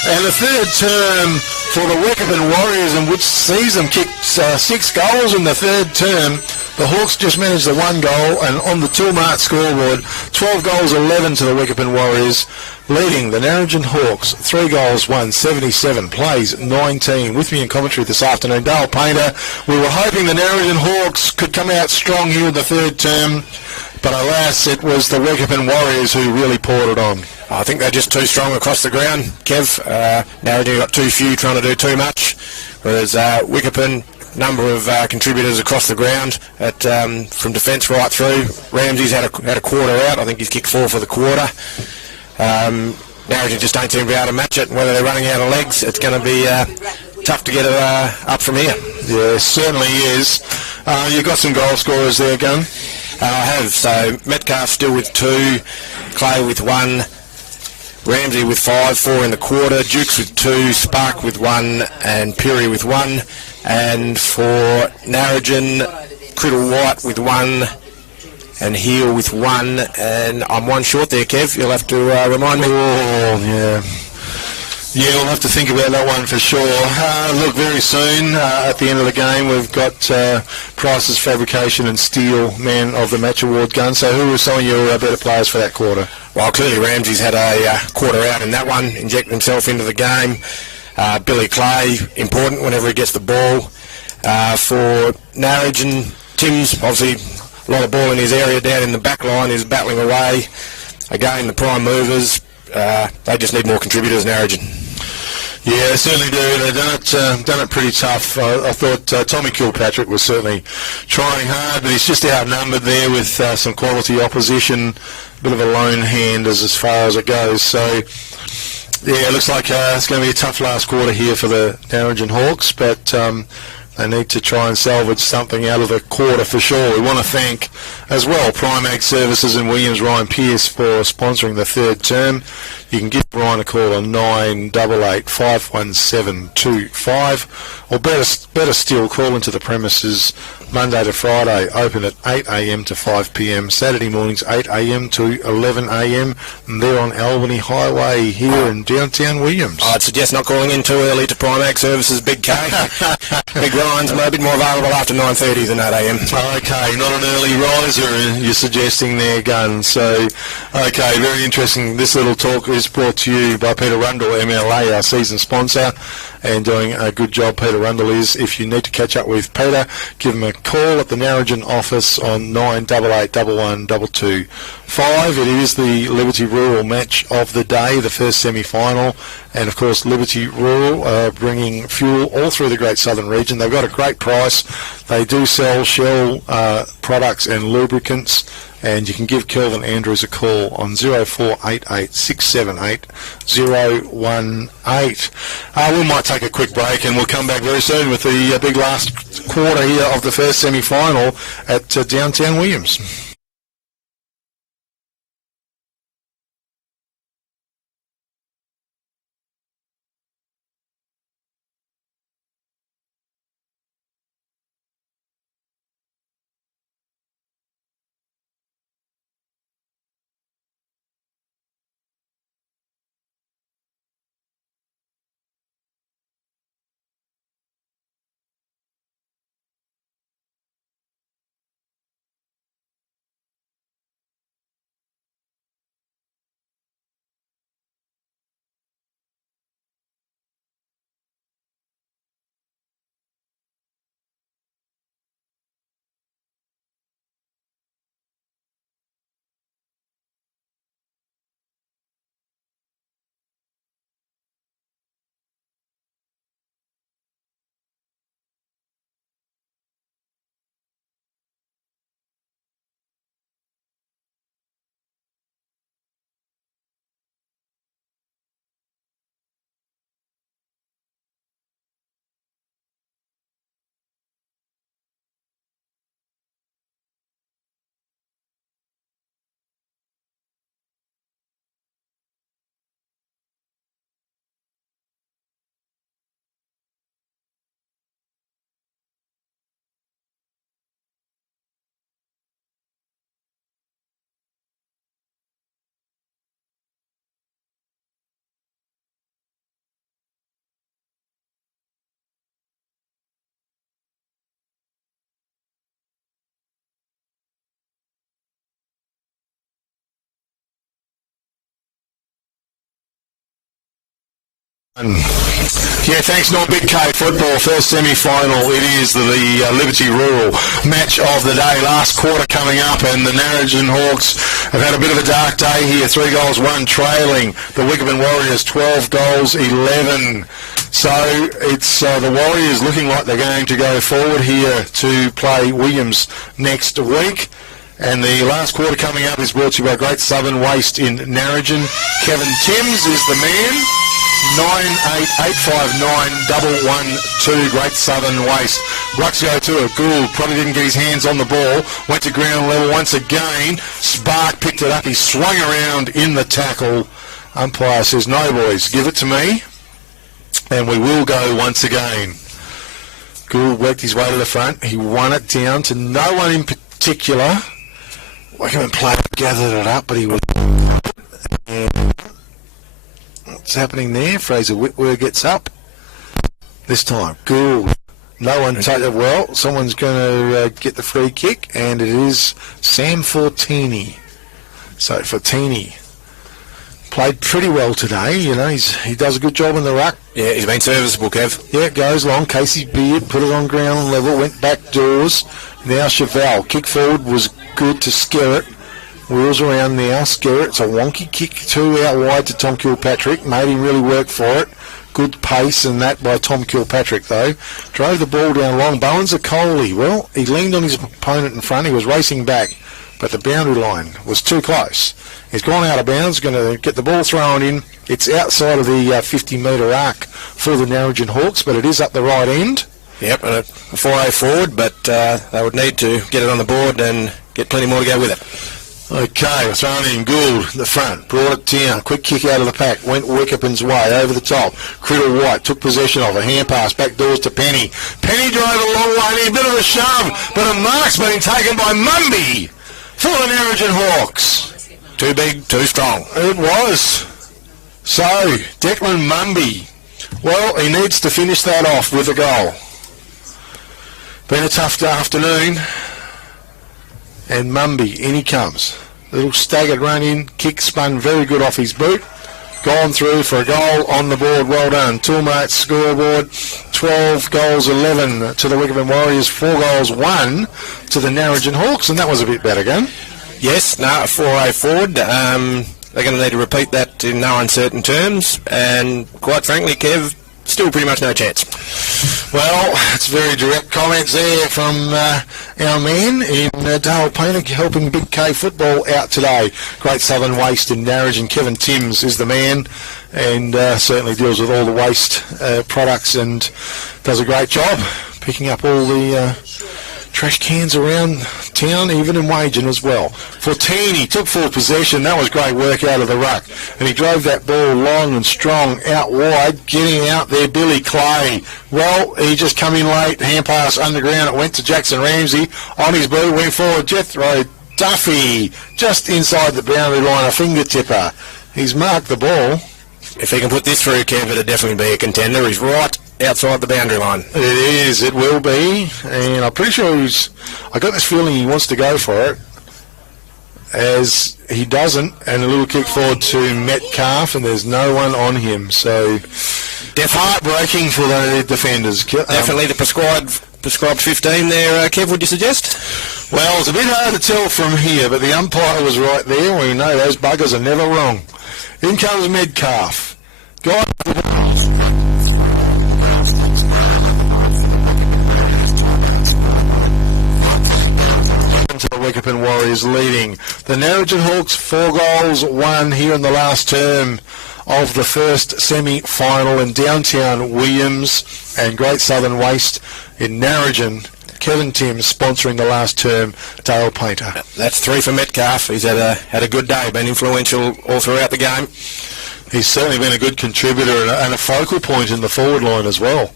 And the third term for the Wickepin Warriors, in which sees them kick 6 goals in the third term. The Hawks just managed the 1 goal, and on the Toolmart scoreboard, 12 goals, 11 to the Wickepin Warriors, leading the Narrogin Hawks 3 goals, 1, 77, plays 19. With me in commentary this afternoon, Dale Painter. We were hoping the Narrogin Hawks could come out strong here in the third term, but alas, it was the Wickepin Warriors who really poured it on. I think they're just too strong across the ground, Kev. Narrogin got too few trying to do too much, whereas Wickepin, number of contributors across the ground at from defence right through. Ramsey's had a quarter out. I think he's kicked 4 for the quarter. Narrogin just don't seem to be able to match it. Whether they're running out of legs, it's going to be tough to get it up from here. Yeah, certainly is. You've got some goal scorers there, Gun? I have. So Metcalf still with 2, Clay with 1, Ramsey with 5, 4 in the quarter, Dukes with 2, Spark with 1, and Perry with 1. And for Narrogin, Criddle White with 1, and Heel with 1, and I'm 1 short there, Kev. You'll have to remind me. Oh, yeah. Yeah, we'll have to think about that one for sure. Look, very soon, at the end of the game, we've got Price's Fabrication and Steel Man of the Match Award, Gun. So who were some of your better players for that quarter? Well, clearly Ramsey's had a quarter out in that one, injected himself into the game. Billy Clay, important whenever he gets the ball. For Narrogin, Timms, obviously a lot of ball in his area down in the back line, is battling away. Again, the prime movers, they just need more contributors, Narrogin. Yeah, they certainly do. They've done it pretty tough. I thought Tommy Kilpatrick was certainly trying hard, but he's just outnumbered there with some quality opposition. A bit of a lone hand as far as it goes. So, yeah, it looks like it's going to be a tough last quarter here for the Narrogin Hawks, but They need to try and salvage something out of the quarter for sure. We want to thank as well Primag Services and Williams Ryan Pearce for sponsoring the third term. You can give Ryan a call on 988 51725, or better still, call into the premises Monday to Friday, open at 8 a.m. to 5 p.m, Saturday mornings 8 a.m. to 11 a.m, and they're on Albany Highway here in downtown Williams. I'd suggest not calling in too early to Primag Services, Big K. Big Ryan's a bit more available after 9:30 than 8 a.m. Okay, not an early riser you're suggesting there, Gun. So, okay, very interesting. This little talk is brought to you by Peter Rundle, MLA, our season sponsor, and doing a good job, Peter Rundle is. If you need to catch up with Peter, give him a call at the Narrogin office on 988 11225. It is the Liberty Rural match of the day, the first semi-final, and of course Liberty Rural bringing fuel all through the Great Southern region. They've got a great price. They do sell Shell products and lubricants, and you can give Kelvin Andrews a call on 0488 678 018. We might take a quick break and we'll come back very soon with the big last quarter here of the first semi-final at downtown Williams. Yeah, thanks, Norm. Big K football, first semi-final. It is the Liberty Rural match of the day. Last quarter coming up, and the Narrogin Hawks have had a bit of a dark day here. 3 goals, 1 trailing. The Wickepin Warriors 12 goals, 11. So it's the Warriors looking like they're going to go forward here to play Williams next week. And the last quarter coming up is brought to you by Great Southern Waste in Narrogin. Kevin Timms is the man. 988591112 Great Southern Waste. Rucks go to it. Gould probably didn't get his hands on the ball. Went to ground level once again. Spark picked it up. He swung around in the tackle. Umpire says, no, boys, give it to me. And we will go once again. Gould worked his way to the front. He won it down to no one in particular. Wickepin player gathered it up, but he was... What's happening there? Fraser Whitworth gets up. This time, Gould. No one touched it well. Someone's going to get the free kick, and it is Sam Fortini. So Fortini played pretty well today. You know, he does a good job in the ruck. Yeah, he's been serviceable, Kev. Yeah, it goes long. Casey Beard put it on ground level, went back doors. Now Chevelle. Kick forward was good to Skerritt. Wheels around now. Skerritt's a wonky kick, 2 out wide to Tom Kilpatrick. Made him really work for it. Good pace and that by Tom Kilpatrick, though. Drove the ball down long. Bowens a Coley. Well, he leaned on his opponent in front. He was racing back, but the boundary line was too close. He's gone out of bounds, going to get the ball thrown in. It's outside of the 50-metre arc for the Narrogin Hawks, but it is up the right end. Yep, and a 4-0 forward, but they would need to get it on the board and get plenty more to go with it. Okay, thrown in. Gould, the front, brought it down. Quick kick out of the pack. Went Wickepin's way over the top. Criddle White took possession of it. Hand pass back doors to Penny. Penny drove a long way. A bit of a shove, but a mark's been taken by Mumby for the Narrogin Hawks. Too big, too strong. It was. So, Declan Mumby, well, he needs to finish that off with a goal. Been a tough afternoon. And Mumby, in he comes. Little staggered run in, kick spun very good off his boot. Gone through for a goal on the board. Well done. Toolmart's scoreboard, 12 goals, 11 to the Wickepin Warriors, 4 goals, 1 to the Narrogin Hawks, and that was a bit better, Gun. Yes, no, a 4-0 forward. They're going to need to repeat that in no uncertain terms, and quite frankly, Kev, still pretty much no chance. Well, it's very direct comments there from our man in Dale Painter, helping Big K football out today. Great Southern Waste in Narrogin. Kevin Timms is the man, and certainly deals with all the waste products and does a great job picking up all the trash cans around town, even in Wagen as well. Fortini took full possession. That was great work out of the ruck. And he drove that ball long and strong out wide, getting out there Billy Clay. Well, he just come in late, hand pass underground. It went to Jackson Ramsey. On his boot, went forward. Jethro Duffy, just inside the boundary line, a finger tipper. He's marked the ball. If he can put this through, Kev, it'll definitely be a contender. He's right outside the boundary line. It is, it will be, and I'm pretty sure I got this feeling he wants to go for it, as he doesn't, and a little kick forward to Metcalf, and there's no one on him, so heartbreaking for the defenders. Definitely the prescribed 15 there, Kev, would you suggest? Well, it's a bit hard to tell from here, but the umpire was right there. We know those buggers are never wrong. In comes Metcalf. Guy to the Wickepin Warriors leading. The Narrogin Hawks 4 goals, 1 here in the last term of the first semi-final in downtown Williams, and Great Southern Waste in Narrogin. Kevin Timms sponsoring the last term, Dale Painter. That's 3 for Metcalf. He's had a good day, been influential all throughout the game. He's certainly been a good contributor and a focal point in the forward line as well.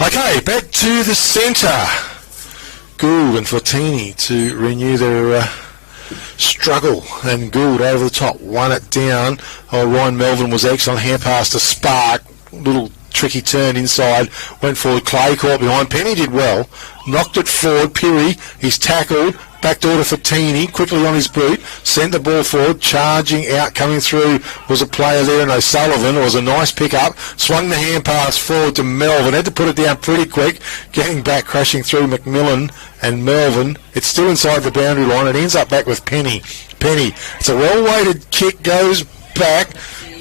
Okay, back to the centre. Gould and Fortini to renew their struggle, and Gould over the top, won it down. Ryan Melvin was excellent, hand pass to Spark, little tricky turn inside, went forward, Clay caught behind, Penny did well, knocked it forward, Pirri, he's tackled, backdoor to Fortini, quickly on his boot, sent the ball forward, charging out, coming through was a player there, and O'Sullivan. It was a nice pick-up, swung the hand pass forward to Melvin, had to put it down pretty quick, getting back, crashing through McMillan and Melvin. It's still inside the boundary line, it ends up back with Penny. It's a well-weighted kick, goes back.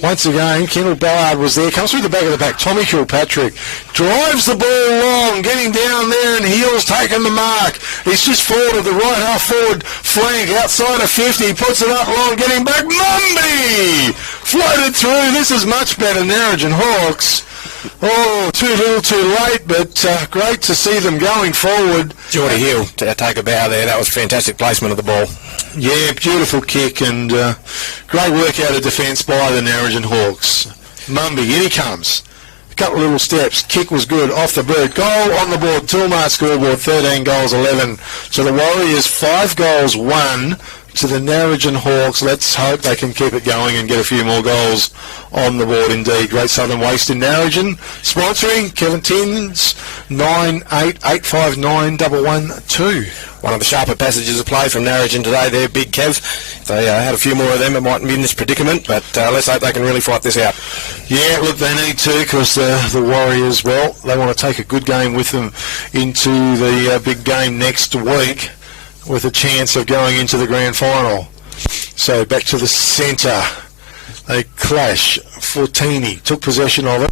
Once again, Kendall Ballard was there, comes through the back of the pack. Tommy Kilpatrick drives the ball long, getting down there, and Heel's taken the mark. He's just forward of the right half forward flank, outside of 50, puts it up long, getting back. Mumby floated through. This is much better, Narrogin Hawks. Oh, too little, too late, but great to see them going forward. Geordie Hill to take a bow there. That was fantastic placement of the ball. Yeah, beautiful kick, and great work out of defence by the Narrogin Hawks. Mumby, in he comes. A couple of little steps. Kick was good, off the boot. Goal on the board. Toolmart scoreboard, 13 goals, 11. So the Warriors, 5 goals, 1 to the Narrogin Hawks. Let's hope they can keep it going and get a few more goals on the board indeed. Great Southern Waste in Narrogin. Sponsoring Kevin Timms, 98859112. One of the sharper passages of play from Narrogin today there, Big Kev. If they had a few more of them, it mightn't be in this predicament, but let's hope they can really fight this out. Yeah, look, they need to, because the Warriors, well, they want to take a good game with them into the big game next week, with a chance of going into the grand final. So back to the centre. They clash. Fortini took possession of it.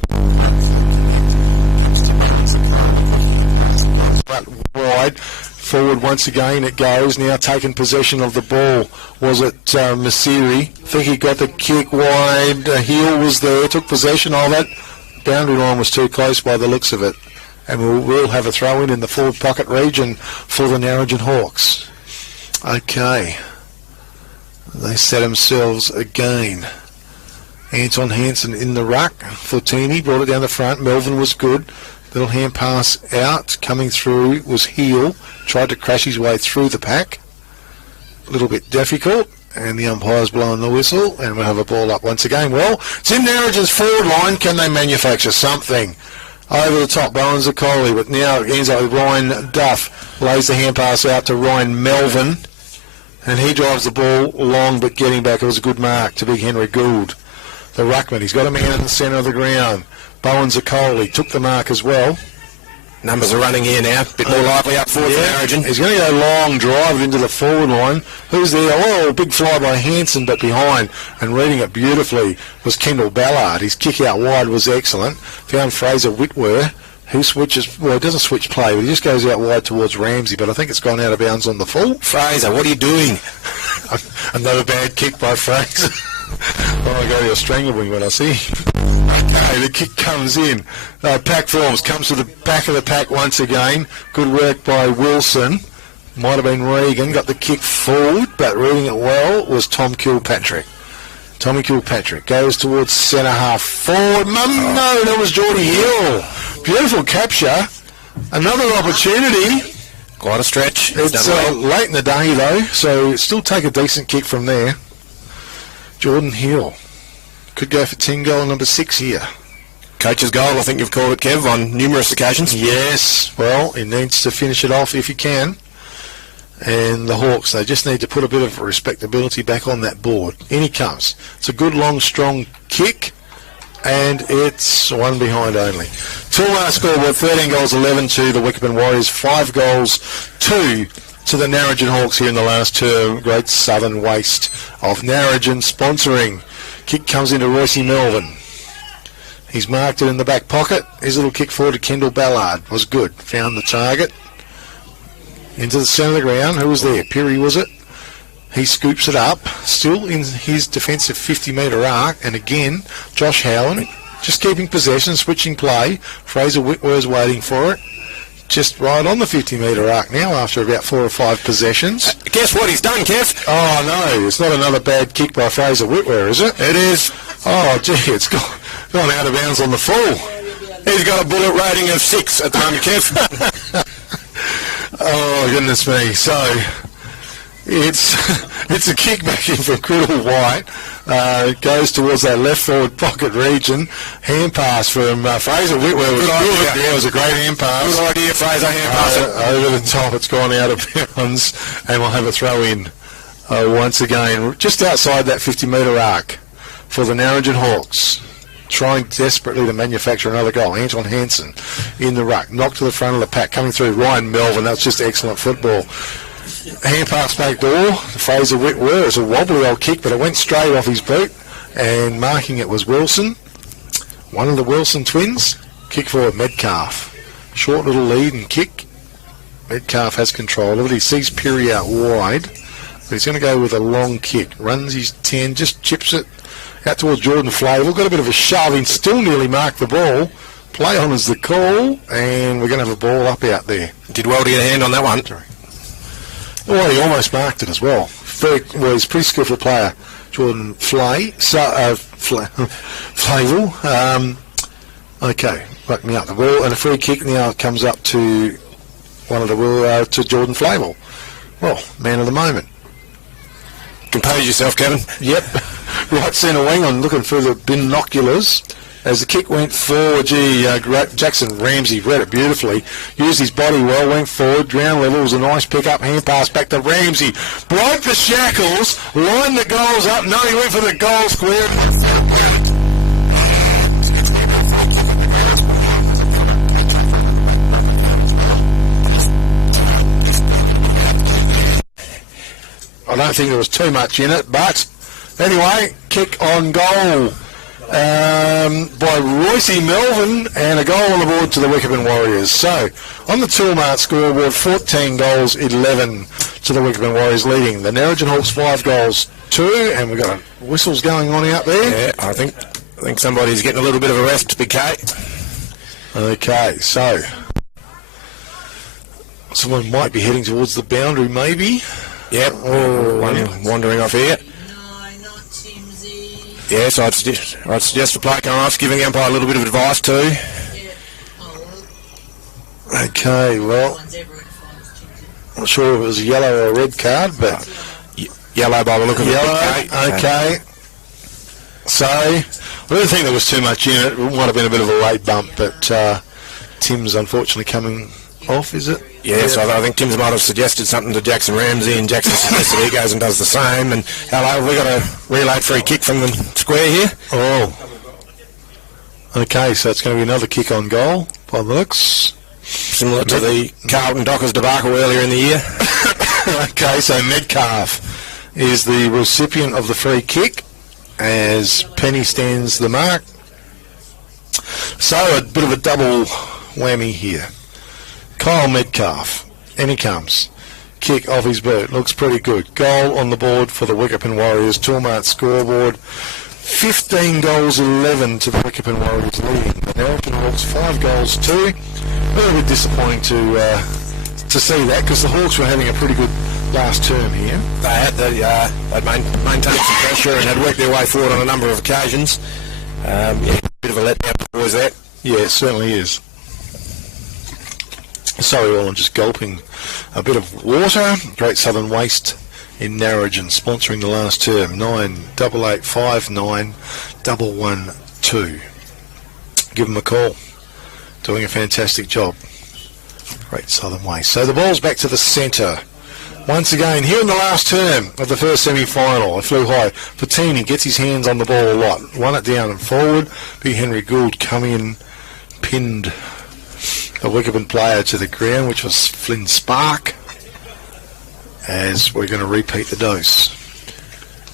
But wide. Forward once again it goes. Now taking possession of the ball. Was it Masiri? I think he got the kick wide. Heel was there. Took possession of it. Boundary line was too close by the looks of it. And we'll have a throw in the forward pocket region for the Narrogin Hawks. Okay. They set themselves again. Anton Hansen in the ruck. Fortini brought it down the front. Melvin was good. Little hand pass out. Coming through was Heel. Tried to crash his way through the pack. A little bit difficult. And the umpire's blowing the whistle. And we'll have a ball up once again. Well, it's in Narrogin's forward line. Can they manufacture something? Over the top, Bowen Zaccoli. But now it ends up with Ryan Duff. Lays the hand pass out to Ryan Melvin. And he drives the ball long, but getting back, it was a good mark to Big Henry Gould. The ruckman, he's got a man in the centre of the ground. Bowen Zaccoli took the mark as well. Numbers are running here now. Bit more lively up forward for Narrogin. He's going to go long, drive it into the forward line. Who's there? Oh, big fly by Hansen, but behind, and reading it beautifully, was Kendall Ballard. His kick out wide was excellent. Found Fraser Whitwer, who switches, well, he doesn't switch play, but he just goes out wide towards Ramsey, but I think it's gone out of bounds on the full. Fraser, what are you doing? Another bad kick by Fraser. Oh, I go to a strangling when I see him. Okay, the kick comes in. Pack forms, comes to the back of the pack once again. Good work by Wilson. Might have been Regan, got the kick forward, but reading it well was Tom Kilpatrick. Tommy Kilpatrick goes towards centre half forward. No, that was Geordie Hill. Beautiful capture. Another opportunity. Quite a stretch. It's late in the day though, so still take a decent kick from there. Jordan Hill could go for 10 goal number 6 here. Coach's goal, I think you've called it, Kev, on numerous occasions. Yes, well, he needs to finish it off if he can. And the Hawks, they just need to put a bit of respectability back on that board. In he comes. It's a good, long, strong kick, and it's one behind only. Toolmart scoreboard, 13 goals, 11 to the Wickepin Warriors, 5 goals, 2 to the Narrogin Hawks here in the last term. Great southern waste of Narrogin sponsoring. Kick comes into Royce Melvin. He's marked it in the back pocket. His little kick forward to Kendall Ballard was good. Found the target. Into the centre of the ground. Who was there? Perry, was it? He scoops it up. Still in his defensive 50-metre arc. And again, Josh Howland just keeping possession, switching play. Fraser Whitwer's waiting for it. Just right on the 50-metre arc now after about 4 or 5 possessions. Guess what he's done, Kev? Oh, no. It's not another bad kick by Fraser Whitwer, is it? It is. Oh, gee, it's gone out of bounds on the full. He's got a bullet rating of 6 at the moment, Kev. Oh, goodness me. So, it's a kick back in for Criddle White. Goes towards that left forward pocket region. Hand pass from Fraser Whitwer was good. Yeah, it was a great hand pass. Good idea, Fraser. Hand pass over the top. It's gone out of bounds, and we'll have a throw in once again, just outside that 50-metre arc for the Narrogin Hawks. Trying desperately to manufacture another goal. Anton Hansen in the ruck. Knocked to the front of the pack. Coming through Ryan Melvin. That's just excellent football. Hand pass back door. Fraser Whitwer. It's a wobbly old kick, but it went straight off his boot. And marking it was Wilson. One of the Wilson twins. Kick forward Metcalf. Short little lead and kick. Metcalf has control of it. He sees Perry out wide. But he's going to go with a long kick. Runs his 10. Just chips it out towards Jordan Flavel. Got a bit of a shove. He still nearly marked the ball. Play on is the call. And we're going to have a ball up out there. Did well to get a hand on that one. Well, he almost marked it as well. He's a pretty skillful player, Jordan Flavel. Okay, back me up the ball. And a free kick now comes up to one of the to Jordan Flavel. Well, man of the moment. Compose yourself, Kevin. Yep. Right centre wing, I'm looking for the binoculars. As the kick went forward, Jackson Ramsey read it beautifully. Used his body well, went forward, ground level, was a nice pick-up, hand pass back to Ramsey. Broke the shackles, lined the goals up. No, he went for the goal square. I don't think there was too much in it, but anyway, kick on goal by Royce Melvin, and a goal on the board to the Wickepin Warriors. So, on the Toolmart scoreboard, 14 goals, 11 to the Wickepin Warriors, leading the Narrogin Hawks 5 goals, 2, and we've got whistles going on out there. Yeah, I think somebody's getting a little bit of a rest, Big K. Okay, so Someone might be heading towards the boundary, maybe. Yep, one wandering off here. No, not Timsy. Yes, I'd suggest the play come off, giving the umpire a little bit of advice too. Yeah. Oh, well, Okay, well, one's ever at finals, Timsy. not sure if it was a yellow or a red card, but Yellow by the look of it. yellow. Okay. So, I didn't think there was too much in it. It might have been a bit of a late bump, but Tim's unfortunately coming off, is it? Yes, I think Tim's might have suggested something to Jackson Ramsey, and Jackson suggested he goes and does the same. And hello, have we got a relayed free kick from the square here? Oh. Okay, so it's going to be another kick on goal by the looks. Similar to the Carlton Dockers debacle earlier in the year. Okay, so Metcalf is the recipient of the free kick as Penny stands the mark. So a bit of a double whammy here. Kyle Metcalf, in he comes. Kick off his boot, looks pretty good. Goal on the board for the Wickepin Warriors. Toolmart scoreboard. 15 goals, 11 to the Wickepin Warriors leading. The Narrogin Hawks 5 goals, 2. A little bit disappointing to see that because the Hawks were having a pretty good last term here. They'd maintained some pressure and had worked their way forward on a number of occasions. Yeah, a bit of a letdown for the boys there. Yeah, it certainly is. Sorry all, I'm just gulping a bit of water. Great Southern Waste in Narrogin sponsoring the last term. 9859 Give them a call. Doing a fantastic job. Great Southern Waste. So the ball's back to the centre. Once again, here in the last term of the first semi-final, it flew high. Patini gets his hands on the ball a lot. Won it down and forward. Big Henry Gould come in, pinned a Wickepin player to the ground, which was Flynn Spark, as we're going to repeat the dose.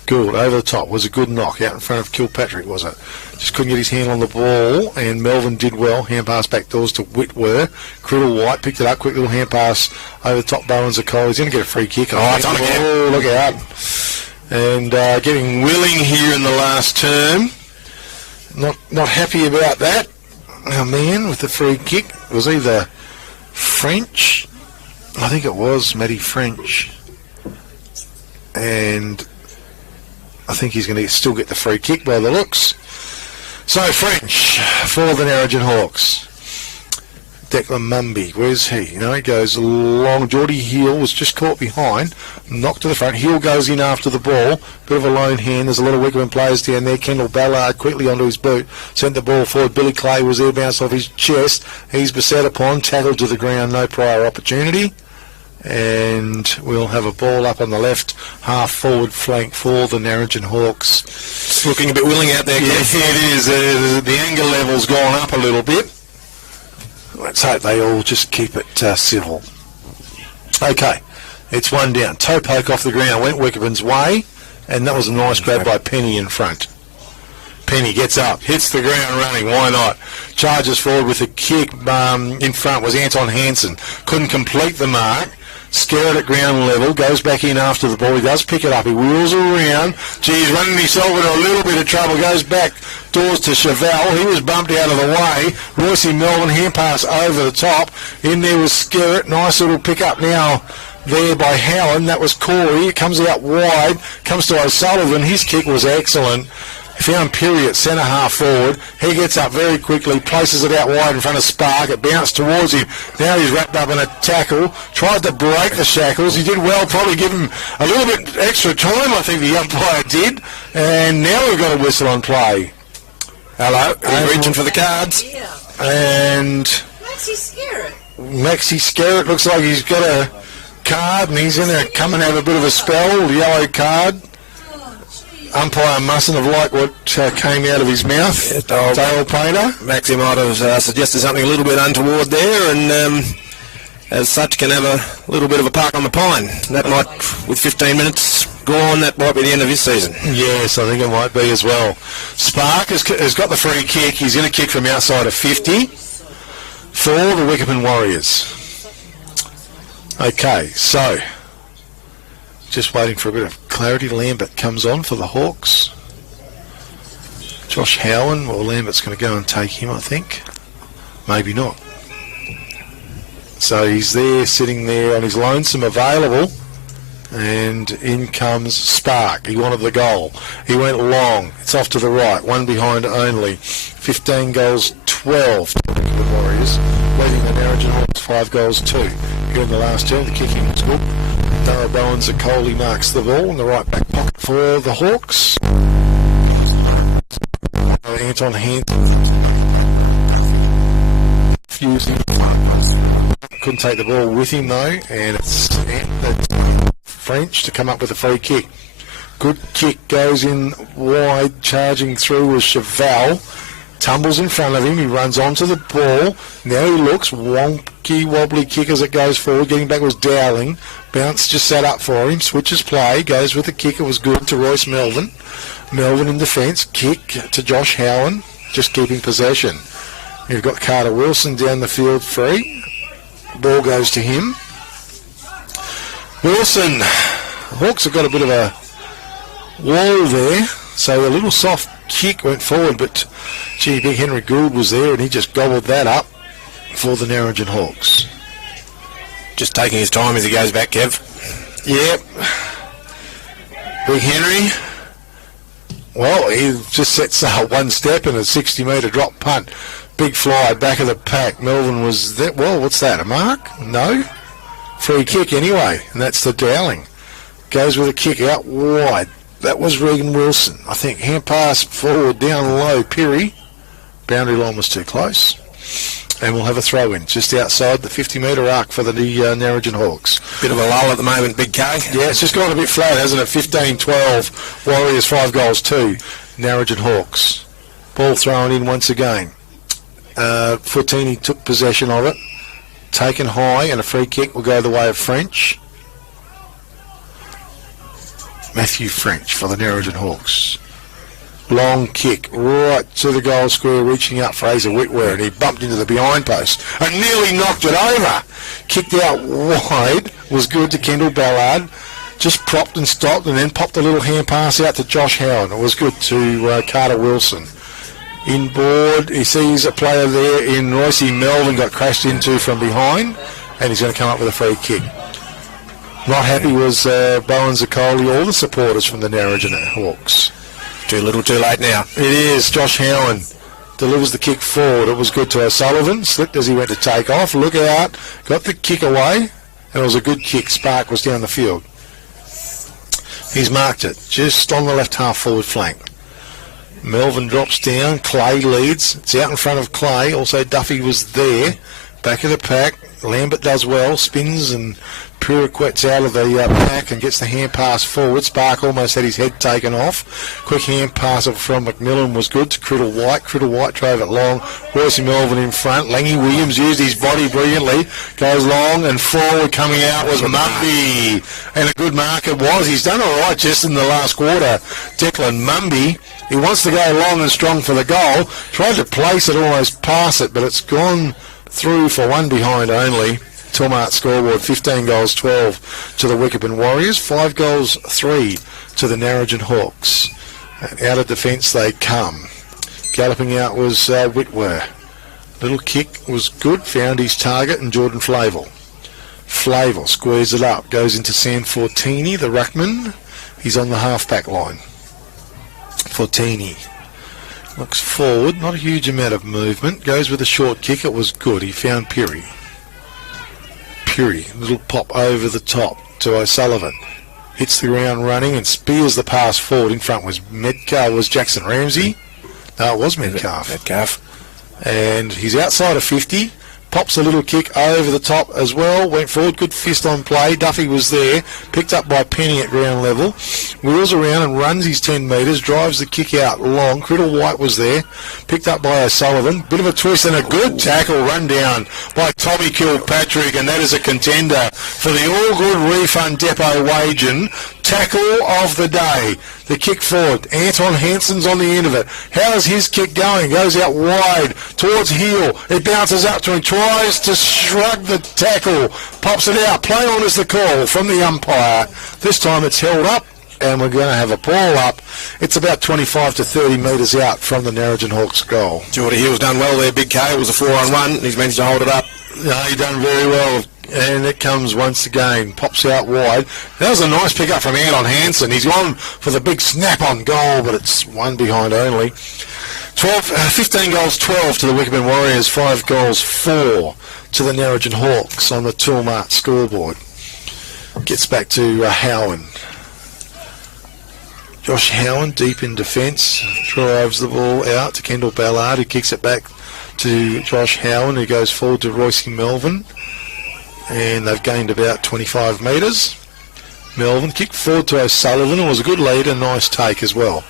Gould over the top was a good knock out in front of Kilpatrick, was it? Just couldn't get his hand on the ball, and Melvin did well. Hand pass back doors to Whitwer. Criddle White picked it up. Quick little hand pass over the top. Bowens Cole. He's going to get a free kick. It's on again. Oh, look out. And getting willing here in the last term. Not happy about that. Oh, man, with the free kick. It was either French. I think it was Matty French. And I think he's going to still get the free kick by the looks. So French for the Narrogin Hawks. Declan Mumby, where's he? You know, he goes along. Geordie Hill was just caught behind, knocked to the front. Hill goes in after the ball. Bit of a lone hand. There's a lot of Wickepin players down there. Kendall Ballard quickly onto his boot. Sent the ball forward. Billy Clay was there, bounced off his chest. He's beset upon, tackled to the ground, no prior opportunity. And we'll have a ball up on the left half forward flank for the Narrogin Hawks. It's looking a bit willing out there. Yes, it is. The anger level's gone up a little bit. Let's hope they all just keep it civil. Okay, it's one down. Toe poke off the ground, went Wickepin's way, and that was a nice grab by Penny in front. Penny gets up, hits the ground running, why not? Charges forward with a kick. In front was Anton Hansen. Couldn't complete the mark. Scared at ground level, goes back in after the ball. He does pick it up. He wheels around. He's running himself into a little bit of trouble. Goes back doors to Chevelle. He was bumped out of the way. Royce Melvin, hand pass over the top. In there was Skerritt. Nice little pick up now there by Howland. That was Corey. It comes out wide. Comes to O'Sullivan. His kick was excellent. Found Peary at centre half forward. He gets up very quickly, places it out wide in front of Spark. It bounced towards him. Now he's wrapped up in a tackle. Tried to break the shackles. He did well, probably give him a little bit extra time, I think the umpire did. And now we've got a whistle on play. Hello, he's reaching for the cards. Yeah. And Maxie Skerritt. Maxie Skerritt looks like he's got a card and he's going to come and have a bit of a spell. Yellow card. Umpire mustn't have liked what came out of his mouth. Dale Painter. Maxie might have suggested something a little bit untoward there, and as such can have a little bit of a park on the pine. That might, with 15 minutes gone, that might be the end of his season. Yes, I think it might be as well. Spark has got the free kick. He's going to kick from outside of 50 for the Wickepin Warriors. Okay, so just waiting for a bit of clarity. Lambert comes on for the Hawks. Josh Howland, well, Lambert's going to go and take him, I think. Maybe not. So he's there, sitting there on his lonesome, available, and in comes Spark. He wanted the goal. He went long. It's off to the right, one behind only. 15 goals, 12 to the Warriors, leading the Narrogin Hawks 5 goals, 2. Here in the last turn, the kicking was good. Darragh Bowen-Zakoli marks the ball in the right back pocket for the Hawks. Anton Hansen using, couldn't take the ball with him though, and it's French to come up with a free kick. Good kick, goes in wide, charging through was Cheval, tumbles in front of him, he runs onto the ball, now he looks, wonky wobbly kick as it goes forward, getting back was Dowling, bounce just set up for him, switches play, goes with the kick, it was good to Royce Melvin. Melvin in defence, kick to Josh Howen, just keeping possession. You've got Carter Wilson down the field free. Ball goes to him. Wilson, Hawks have got a bit of a wall there, so a little soft kick went forward, but gee, big Henry Gould was there and he just gobbled that up for the Narrogin Hawks. Just taking his time as he goes back, Kev. Yep. Big Henry. Well, he just sets one step and a 60-metre drop punt. Big fly, back of the pack. Melvin was there. Well, what's that, a mark? No. Free kick anyway, and that's to Dowling. Goes with a kick out wide. That was Regan Wilson. I think hand pass forward, down low, Pirri. Boundary line was too close. And we'll have a throw in just outside the 50-metre arc for the Narrogin Hawks. Bit of a lull at the moment, Big K. Yeah, it's just gone a bit flat, hasn't it? 15-12, Warriors 5 goals, 2. Narrogin Hawks. Ball thrown in once again. Fortini took possession of it. Taken high, and a free kick will go the way of French. Matthew French for the Narrogin Hawks. Long kick right to the goal square, reaching out Fraser Whitware, and he bumped into the behind post and nearly knocked it over. Kicked out wide, was good to Kendall Ballard. Just propped and stopped, and then popped a little hand pass out to Josh Howen. It was good to Carter Wilson. Inboard, he sees a player there in Royce Melvin got crashed into from behind, and he's going to come up with a free kick. Not happy was Bowen-Zakoli, all the supporters from the Narrogin Hawks. Too little, too late now. It is. Josh Howen delivers the kick forward. It was good to O'Sullivan. Slipped as he went to take off. Look out. Got the kick away. And it was a good kick. Spark was down the field. He's marked it. Just on the left half forward flank. Melvin drops down. Clay leads. It's out in front of Clay. Also Duffy was there. Back of the pack. Lambert does well. Spins and pirouettes out of the pack and gets the hand pass forward. Spark almost had his head taken off. Quick hand pass from McMillan was good to Criddle White. Criddle White drove it long. Royce Melvin in front. Langy Williams used his body brilliantly. Goes long and forward. Coming out was Mumby. And a good mark it was. He's done all right just in the last quarter. Declan Mumby. He wants to go long and strong for the goal. Tried to place it, almost pass it, but it's gone through for one behind only. Tomart scoreboard, 15 goals, 12 to the Wickepin Warriors, 5 goals, 3 to the Narrogin Hawks. And out of defence they come. Galloping out was Whitware. Little kick was good, found his target, and Jordan Flavel. Flavel squares it up, goes into San Fortini, the ruckman. He's on the half-back line. Fortini looks forward, not a huge amount of movement, goes with a short kick, it was good, he found Pirri. Little pop over the top to O'Sullivan. Hits the ground running and spears the pass forward. In front was Jackson Ramsey. No, it was Metcalf. And he's outside of 50. Pops a little kick over the top as well. Went forward, good fist on play. Duffy was there. Picked up by Penny at ground level. Wheels around and runs his 10 metres. Drives the kick out long. Criddle White was there. Picked up by O'Sullivan. Bit of a twist and a good tackle run down by Tommy Kilpatrick. And that is a contender for the All Good Refund Depot Wagen tackle of the day. The kick forward. Anton Hansen's on the end of it. How's his kick going? Goes out wide towards heel. It bounces up to him. Tries to shrug the tackle. Pops it out. Play on is the call from the umpire. This time it's held up and we're going to have a ball up. It's about 25 to 30 metres out from the Narrogin Hawks goal. Geordie Hill's done well there, Big K. It was a 4-on-1, and he's managed to hold it up. No, he done very well, and it comes once again, pops out wide. That was a nice pick up from Anton Hansen. He's gone for the big snap on goal, but it's one behind only. 15 goals 12 to the Wickepin Warriors, 5 goals 4 to the Narrogin Hawks on the Toolmart scoreboard. Gets back to Howan. Josh Howan deep in defence, drives the ball out to Kendall Ballard, who kicks it back to Josh Howan, who goes forward to Royce Melvin, and they've gained about 25 metres. Melvin kicked forward to O'Sullivan, who was a good lead, a nice take as well.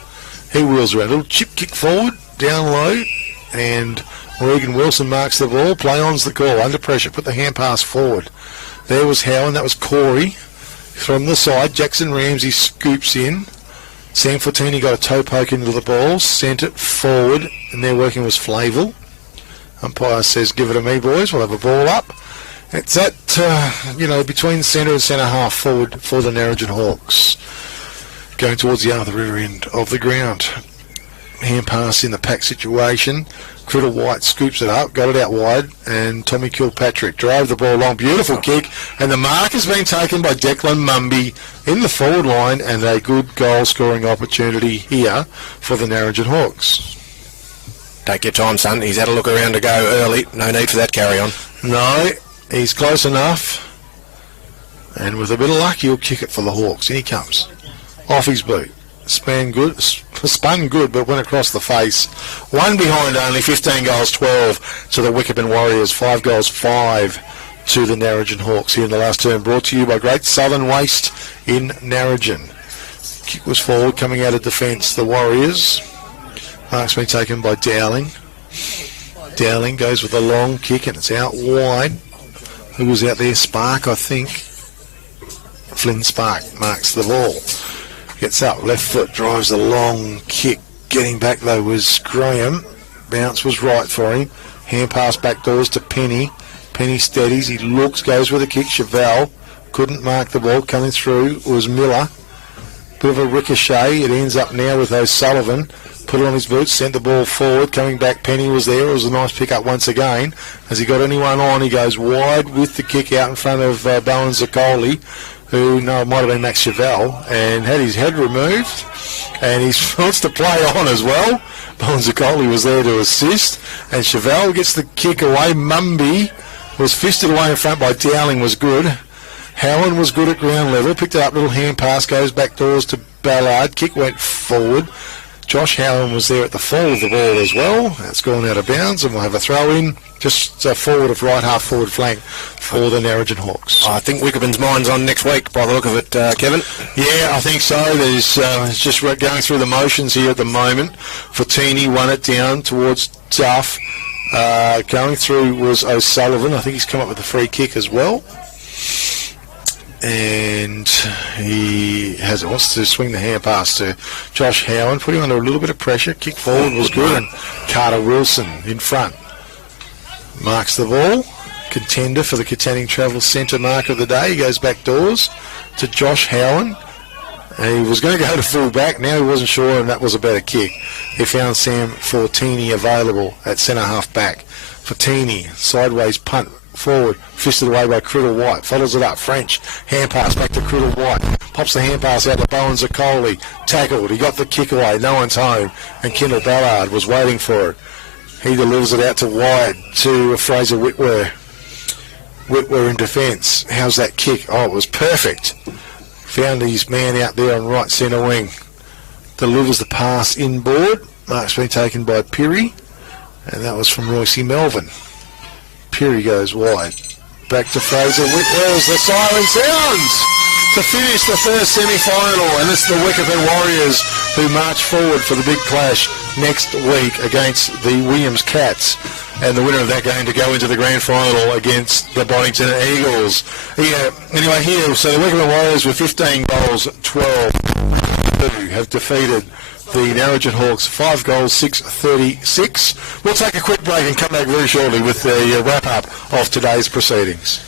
He wheels around, a little chip kick forward, down low, and Regan Wilson marks the ball. Play on's the call, under pressure, put the hand pass forward. There was Howan, that was Corey. From the side, Jackson Ramsey scoops in. Sam Fortini got a toe poke into the ball, sent it forward, and their working was Flavel. Umpire says, give it to me, boys, we'll have a ball up. It's at, between centre and centre half forward for the Narrogin Hawks. Going towards the other rear end of the ground. Hand pass in the pack situation. Criddle White scoops it up, got it out wide, and Tommy Kilpatrick drove the ball long. Beautiful kick, and the mark has been taken by Declan Mumby in the forward line, and a good goal-scoring opportunity here for the Narrogin Hawks. Take your time, son. He's had a look around to go early. No need for that carry-on. No, he's close enough, and with a bit of luck, he'll kick it for the Hawks. In he comes. Off his boot. Spun good, but went across the face. One behind only, 15 goals 12 to the Wickepin Warriors, 5 goals 5 to the Narrogin Hawks here in the last term. Brought to you by Great Southern Waste in Narrogin. Kick was forward, coming out of defence. The Warriors. Mark's been taken by Dowling. Dowling goes with a long kick, and it's out wide. Who was out there? Spark, I think. Flynn Spark marks the ball. Gets up, left foot, drives a long kick. Getting back, though, was Graham. Bounce was right for him. Hand pass back doors to Penny. Penny steadies. He looks, goes with a kick. Chevelle couldn't mark the ball. Coming through was Miller. Bit of a ricochet. It ends up now with O'Sullivan. Put it on his boots, sent the ball forward. Coming back, Penny was there. It was a nice pick up once again. Has he got anyone on? He goes wide with the kick out in front of Bowen Zaccoli, who, no, it might have been Max Chevelle, and had his head removed, and he wants to play on as well. Bowen Zaccoli was there to assist, and Chevelle gets the kick away. Mumby was fisted away in front by Dowling, was good. Howan was good at ground level, picked it up, little hand pass, goes back doors to Ballard, kick went forward. Josh Howan was there at the fall of the ball as well. That's gone out of bounds, and we'll have a throw in just forward of right half forward flank for the Narrogin Hawks. I think Wickepin's mind's on next week by the look of it, Kevin. Yeah, I think so. There's it's just going through the motions here at the moment. Fortini won it down towards Duff. Going through was O'Sullivan. I think he's come up with a free kick as well. And he wants to swing the hand pass to Josh Howan, put him under a little bit of pressure. Kick forward was good, and Carter Wilson in front marks the ball. Contender for the Katanning Travel Centre mark of the day. He goes back doors to Josh Howan. And he was going to go to full back. Now he wasn't sure, and that was a better kick. He found Sam Fortini available at centre half back. Fortini, sideways punt forward, fisted away by Criddle White, follows it up, French, hand pass back to Criddle White, pops the hand pass out to Bowen Zaccoli, tackled, he got the kick away, no one's home, and Kendall Ballard was waiting for it. He delivers it out to wide to Fraser Whitwer. Whitwer in defence. How's that kick? Oh, it was perfect. Found his man out there on right centre wing. Delivers the pass inboard. Mark's been taken by Pirrie, and that was from Royce Melvin. Pirrie goes wide. Back to Fraser Whitwell as the siren sounds to finish the first semi-final, and it's the Wickepin Warriors who march forward for the big clash next week against the Williams Cats, and the winner of that game to go into the grand final against the Boddington Eagles. Yeah, anyway, here, so the Wickepin Warriors with 15 goals, 12 have defeated the Narrogin Hawks, 5 goals, 6-36. We'll take a quick break and come back very shortly with the wrap-up of today's proceedings.